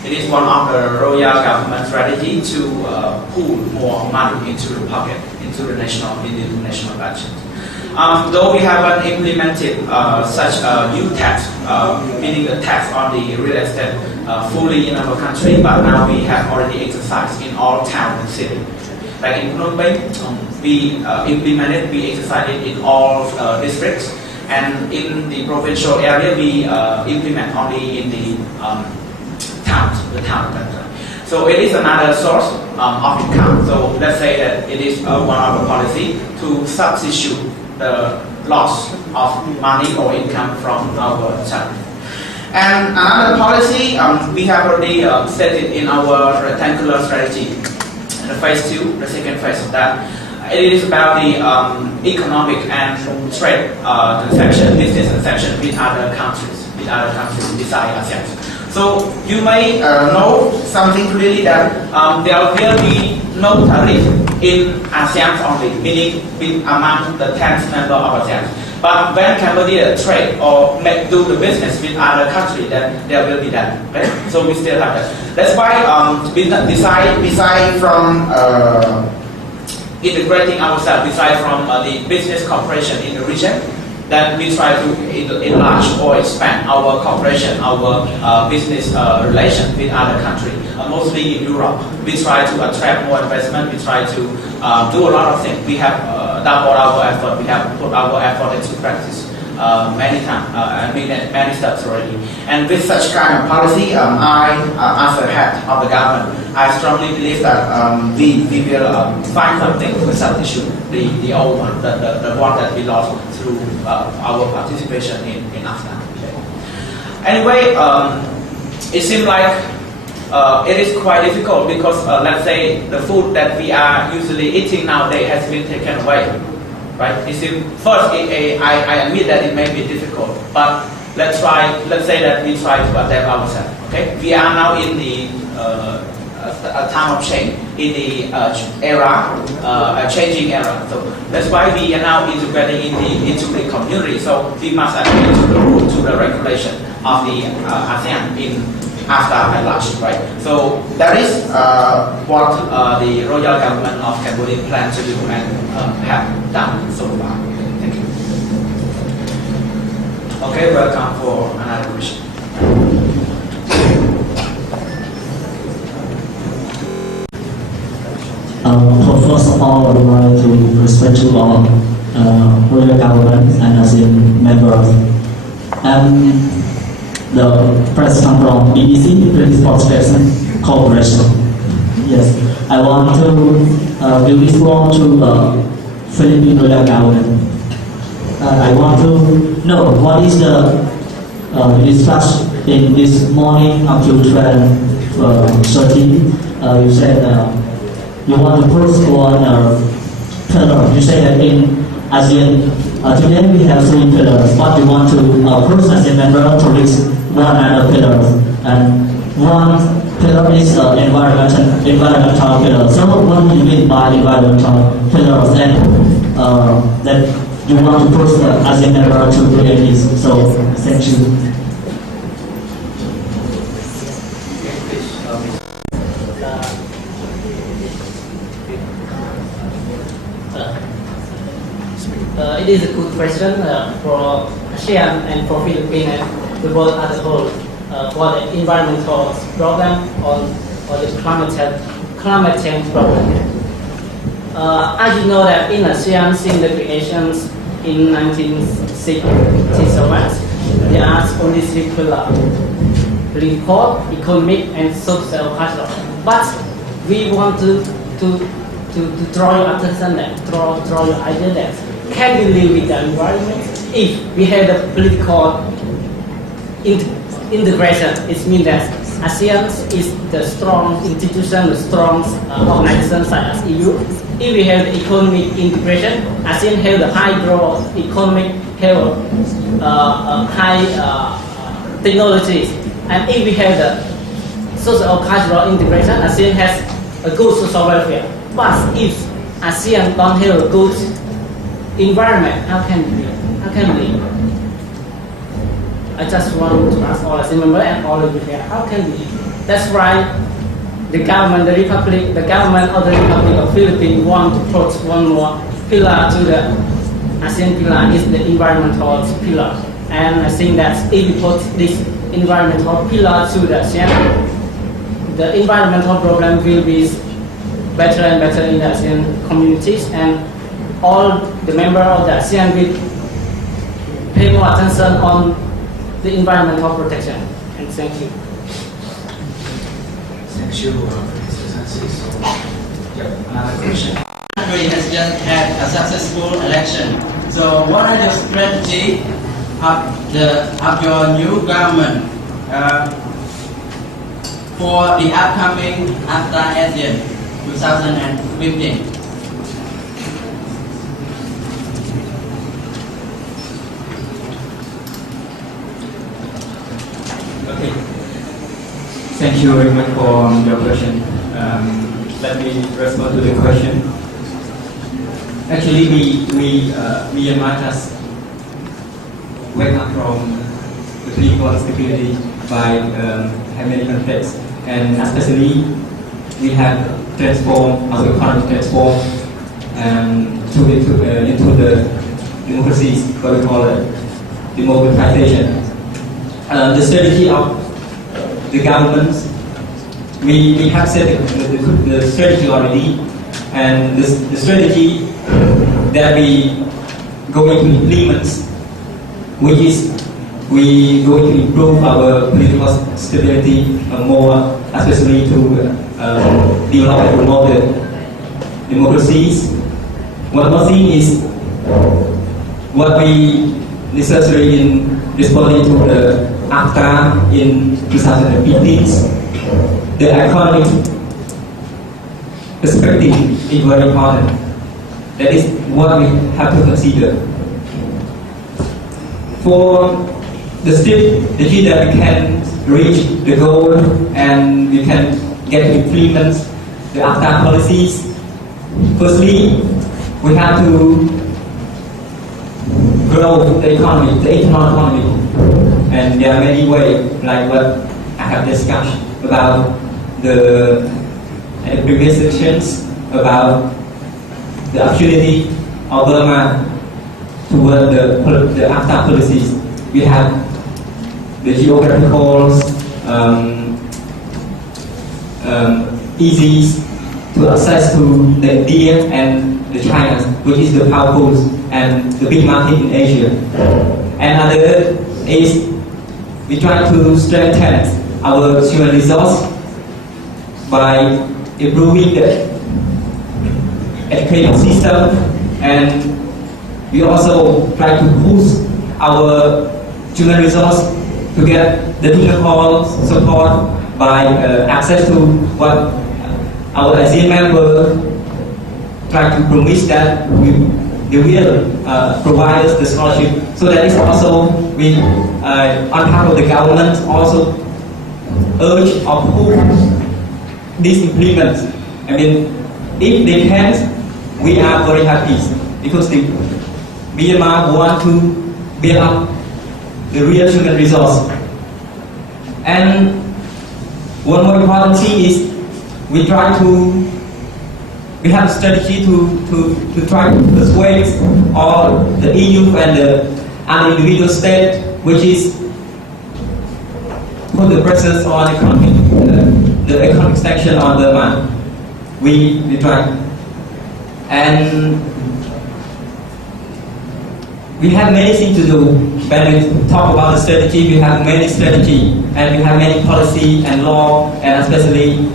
It is one of the royal government strategy to pull more money into the pocket, into the national budget. Though we haven't implemented such a new tax, meaning the tax on the real estate fully in our country, but now we have already exercised in all towns and cities. Like in Phnom Penh, we implemented, we exercised it in all districts, and in the provincial area, we implement only in the town center. So it is another source of income. So let's say that it is one of the policy to substitute the loss of money or income from our tariff. And another policy we have already stated in our rectangular strategy, the phase 2, the second phase of that. It is about the economic and trade transaction, business transaction with other countries besides ASEAN. So you may know something clearly that there will be no tariff in ASEAN only, meaning among the 10 members of ASEAN. But when Cambodia trade or do the business with other countries, then there will be that. Okay? So we still have that. That's why beside from integrating ourselves, beside from the business cooperation in the region, that we try to enlarge or expand our cooperation, our business relation with other countries, mostly in Europe. We try to attract more investment. We try to do a lot of things. We have doubled our effort. We have put our effort into practice many times, many steps already. And with such kind of policy, I, as the head of the government, I strongly believe that we will find something to substitute the old one, the one that we lost through our participation in AFTA. Anyway, it seems like it is quite difficult because let's say the food that we are usually eating nowadays has been taken away. Right? First, I admit that it may be difficult, but let's say that we try to adapt ourselves. Okay, we are now in the a time of change, in the a changing era. So that's why we are now integrating into the community. So we must adhere to the rule, to the regulation of the ASEAN in AFTA at large, right? So that is what the royal government of Cambodia plans to do and have done so far. Thank you. Okay, welcome for another question. First of all, I would like to respect to all royal government and ASEAN members. The president from BBC, British Broadcasting Corporation. Yes, I want to give this word to Philippine royal government. I want to know what is the discussion in this morning up to 12:13. You said you want to push one pillar. You say that in ASEAN, today we have 3 pillars, but you want to push ASEAN member to reach one other pillar. And one pillar is environmental pillar. So what do you mean by environmental pillars? And that you want to push the ASEAN member to create this. So thank you. It is a good question for ASEAN and for Philippines and the world as a whole for the environmental problem or the climate change problem. As you know that in ASEAN, since the creations in 1967, there are only 3 pillars: political, economic, and social cultural. But we want to draw your attention that draw your idea that can we live with the environment if we have the political integration? It means that ASEAN is the strong institution, the strong organization such as EU. If we have the economic integration, ASEAN have the high growth economic, have high technologies. And if we have the social cultural integration, ASEAN has a good social welfare. But if ASEAN don't have a good environment, how can we live? I just want to ask all ASEAN members and all of you here, how can we live? That's why the government of the Republic of Philippines want to put one more pillar to the ASEAN pillar, is the environmental pillar. And I think that if we put this environmental pillar to the ASEAN, the environmental problem will be better and better in the ASEAN communities, and all the members of the ASEAN will pay more attention on the environmental protection. And thank you. Thank you, Mr. Francis. Another question. The country has just had a successful election. So, what are your strategies of your new government for the upcoming AFTA ASEAN 2015? Okay. Thank you very much for your question. Let me respond to the question. Actually, Myanmar has wake up from the political instability by many conflicts, and especially we have transformed our economy, into the democracies, what we call it, democratization. The strategy of the government, we have set the strategy already, and the strategy that we going to implement, which is we going to improve our political stability more, especially to develop and promote the democracies. One more thing is what we necessary in responding to the AFTA in 2015. The economic perspective is very important. That is what we have to consider. For the key that we can reach the goal and we can get to implement the AFTA policies. Firstly, we have to grow the economy, the internal economy, and there are many ways, like what I have discussed about the previous sections about the opportunity of Burma toward the AFTA policies. We have the geographical easy to access to the India and the China, which is the powerful and the big market in Asia. Another is we try to strengthen our human resource by improving the education system, and we also try to boost our human resource to get the technical support by access to what our ASEAN members try to promise that they will provide us the scholarship. So that is also we on part of the government also urge or push this implement. I mean, if they can, we are very happy because the Myanmar want to build up the real human resource. And one more important thing is we have a strategy to try to persuade all the EU and the other individual states, which is put the pressures on the economic section on the man. We try. And we have many things to do. When we talk about the strategy, we have many strategy and we have many policy and law, and especially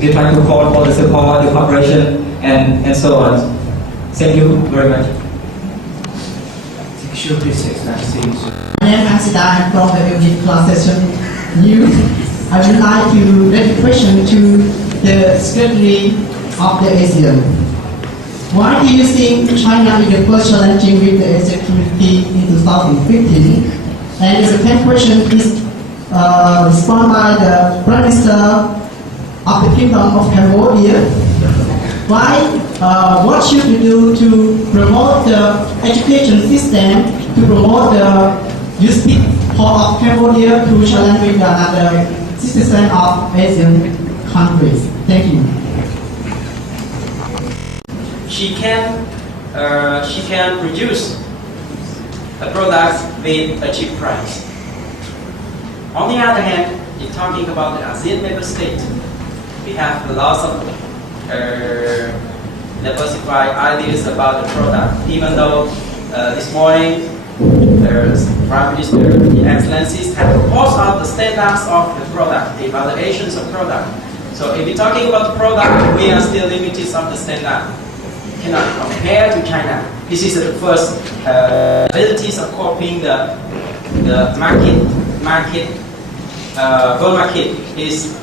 we try to call for the support, the cooperation, and so on. Thank you very much. My name is Asida. I'm from the unit class session news. I would like to raise a question to the Secretary of the ASEAN. Why do you think China is the first challenging with the security in 2015? And the second question is responded by the Prime Minister of the Kingdom of Cambodia. What should we do to promote the education system, to promote the youth people of Cambodia to challenge with the other citizens of Asian countries? Thank you. She can produce a product with a cheap price. On the other hand, if talking about the ASEAN member state, we have lots of diversified ideas about the product. Even though this morning the Prime Minister, the Excellencies, have proposed out the standards of the product, the evaluations of product. So if we're talking about the product, we are still limited of the standard. Cannot compare to China. This is the first abilities of copying the world market is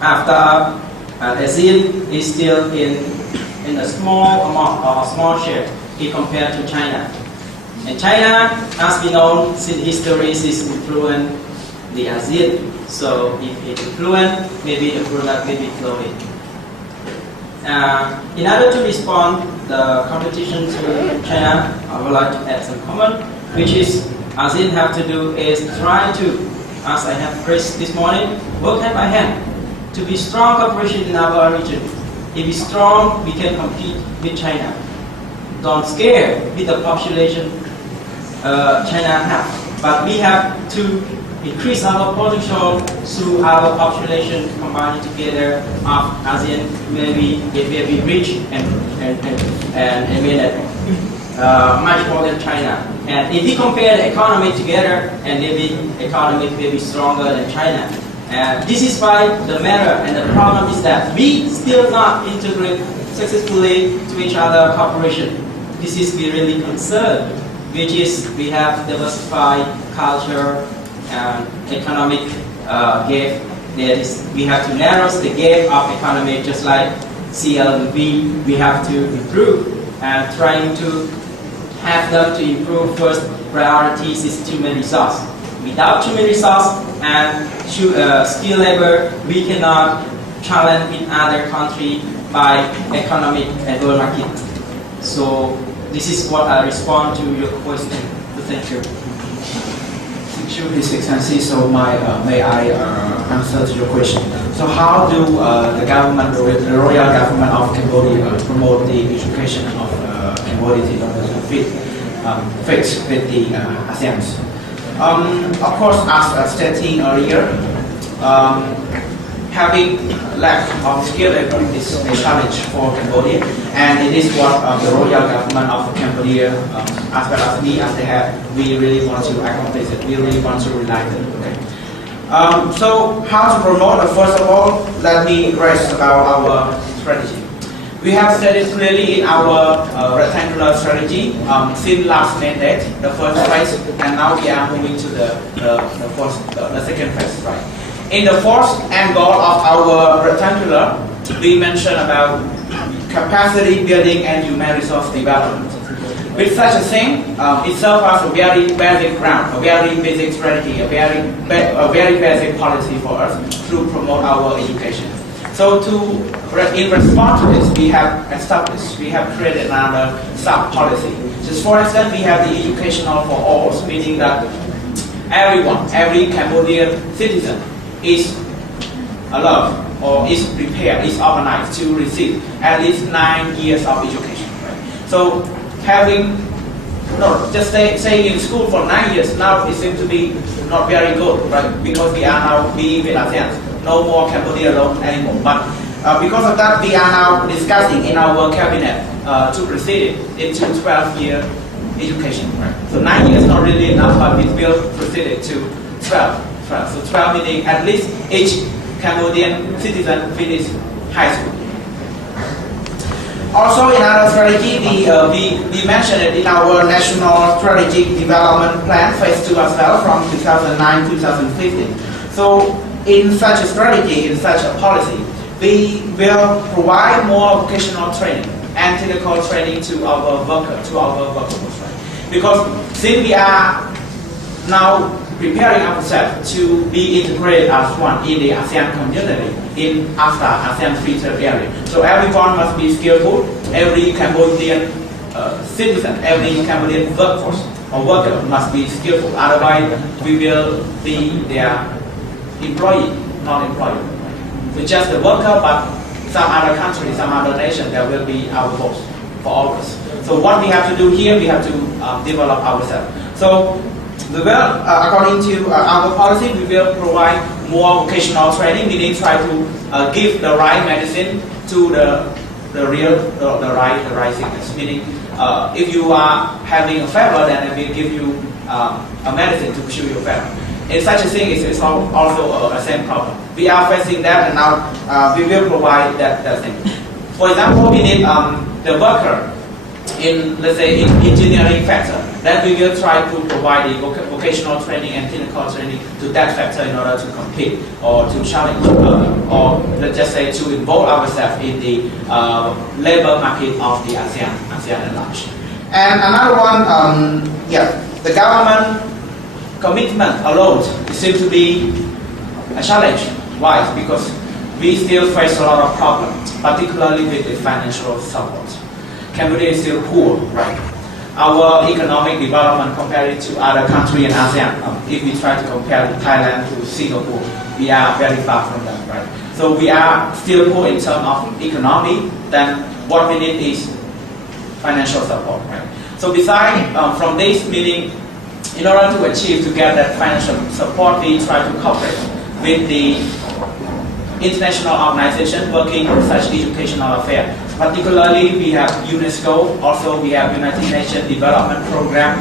after ASEAN is still in a small amount or small share if compared to China. And China, as we know, since history is influenced the ASEAN. So if it influence, maybe the product may be flowing. In order to respond the competition to China, I would like to add some comment, which is ASEAN have to do is try to, as I have praised this morning, work hand by hand to be strong cooperation in our region. If we're strong, we can compete with China. Don't scare with the population China have, but we have to increase our potential through our population combined together of ASEAN. Maybe it will be rich and much more than China. And if we compare the economy together, and maybe economy will be stronger than China. And this is why the matter and the problem is that we still not integrate successfully to each other cooperation. This is we really concerned, which is we have diversified culture and economic gap. We have to narrow the gap of economy, just like CLV. We have to improve and trying to have them to improve. First priorities is human resource. Without human resource and skilled labor, we cannot challenge in other country by economic and world market. So this is what I respond to your question. Thank you. Thank you, His Excellency. So may I answer to your question? So how do the government, the royal government of Cambodia promote the education of Cambodia in order to fit with the ASEAN? Of course, as stating earlier, having lack of skilled labor is a challenge for Cambodia, and it is what the royal government of Cambodia, as well as we as the head, we really want to accomplish it. We really want to realize it. Okay. So how to promote? First of all, let me raise about our strategy. We have stated clearly in our rectangular strategy since last mandate, the first phase, and now we are moving to the second phase, right? In the fourth angle of our rectangular, we mentioned about capacity building and human resource development. With such a thing, it serves as a very basic ground, a very basic strategy, a very basic policy for us to promote our education. So in response to this, we have created another sub-policy. Just for instance, we have the educational for all, meaning that every Cambodian citizen is allowed or is prepared, is organized to receive at least 9 years of education. Right? So just staying in school for 9 years, now it seems to be not very good, right? Because we are now being with ASEAN, no more Cambodia alone anymore. But because of that, we are now discussing in our cabinet to proceed it into 12-year education. Right? So 9 years not really enough, but we will proceed it to 12. So 12 meaning at least each Cambodian citizen finish high school. Also in our strategy, we mentioned it in our National Strategic Development Plan Phase 2 as well from 2009-2015. So in such a strategy, in such a policy, we will provide more vocational training and technical training to our workers, right? Because since we are now preparing ourselves to be integrated as one in the ASEAN community in AFTA, ASEAN Free Trade Area. So everyone must be skillful, every Cambodian citizen, every Cambodian workforce or worker must be skillful, otherwise we will be their employee, not employee. So just the worker, but some other country, some other nation, there will be our boss for all of us. So what we have to do here, we have to develop ourselves. So we will, according to our policy, we will provide more vocational training, meaning try to give the right medicine to the right sickness. Meaning, if you are having a fever, then we give you a medicine to cure your fever. In such a thing, it's also a same problem. We are facing that, and now we will provide that thing. For example, we need the worker in, let's say, in engineering factor. Then we will try to provide the vocational training and technical training to that factor in order to compete or to challenge, or let's just say to involve ourselves in the labor market of the ASEAN at large. And another one, the government commitment alone seems to be a challenge. Why? Because we still face a lot of problems, particularly with the financial support. Cambodia is still poor, right? Our economic development compared to other countries in ASEAN, if we try to compare Thailand to Singapore, we are very far from them, right? So we are still poor in terms of economy. Then what we need is financial support, right? So besides from this, meaning in order to achieve to get that financial support, we try to cooperate with the international organization working on such educational affairs. Particularly, we have UNESCO, also we have United Nations Development Program,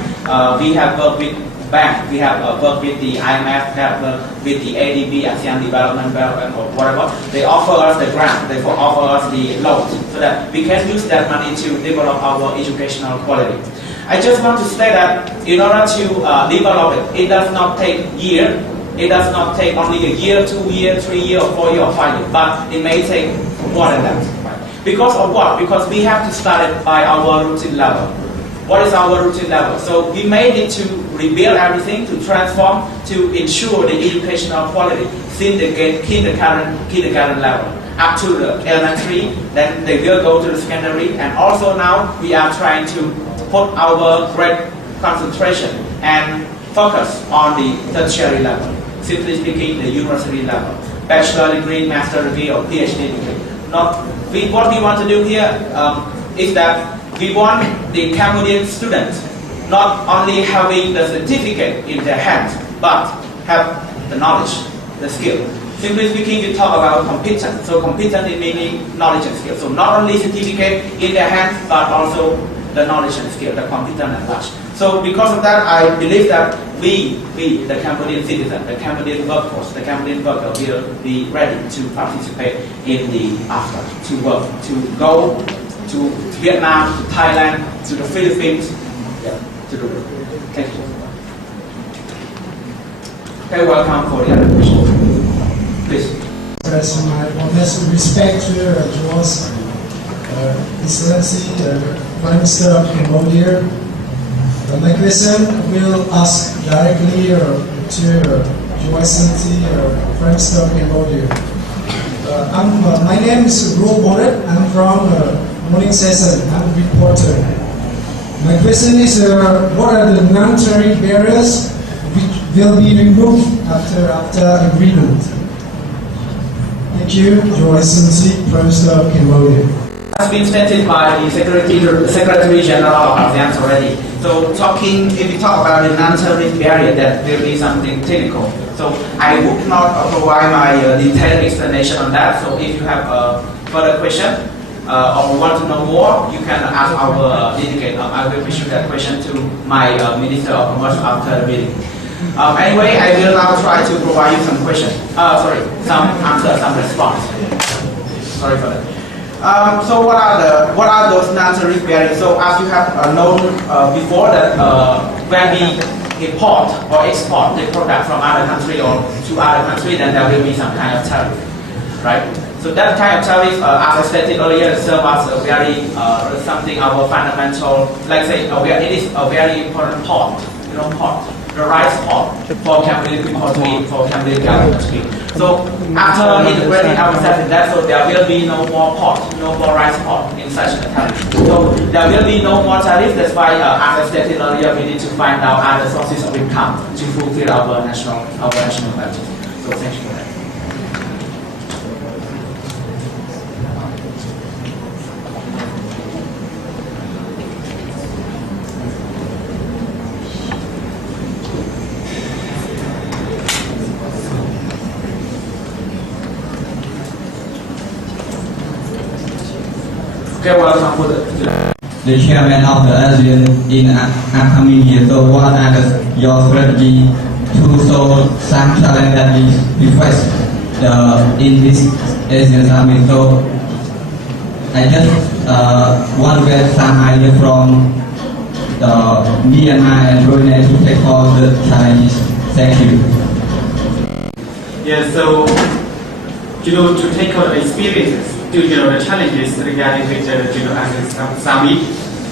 we have worked with bank, we have worked with the IMF, we have worked with the ADB, ASEAN Development Bank, or whatever. They offer us the grant, they offer us the loans, so that we can use that money to develop our educational quality. I just want to say that in order to develop it, it does not take years. It does not take only a year, 2 years, 3 years, or 4 years, or 5 years, but it may take more than that. Right? Because of what? Because we have to start it by our routine level. what is our routine level. So we may need to rebuild everything, to transform, to ensure the educational quality since the kindergarten level up to the elementary, then they will go to the secondary, and also now we are trying to put our great concentration and focus on the tertiary level, simply speaking the university level, bachelor degree, master degree or PhD degree. What we want to do here is that we want the Cambodian students not only having the certificate in their hands, but have the knowledge, the skill. Simply speaking, we talk about competence. So competence is meaning knowledge and skill. So not only certificate in their hands, but also the knowledge and skill, the competence and such. So because of that, I believe that we, the Cambodian citizen, the Cambodian workforce, the Cambodian worker will be ready to participate in the AFTA, to work, to go to Vietnam, to Thailand, to the Philippines, to do it. Thank you. Okay, welcome for the other question. Please. Express my warmest respect to Joe's Excellency, Prime Minister of Cambodia. My question will ask directly to Your Excellency, Prime Minister of Cambodia. My name is Ro Boret. I'm from Morning Session. I'm a reporter. My question is, what are the non-tariff barriers which will be removed after agreement? Thank you, Your Excellency, Prime Minister of Cambodia. Has been stated by the Secretary General of ASEAN already. So if we talk about the non-tariff barrier, that will be something technical. So I would not provide my detailed explanation on that. So if you have a further question or want to know more, you can ask our delegate. I will issue that question to my Minister of Commerce after the meeting. Anyway, I will now try to provide you some some answer, some response. Sorry for that. So what are those non-tariff barriers? So as you have known before that when we import or export the product from other country or to other country, then there will be some kind of tariff, right? So that kind of tariff, as I stated earlier, serves as a very something our fundamental, let's say, it is a very important port, the rice port for Cambodian people to eat, for Cambodian government to eat. So after integrating ourselves in that, so there will be no more port, no more rice port in such a tariff. So there will be no more tariff. That's why, as I stated earlier, we need to find out other sources of income to fulfill our national budget. So thank you for that. Okay, welcome for the chairman of the ASEAN in upcoming year. So what are your strategy to solve some challenge that we face in this ASEAN summit? So I just want to get some idea from Myanmar and Brunei to take all the challenges. Thank you. Yeah, so to take all the experiences, the challenges regarding with ASEAN summit,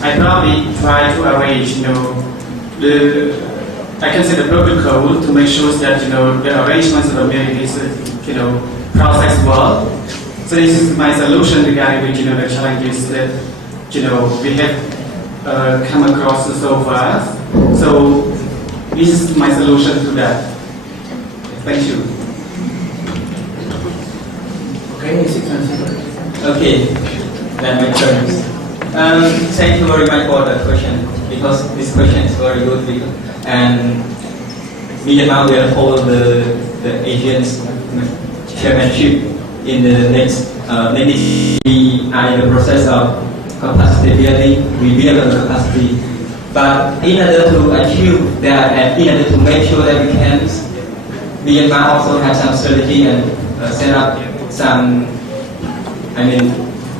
I probably try to arrange the protocol to make sure that the arrangements of the meeting is processed well. So this is my solution regarding with the challenges that we have come across so far. So this is my solution to that. Thank you. Okay, then my turn. Thank you very much for the question, because this question is very good. And Myanmar will hold the Asian chairmanship in the next. We are in the process of capacity building. We build the capacity, but in order to achieve that, and in order to make sure that we can, Myanmar also has some strategy and set up some.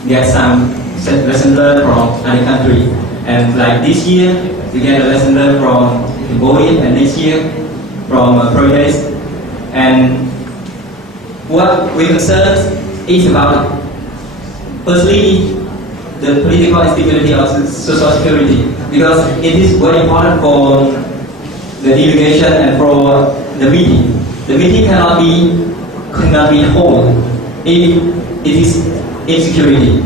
Get some lesson learned from other country. And like this year, we get a lesson learned from Cambodia, and next year from Brunei. And what we concern is about, firstly, the political instability of social security. because it is very important for the delegation and for the meeting. The meeting cannot be held if it is insecurity.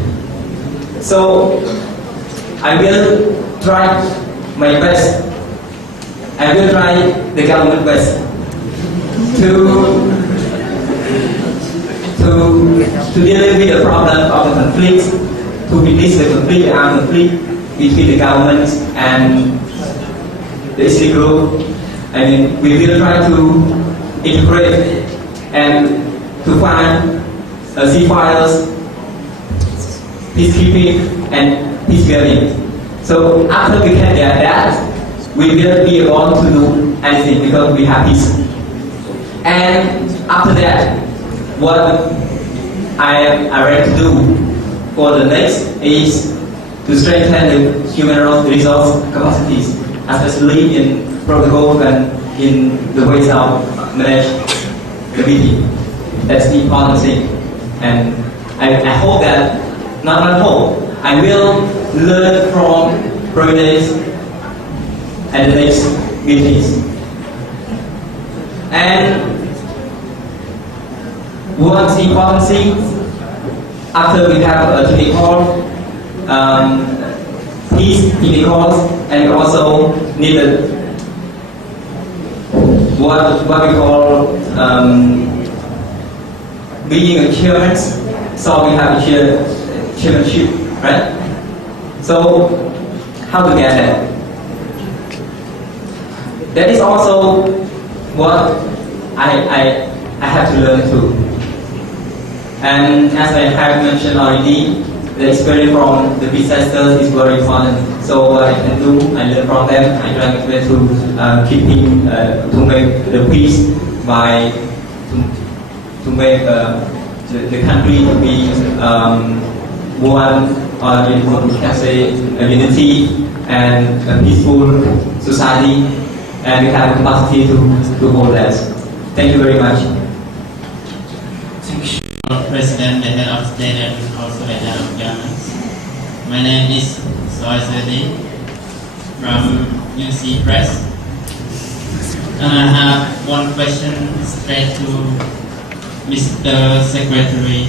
So I will try my best. I will try the government best to deal with the problem of the conflict, to release the armed conflict between the government and the Islamic group. I mean, we will try to integrate and to find ceasefires, peacekeeping, and peace building. So after we can get that, we will be able to do anything because we have peace. And after that, what I am ready to do for the next is to strengthen the human resource capacities, especially in protocol and in the ways of manage the meeting. That's the important thing. And I hope that, not hope, I will learn from Providence at the next meetings. And one important thing, after we have a technical peace technicals, and we also need what we call being a chairman. So we have a chairmanship, right? So how to get that? That is also what I have to learn too. And as I have mentioned already, the experience from the disasters is very important. So what I can do, I learn from them. I try to keeping to make the peace by to make the country to be one, or we can say a unity and a peaceful society, and we have capacity to hold that. Thank you very much. President, the head of state, and also the head of government. My name is Soy Seti from UC Press. And I have one question straight to Mr. Secretary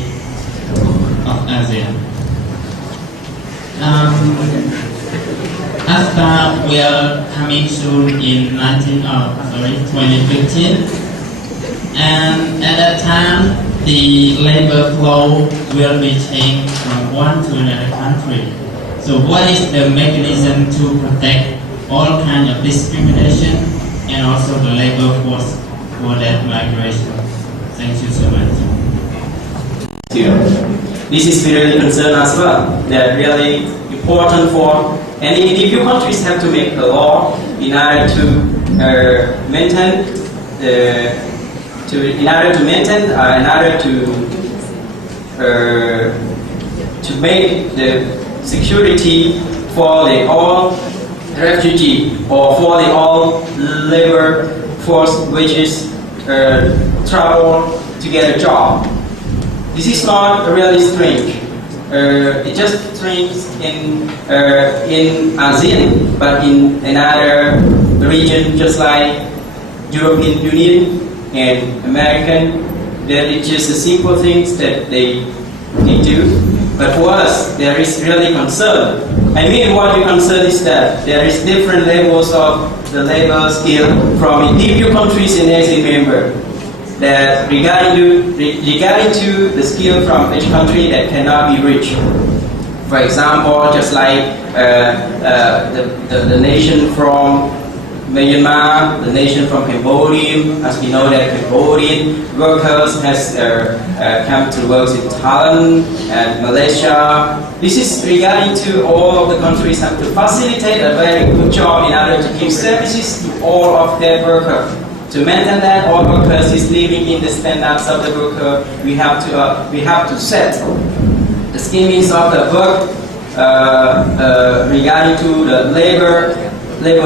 of ASEAN. AFTA will coming soon in 2015, and at that time the labor flow will be changed from one to another country. So what is the mechanism to protect all kinds of discrimination and also the labor force for that migration? Thank you so much. This is really concern as well. That really important for any individual countries have to make a law in order to maintain to make the security for the all refugee or for the all labor force which is travel to get a job. This is not really strange. It just strange in ASEAN, but in another region just like European Union and American, that it's just the simple things that they do. But for us, there is really concern. I mean, what we concern is that there is different levels of the labor skill from individual countries in ASEAN member. That regarding to the skill from each country that cannot be reached. For example, just like the nation from Myanmar, the nation from Cambodia, as we know that Cambodian workers has come to work in Thailand and Malaysia. This is regarding to all of the countries have to facilitate a very good job in order to give services to all of their workers. To maintain that all workers is living in the standards of the worker, we have to set the schemings of the work regarding to the labor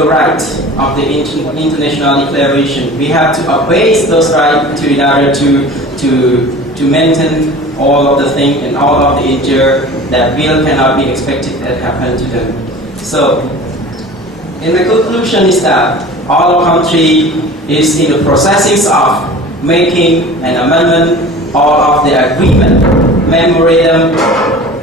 rights of the international declaration. We have to obey those rights in order to maintain all of the things and all of the injury that will cannot be expected that happen to them. So In my conclusion is that our country is in the process of making an amendment of the agreement, memorandum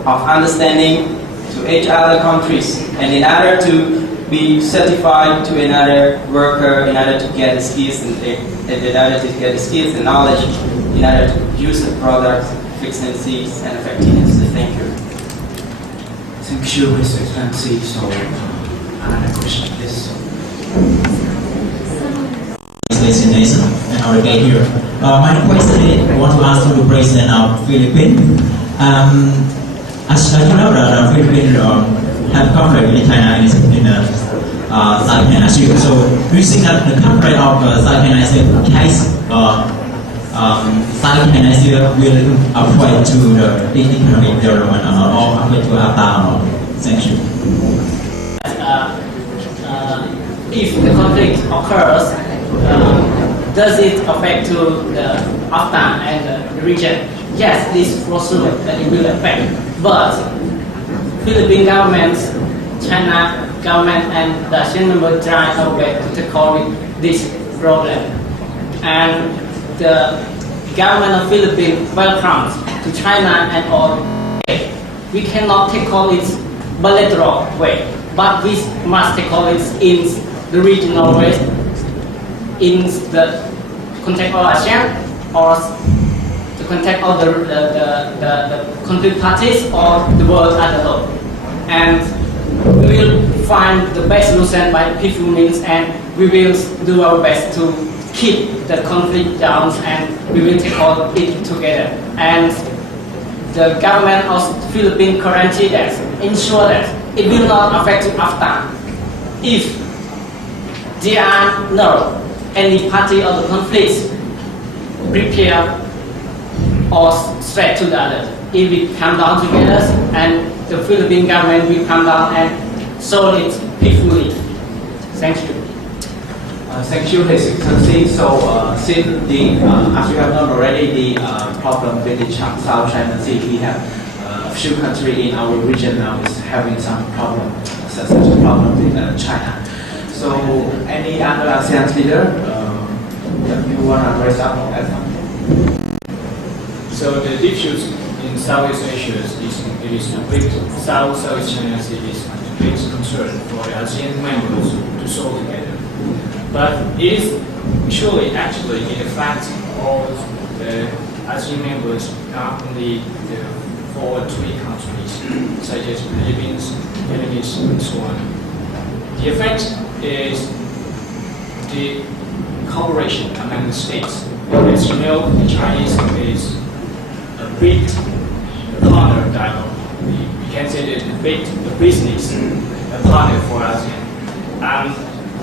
of understanding to 8 other countries, and in order to be certified to another worker, in order to get the skills and knowledge, in order to use the product, efficiencies and effectiveness. Thank you. Thank you, His Excellency. So, another question, please. Nation and our day here. My question is, I want to ask the President of Philippines. As you know, the Philippines have conflict with China in South China Sea. So, do you think that the conflict of South China Sea case South China Sea will apply to the economic development or apply to AFTA or not? Thank you. If the conflict occurs, does it affect to the AFTA and the region? Yes, this for sure that it will affect. But Philippine government, China government, and the ASEAN member try our best to tackle this problem. And the government of Philippines welcomes to China and all. We cannot tackle it bilateral way, but we must tackle it in the regional way, in the context of ASEAN or the context of the conflict parties or the world as a whole. And we will find the best solution by peaceful means, and we will do our best to keep the conflict down, and we will tackle it together. And the government of Philippines currently that ensure that it will not affect AFTA if there are no any party of the conflict prepare or threat to the other. If we come down together, and the Philippine government will come down and solve it peacefully. Thank you. Thank you, His Excellency. So, since as you have known already, the problem with the South China Sea, we have a few countries in our region now is having some problem, such as problem with China. So, any other ASEAN leader, you want to raise up or add something? So the issues in Southeast Asia is a big Southeast China Sea is a big concern for the ASEAN members to solve together. But it is surely actually it affects all the ASEAN members, not only the 4 or 3 countries such as Philippines, Vietnamese, and so on. The effect is the cooperation among the states. As you know, the Chinese is a big partner dialogue. We can say that the business partner for ASEAN.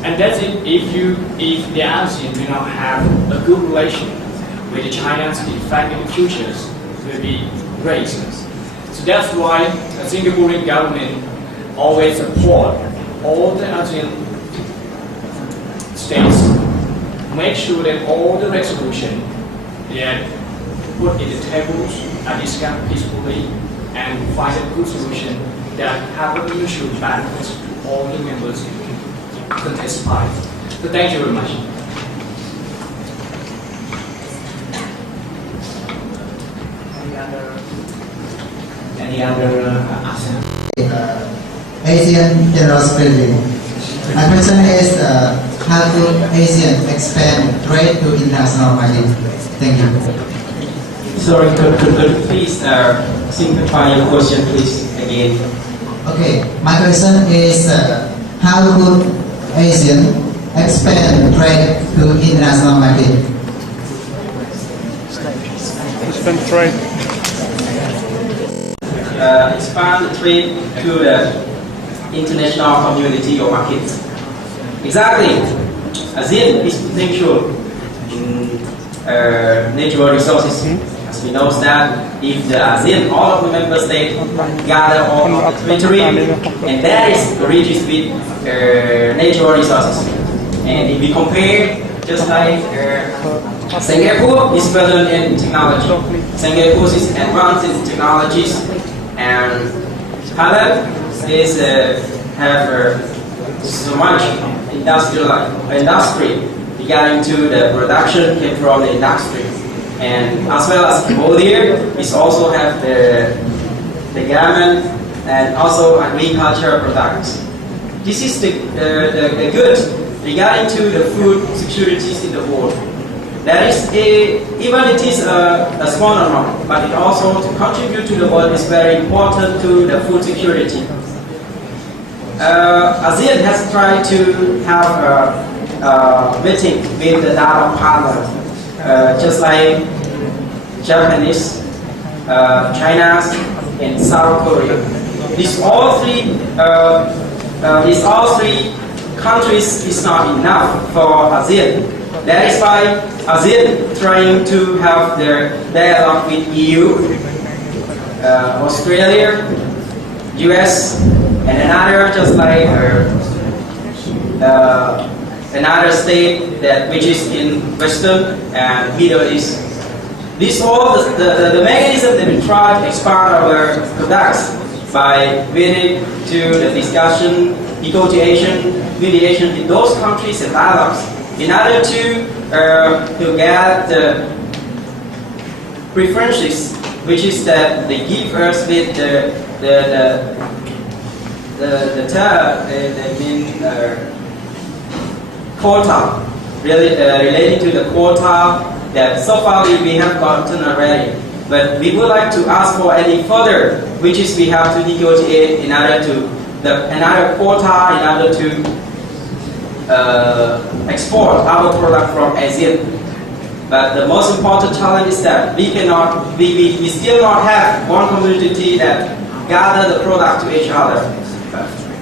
And that's it. If the ASEAN do not have a good relation with the China's effect in the futures will be great. So that's why the Singaporean government always support all the ASEAN states. Make sure that all the resolution that put in the tables are discussed peacefully and find a good solution that have a mutual benefit to all the members participate. So thank you very much. Any other ASEAN? ASEAN General Secretary. My question is, how could ASEAN expand trade to international market? Thank you. Sorry, could you please simplify your question, please, again? Okay, my question is, how could ASEAN expand trade to international market? Expand trade. Expand trade to the international community or markets. Exactly. ASEAN is potential in natural resources. As we know that if the ASEAN, all of the member states gather all of the territory, and that is rich with natural resources. And if we compare, just like Singapore is better in technology. Singapore is advanced in technologies, and Thailand is have so much industry regarding to the production came from the industry, and as well as Cambodia is also have the garment and also agricultural products. This is the good regarding to the food securities in the world. That is even it is a small amount, but it also to contribute to the world is very important to the food security. ASEAN has tried to have a meeting with the dialogue partners, just like Japanese, China, and South Korea. These all three countries is not enough for ASEAN. That is why ASEAN trying to have their dialogue with EU, Australia, US, and another just like another state that which is in Western and Middle East. This all the mechanism that we try to expand our products by winning to the discussion, negotiation, mediation with those countries and dialogues in order to get the preferences, which is that they give us with the quota, really relating to the quota that so far we have gotten already. But we would like to ask for any further, which is we have to negotiate in order to another quota in order to export our product from ASEAN. But the most important challenge is that we still not have one community that gather the product to each other.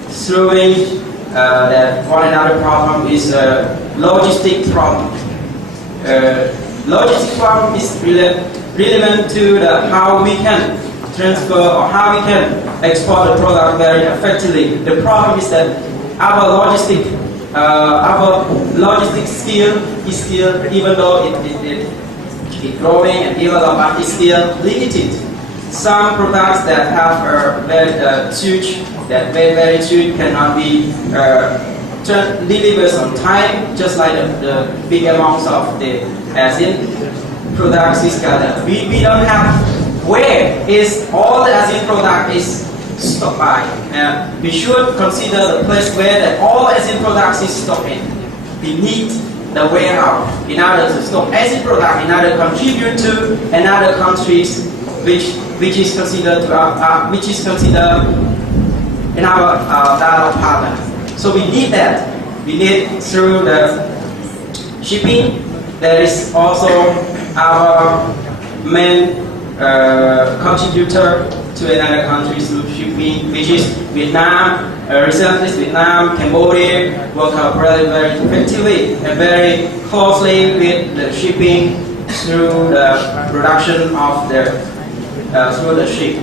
Throwing that one another problem is a logistic problem. Logistic problem is relevant to how we can transfer or how we can export the product very effectively. The problem is that our logistic skill is still, even though it growing and developed, but it's still limited. Some products that have very huge, that very huge cannot be delivered on time, just like the big amounts of the ASEAN products is gathered. We don't have where is all the ASEAN product is stocked by. We should consider the place where that all ASEAN products is stocked in. We need the warehouse in order to stock ASEAN product in order to contribute to another countries which is considered in our dialogue partner. So we need that. We need through the shipping. That is also our main contributor to another country through shipping, which is Vietnam. Recently, Vietnam, Cambodia work very effectively and very closely with the shipping through the production of through the ship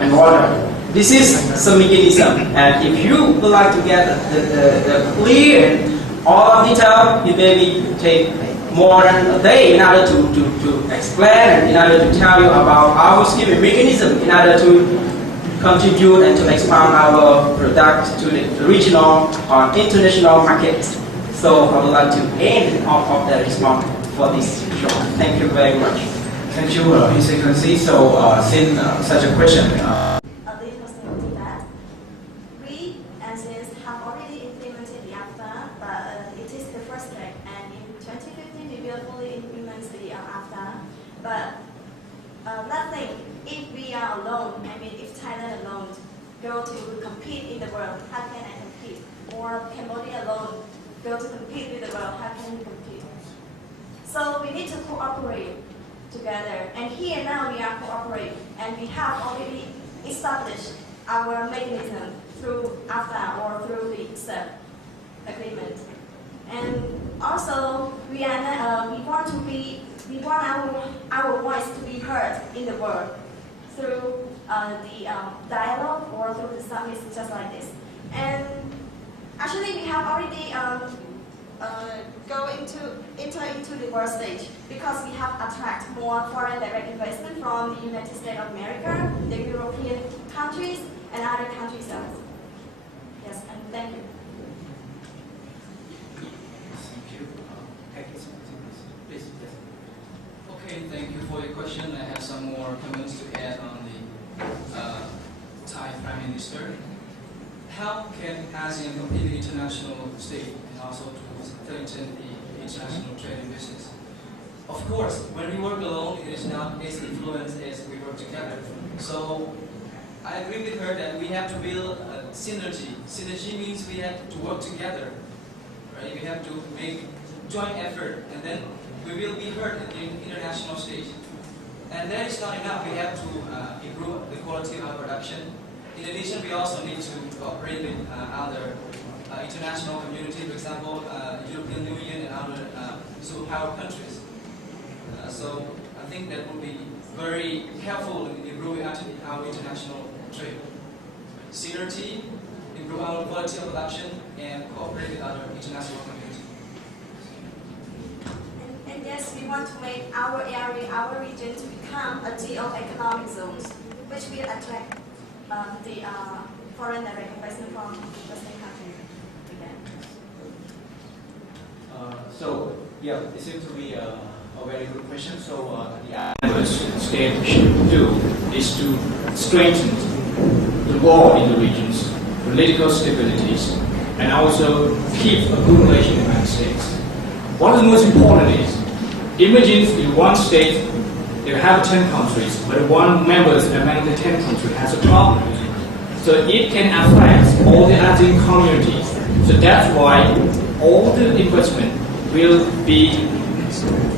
and water. This is some mechanism, and if you would like to get the clear and all of detail, you maybe take more than a day in order to explain and in order to tell you about our shipping mechanism in order to contribute and to expand our product to the regional or international market. So I would like to end off of the response for this show. Thank you very much. Thank you, His Excellency. So, since such a question. We, ASEAN, have already implemented the AFTA, but it is the first step, and in 2015 we will fully implement the AFTA. But let's think, if we are alone, if Thailand alone go to compete in the world, how can I compete? Or Cambodia alone go to compete with the world, how can we compete? So we need to cooperate together, and here now we are cooperating, and we have already established our mechanism through AFTA or through the CEP agreement. And also we want our voice to be heard in the world through the dialogue or through the summits just like this. And actually we have already enter into the world stage because we have attracted more foreign direct investment from the United States of America, the European countries, and other countries else. Yes, and thank you. Thank you, please. Yes. Okay, thank you for your question. I have some more comments to add on the Thai Prime Minister. How can ASEAN compete the international stage and also to strengthen the international trade and business? Of course, when we work alone, it is not as influent as we work together. So I agree with her that we have to build a synergy. Synergy means we have to work together, right? We have to make joint effort, and then we will be heard at the international stage. And that is not enough. We have to improve the quality of our production. In addition, we also need to cooperate with other international community, for example, European Union and other superpower countries. So I think that would be very helpful in improving our international trade. Synergy, improve our quality of production, and cooperate with other international community. And yes, we want to make our area, our region to become a geo-economic zone, which will attract the foreign direct investment from Western countries again. So, yeah, it seems to be a very good question. So, the members state should do is to strengthen the law in the regions, political stabilities, and also keep a good relation among states. One of the most important is, imagine in one state they have 10 countries, but one member among the 10 countries has a problem. So it can affect all the ASEAN communities. So that's why all the investment will be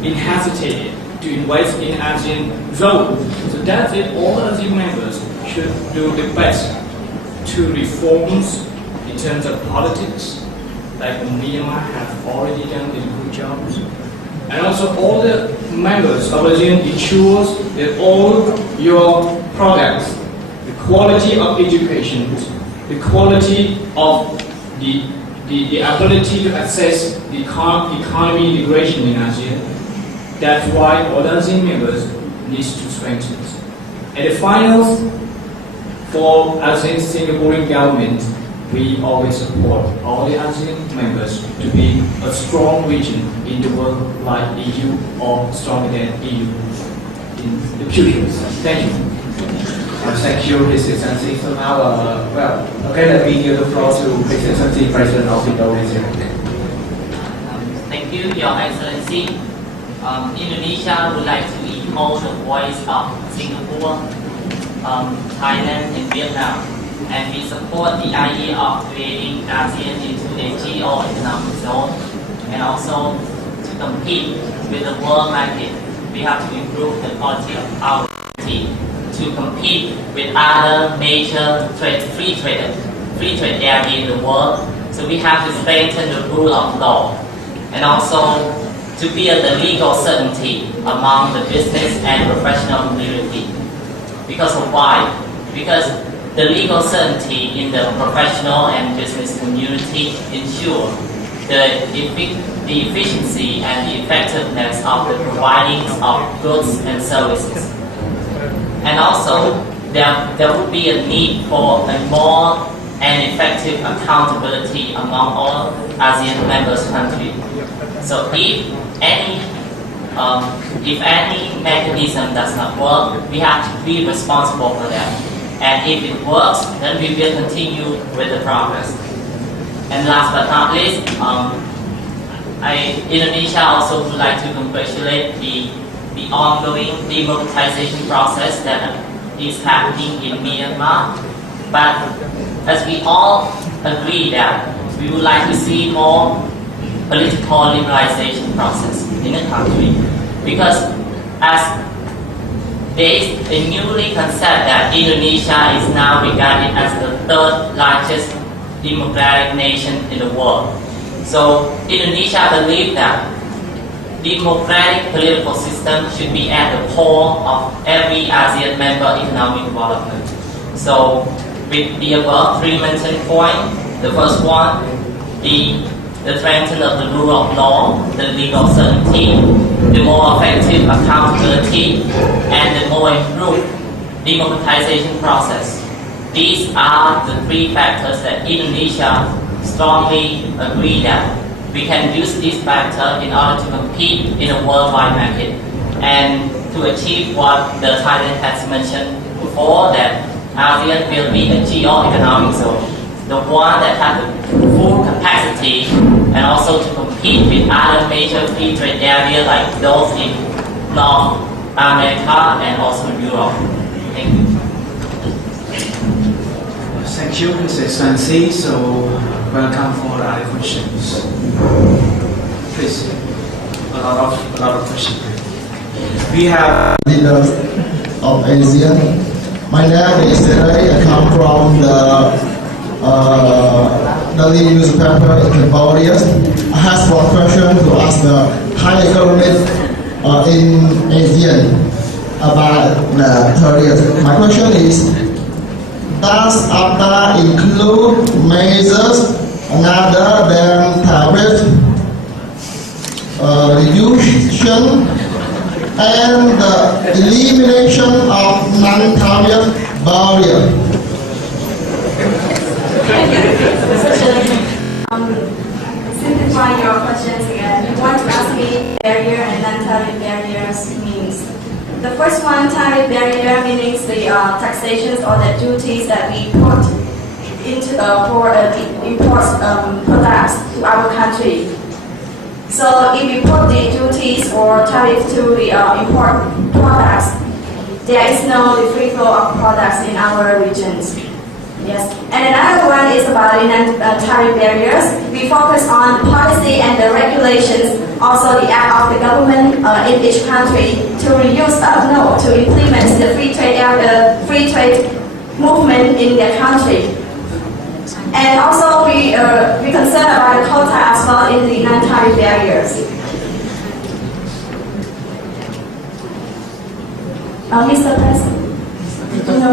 incapacitated to invest in ASEAN zone. So that's it. All ASEAN members should do the best to reforms in terms of politics, like Myanmar have already done a good job. And also all the members of ASEAN ensures that all your products, the quality of education, the quality of the ability to access the economy integration in ASEAN. That's why all ASEAN members need to strengthen. At the finals, for ASEAN Singaporean government, we always support all the ASEAN members to be a strong region in the world like EU or stronger than EU in the future. Thank you. Thank you, His Excellency. So now, let me give the floor to His Excellency, President of Indonesia. Thank you, Your Excellency. Indonesia would like to echo the voice of Singapore, Thailand, and Vietnam, and we support the idea of creating ASEAN into a geo-economic zone, and also to compete with the world market. We have to improve the quality of our country to compete with other major free trade areas in the world. So we have to strengthen the rule of law, and also to build the legal certainty among the business and professional community. Because of why? Because the legal certainty in the professional and business community ensure the efficiency and the effectiveness of the providing of goods and services. And also, there would be a need for a more and effective accountability among all ASEAN members countries. So if any mechanism does not work, we have to be responsible for that. And if it works, then we will continue with the progress. And last but not least, Indonesia also would like to congratulate the ongoing democratization process that is happening in Myanmar. But as we all agree that we would like to see more political liberalization process in the country, because as there is a newly concept that Indonesia is now regarded as the third largest democratic nation in the world. So Indonesia believes that democratic political system should be at the core of every ASEAN member economic development. So with the above three mentioned points, the first one, the strengthening of the rule of law, the legal certainty, the more effective accountability, and the more improved democratization process. These are the three factors that Indonesia strongly agree that we can use this factor in order to compete in a worldwide market and to achieve what the Thailand has mentioned before, that ASEAN will be a geo-economic zone, the one that has the full capacity and also to compete with other major free trade areas like those in North America and also Europe. Thank you. Thank you, His Excellency. So, welcome for the other questions. Please, a lot of questions. We have leaders of ASEAN. My name is Ray. I come from the lead newspaper in Cambodia. I have one question to ask the Thai government in ASEAN about the tariff. My question is, does AFTA include measures other than tariff reduction and the elimination of non-tariff barrier? Simplifying your questions again, you want to ask me barrier and non-tariff barriers means. The first one, tariff barrier, means the taxations or the duties that we put into for the import products to our country. So if we put the duties or tariff to the import products, there is no free flow of products in our regions. Yes, and another one is about tariff barriers. We focus on policy and the regulations, also the act of the government in each country to implement the free trade movement in their country. And also we concern about the quota as well in the non-tariff barriers. Mr. President, no.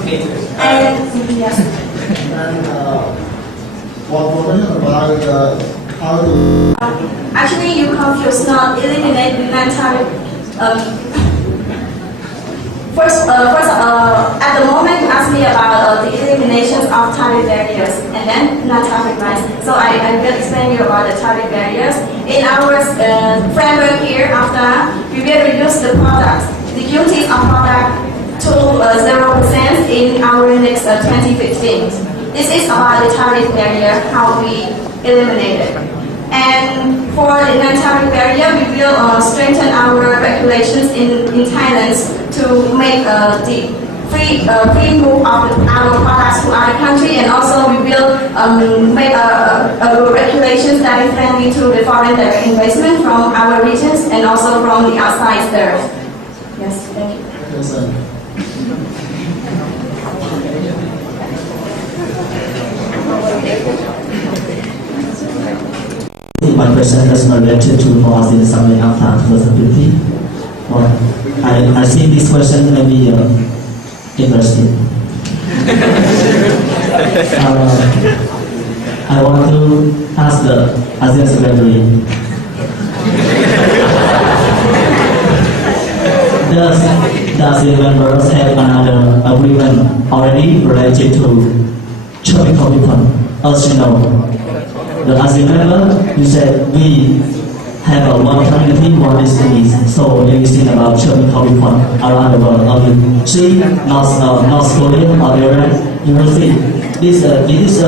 Okay. And yes. And what about how to... Actually, you confuse not eliminate non-tariff. First, at the moment, you asked me about the elimination of tariff barriers and then non-tariff rights. So I will explain you about the tariff barriers. In our framework here, after we will reduce the products, the duties of product to 0% in our next 2015. This is about the tariff barrier, how we eliminate it. And for the non-tariff barrier, we will strengthen our regulations in Thailand to make the free move of our products to other country, and also we will make regulations that is friendly to the foreign direct investment from our regions and also from the outside there. Yes, thank you. Yes, sir. My question is related to laws in some AFTA possibility. Well, I think this question may be interesting. I want to ask the ASEAN Secretary. Does the members have another agreement already related to tropical weapon? As you know, the ASEAN member, you said we have one community, one disease. So if you think about tropical weapon around the world, or you see North Korea or Iran, you will see this is a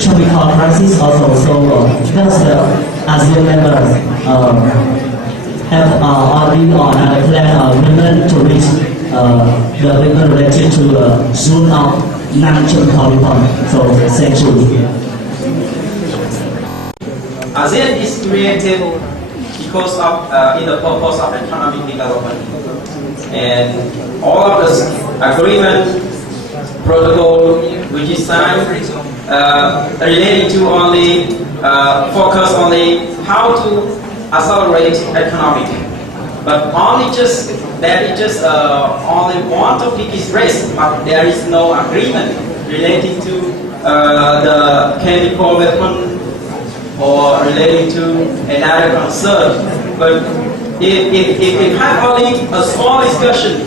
tropical crisis also. So does the ASEAN members have already on a plan or agreement to reach the agreement related to soon out non-tropical weapon? So thank you. ASEAN is created because of in the purpose of economic development, and all of the agreement protocol which is signed related to only focus only how to accelerate economic, but only just that it just only one topic is raised, but there is no agreement relating to the chemical weapon or relating to another concern. But if you have only a small discussion,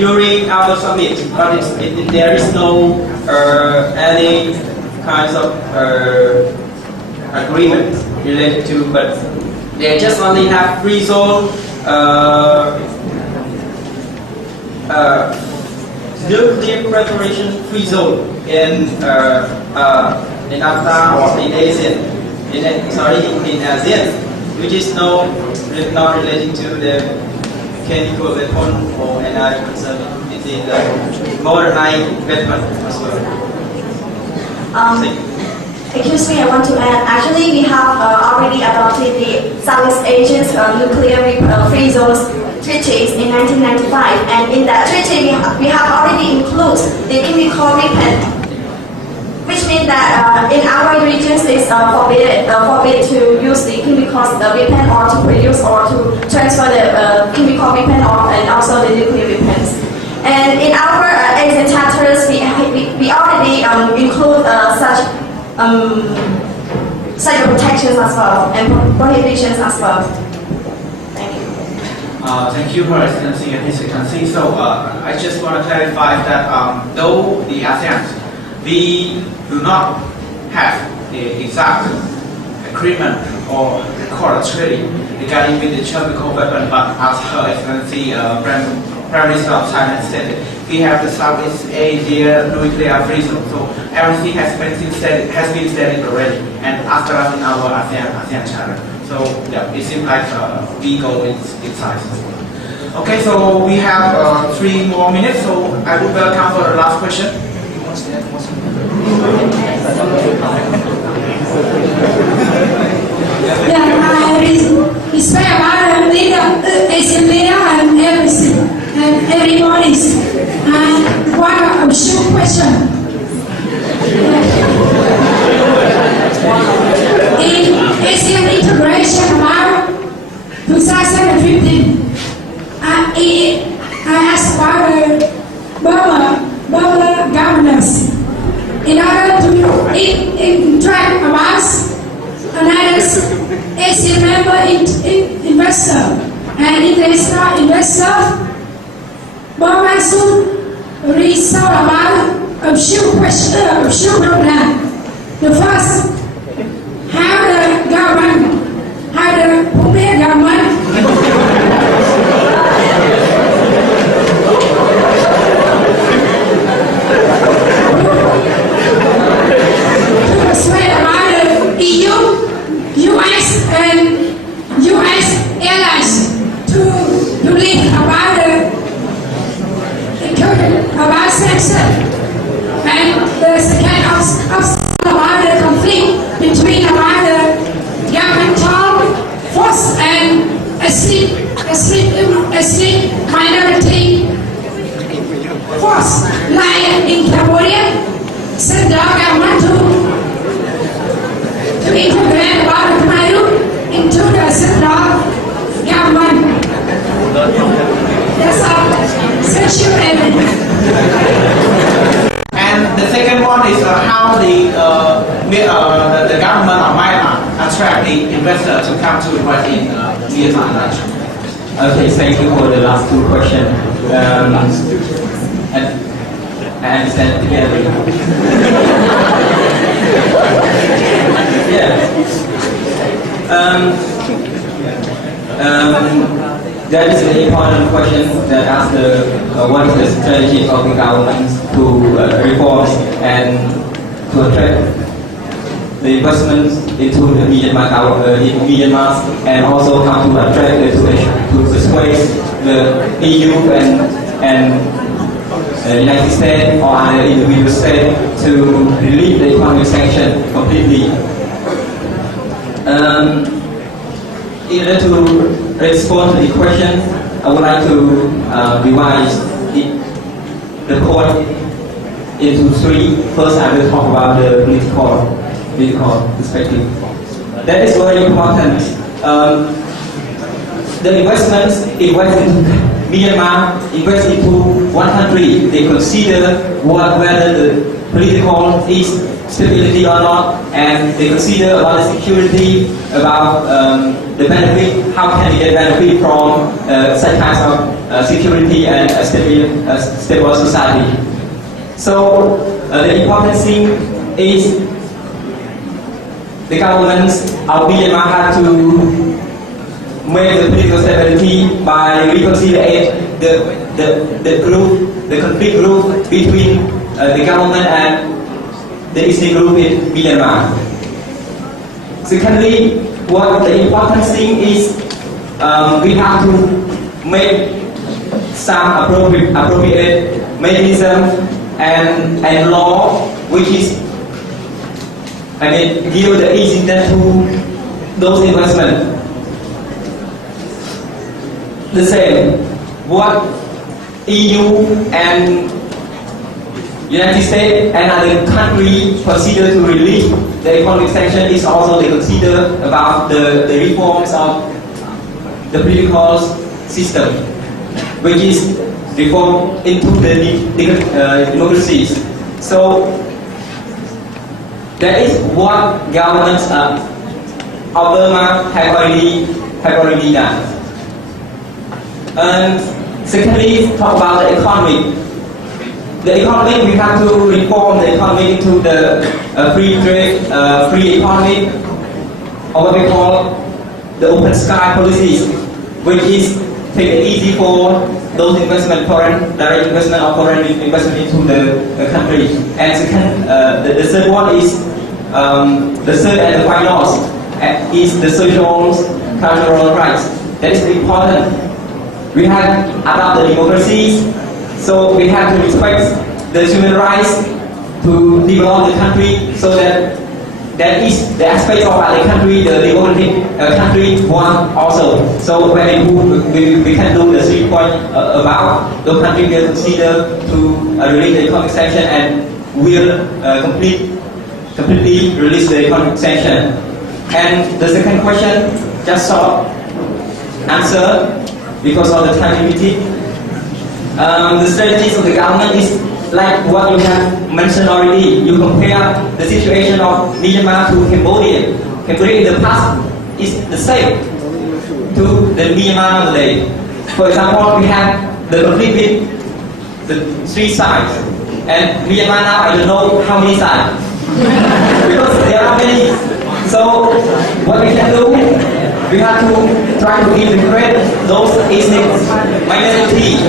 during our summit, but there is no any kinds of agreement related to, but they just only have free zone, nuclear proliferation free zone in AFTA or in ASEAN, in ASEAN, which is not related to the chemical weapon or any other concern. It is the modernized weapon as well. Excuse me, I want to add. Actually, we have already adopted the Southeast Asia's nuclear free zones treaties in 1995, and in that treaty we have already included the chemical weapon, which means that in our regions it's forbid to use the chemical weapon or to produce or to transfer the chemical weapon and also the nuclear weapons. And in our ASEAN chapters, we already include such protections as well and prohibitions as well. Thank you. Thank you, Her Excellency and His Excellency. So I just want to clarify that though the ASEAN, we do not have the exact agreement or record treaty regarding with the chemical weapon, but as Her Excellency Prime Minister of Thailand stated, we have the Southeast Asia nuclear free zone. So everything has been stated already, and after us in our ASEAN charter. So yeah, it seems like we go in size. Okay, so we have 3 more minutes. So I would welcome for the last question. Yeah, I respect our leader, ASEAN leader, and everything, and everybody. One short question. In ASEAN integration about 2015, I asked about the Burma governance in order to interact about another ASEAN member investor, and if there is not investor, Burma should resolve about a few program. The first, how the Phuket government to persuade about the EU, US and US airlines to leave about about sanction, and the second about the conflict between about the governmental force and ethnic minority force, like in Cambodia, send the government to integrate about the Khmer into the central government. That's all. Thank you. And the second one is how the government of Myanmar attract the investor to come to invest in Myanmar. Okay, thank you for the last 2 questions. I understand together. Yeah. That is an important question that asks what is the strategy of the government to reform and to attract the investments into the Myanmar, and also how to attract to persuade the EU and United States or other individual states to relieve the economic sanction completely. In order to respond to the question, I would like to divide the point into 3. First, I will talk about the political perspective. That is very important. The invest into Myanmar, invest into one country. They consider whether the political stability or not, and they consider about the security, about the benefit, how can we get benefit from such kinds of security and stable society. So the important thing is the governments of Myanmar have to make the political stability by reconciliate the conflict group between the government and the ethnic group in Myanmar. Secondly, what the important thing is we have to make some appropriate mechanism and law which is give the easy to those investments. The same, what EU and United States and other countries consider to relieve the economic sanction is also they consider about the reforms of the political system, which is reform into the democracies. So that is what governments of Burma have already done. And secondly, talk about the economy. The economy, we have to reform the economy into the free trade, free economy, or what we call the open sky policies, which is take it easy for those investment, foreign direct investment or foreign investment into the country. And second, the third one is the third and the final is the social, cultural rights. That is important. We have about the democracies, so we have to respect the human rights to develop the country, so that is the aspect of the country, the democratic country one also. So when we can do the 3 points about the country will consider to release the economic sanction and will completely release the economic sanction. And the second question, just short answer because of the time limited. The strategies of the government is like what you have mentioned already. You compare the situation of Myanmar to Cambodia. Cambodia in the past is the same to the Myanmar today. For example, we have the conflict with the 3 sides, and Myanmar now I don't know how many sides because there are many. So what we can do, we have to try to integrate those ethnic minority,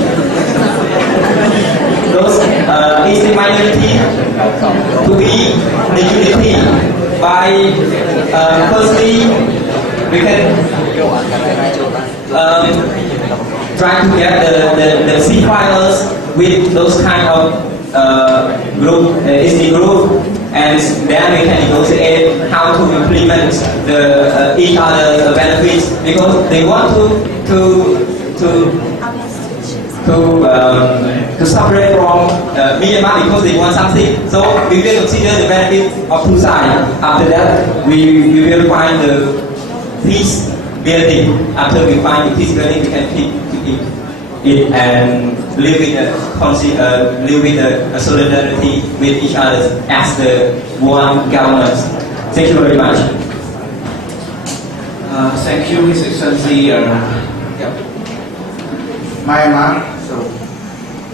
to be the unity by firstly we can try to get the ceasefires with those kind of group, ethnic group, and then we can negotiate how to implement the each other's benefits, because they want to separate from Myanmar because they want something. So we will consider the benefit of 2 sides. After that, we will find the peace building. After we find the peace building, we can keep it and live with a solidarity with each other as the one government. Thank you very much. Thank you, His Excellency. Myanmar.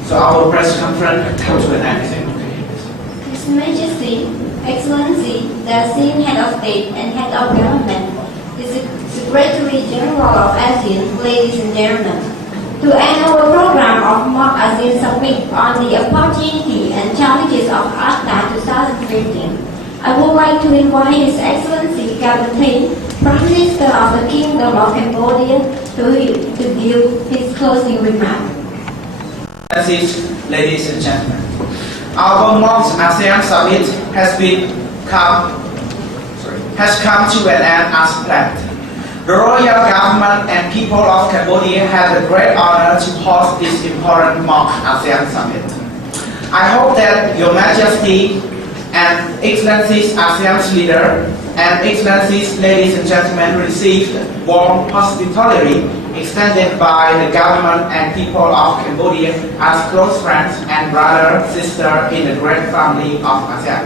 So our press conference comes to an end. His Majesty, Excellency, the ASEAN Head of State and Head of Government, the Secretary General of ASEAN, ladies and gentlemen. To end our program of Mock ASEAN Summit on the opportunity and challenges of AFTA 2015, I would like to invite His Excellency Gabantin, Prime Minister of the Kingdom of Cambodia, to give his closing remarks. Ladies and gentlemen, our Mock ASEAN Summit has come to an end as planned. The royal government and people of Cambodia had the great honor to host this important Mock ASEAN Summit. I hope that Your Majesty and Excellencies ASEAN's leader and Excellencies, ladies and gentlemen, received warm hospitality extended by the government and people of Cambodia as close friends and brother, sister in the great family of ASEAN.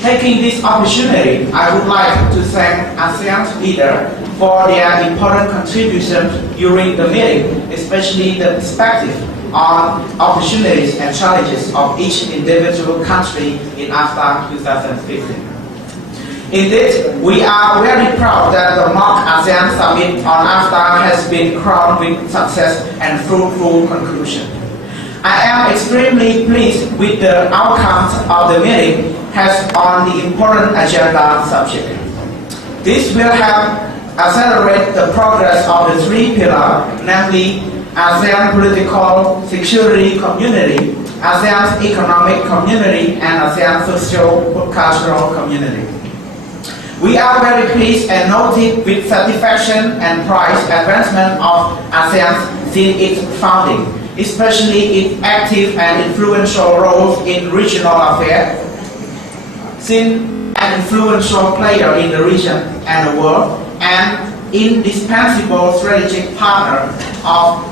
Taking this opportunity, I would like to thank ASEAN's leaders for their important contributions during the meeting, especially the perspective on opportunities and challenges of each individual country in AFTA 2015. Indeed, we are very proud that the mock ASEAN Summit on AFTA has been crowned with success and fruitful conclusion. I am extremely pleased with the outcomes of the meeting has on the important agenda subject. This will help accelerate the progress of the three pillars, namely ASEAN Political Security Community, ASEAN Economic Community, and ASEAN Social-Cultural Community. We are very pleased and noted with satisfaction and pride advancement of ASEAN since its founding, especially its active and influential roles in regional affairs. Since an influential player in the region and the world, and indispensable strategic partner of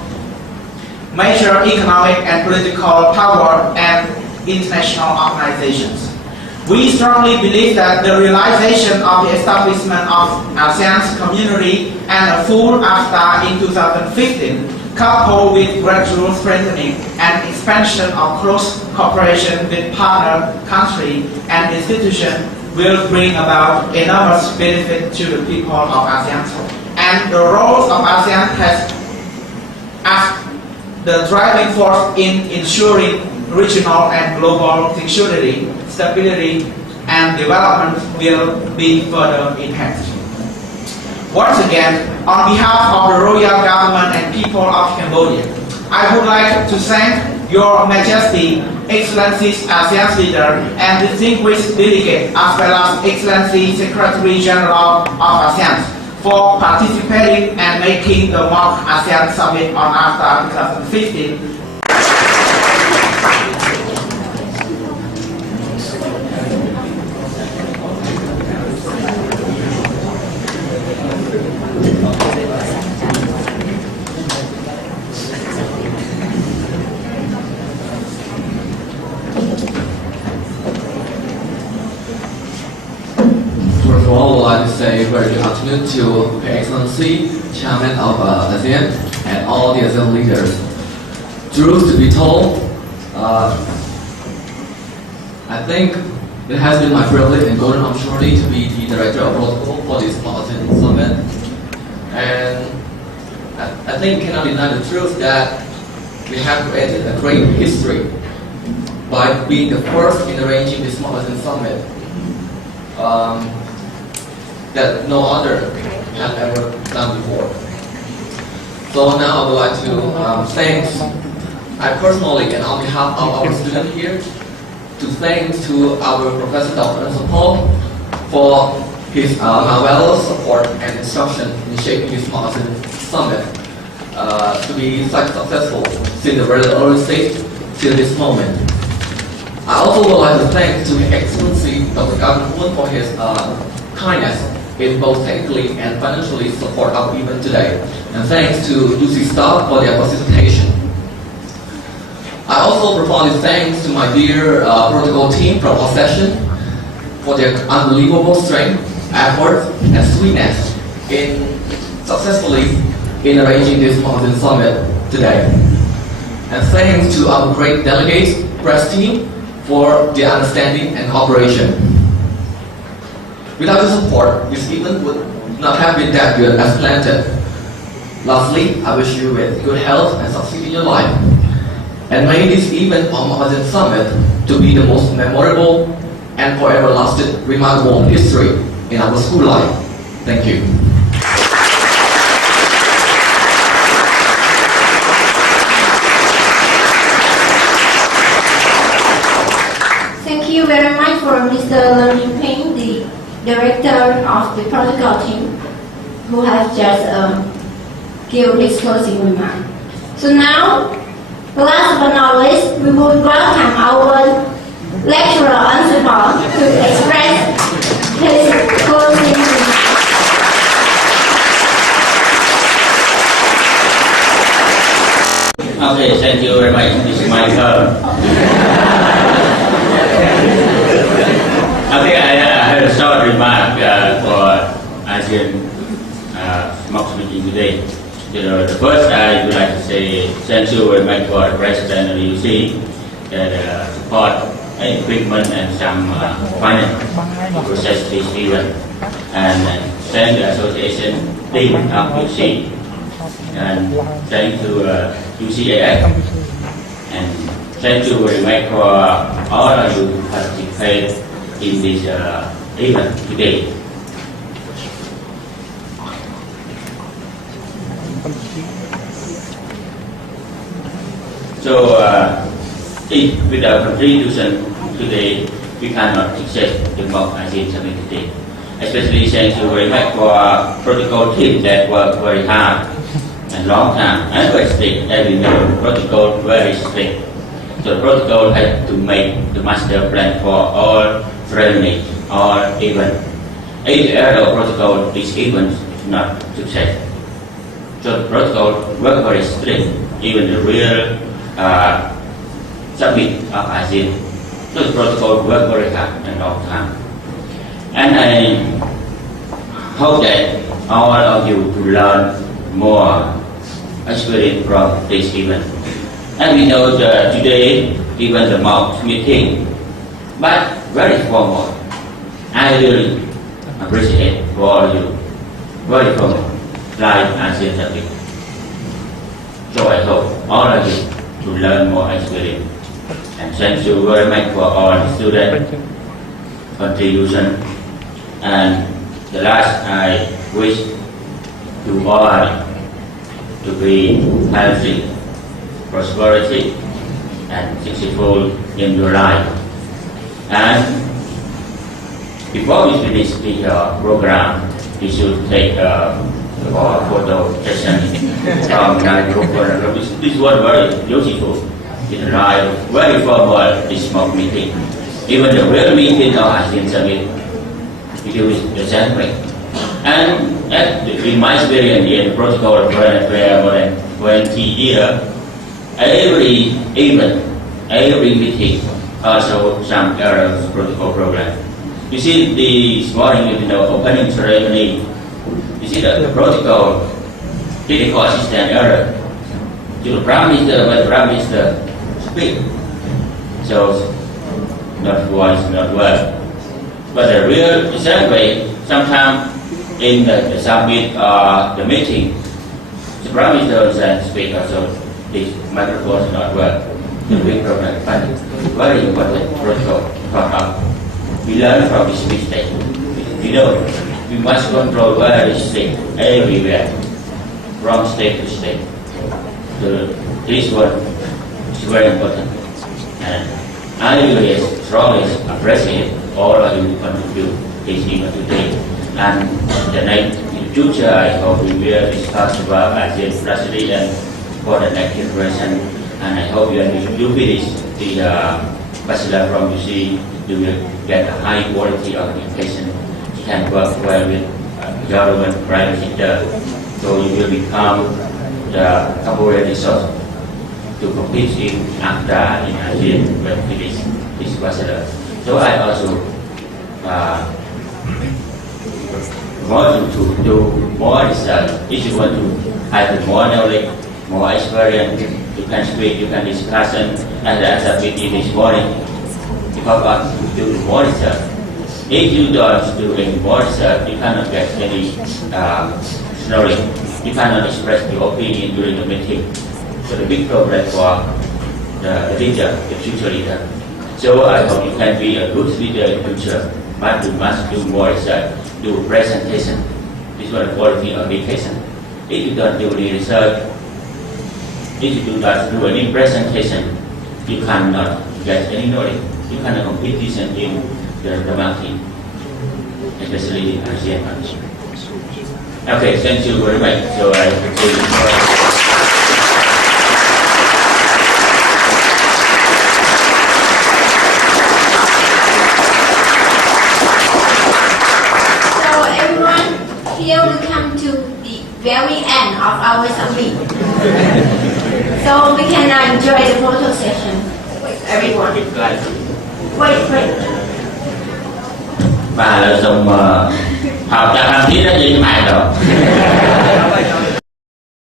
major economic and political power and international organizations. We strongly believe that the realization of the establishment of ASEAN's community and a full AFTA in 2015, coupled with gradual strengthening and expansion of close cooperation with partner countries and institutions, will bring about enormous benefit to the people of ASEAN. And the role of ASEAN as the driving force in ensuring regional and global security, stability, and development will be further enhanced. Once again, on behalf of the royal government and people of Cambodia, I would like to thank Your Majesty, Excellencies ASEAN leader, and distinguished delegate, as well as Excellency Secretary General of ASEAN, for participating and making the mock ASEAN Summit on AFTA 2015 say very good afternoon to Her Excellency, Chairman of ASEAN, and all the ASEAN leaders. Truth to be told, I think it has been my privilege and golden opportunity to be the Director of Protocol for this ASEAN Summit. And I think cannot deny the truth that we have created a great history by being the first in arranging this ASEAN Summit. That no other have ever done before. So now I would like to thank, I personally and on behalf of our students here, to thank to our Professor Dr. Paul for his marvelous support and instruction in shaping this ASEAN Summit to be such successful since the very early stage till this moment. I also would like to thank to His Excellency Dr. Gavin for his kindness in both technically and financially support our event today. And thanks to UC staff for their participation. I also profoundly thanks to my dear protocol team from our session for their unbelievable strength, effort, and sweetness in successfully in arranging this ASEAN Summit today. And thanks to our great delegates, press team, for their understanding and cooperation. Without your support, this event would not have been that good as planned. Lastly, I wish you with good health and success in your life. And may this event on ASEAN Summit to be the most memorable and forever lasting remarkable history in our school life. Thank you. Thank you very much for Mr. Leung Ping, the Director of the Protocol team, who has just given his closing remark. So now, last but not least, we would welcome our lecturer Ansipal to express his closing remarks. Okay, thank you very much. This is my turn. Okay, ASEAN Smoke meeting today. The first, I would like to say thank you very much for the President of the UC that support equipment and some finance to process this event. And thank the association team of UC and thank to UCAF. And thank you very much for all of you who participate in this event today. So, if without contribution today, we cannot success the mock ASEAN Summit today. Especially thank you very much for protocol team that work very hard and long time and very strict. As we know, protocol very strict. So the protocol has to make the master plan for all training, all event. If the error of protocol, this event is not success. So the protocol work very strict, even the real summit of ASEAN. So the protocol work very hard and long time. And I hope that all of you to learn more experience from this event. And we know that today, even the mock meeting, but very formal. I really appreciate for all of you, very formal, like ASEAN Summit. So I hope all of you to learn more experience. And thank you very much for all the student contribution. And the last, I wish to all to be healthy, prosperity, and successful in your life. And before we finish the program, we should take photo session from the This was very beautiful. It's like very formal, this mock meeting. Even the real meeting of ASEAN Summit, we do it the same way. And in my experience in the protocol of foreign affairs more than 20 years, every event, every meeting, also some errors protocol program. You see this morning, opening ceremony, you see the protocol did cause system error. To the Prime Minister, when the Prime Minister speak, so not voice, not word. But the real same way, sometimes in the summit or the meeting, the Prime Minister can speak also, this microphone is not work. The big problem, but very important protocol come up. We learn from this mistake. We must control very strict everywhere, from state to state. So this one is very important. And I really strongly appreciate all of you who contribute this event today. And the next, in the future, I hope we will discuss about ASEAN strategy and for the next generation. And I hope you finish the bachelor from UC, you will get a high quality of education. You can work well with government, private sector. So you will become the Cambodia resource to compete in AFTA in ASEAN when finish this bachelor. So I also want to do more research. If you want to have more knowledge, more experience, you can speak, you can discuss, and as I said this morning, because you do more research. If you don't do any more research, you cannot get any knowledge. You cannot express your opinion during the meeting. So the big problem for the leader, the future leader. So I hope you can be a good leader in the future, but you must do more research, do presentation. This is the quality of education. If you don't do any research, if you do not do any presentation, you cannot get any knowledge. You cannot competition in the market, especially in ASEAN countries. Okay, thank you very much. So I continue. Here we come to the very end of our summit. So we can now enjoy the photo session. Everyone. Wait. Và là dòng học cho làm thiết đó gì mày rồi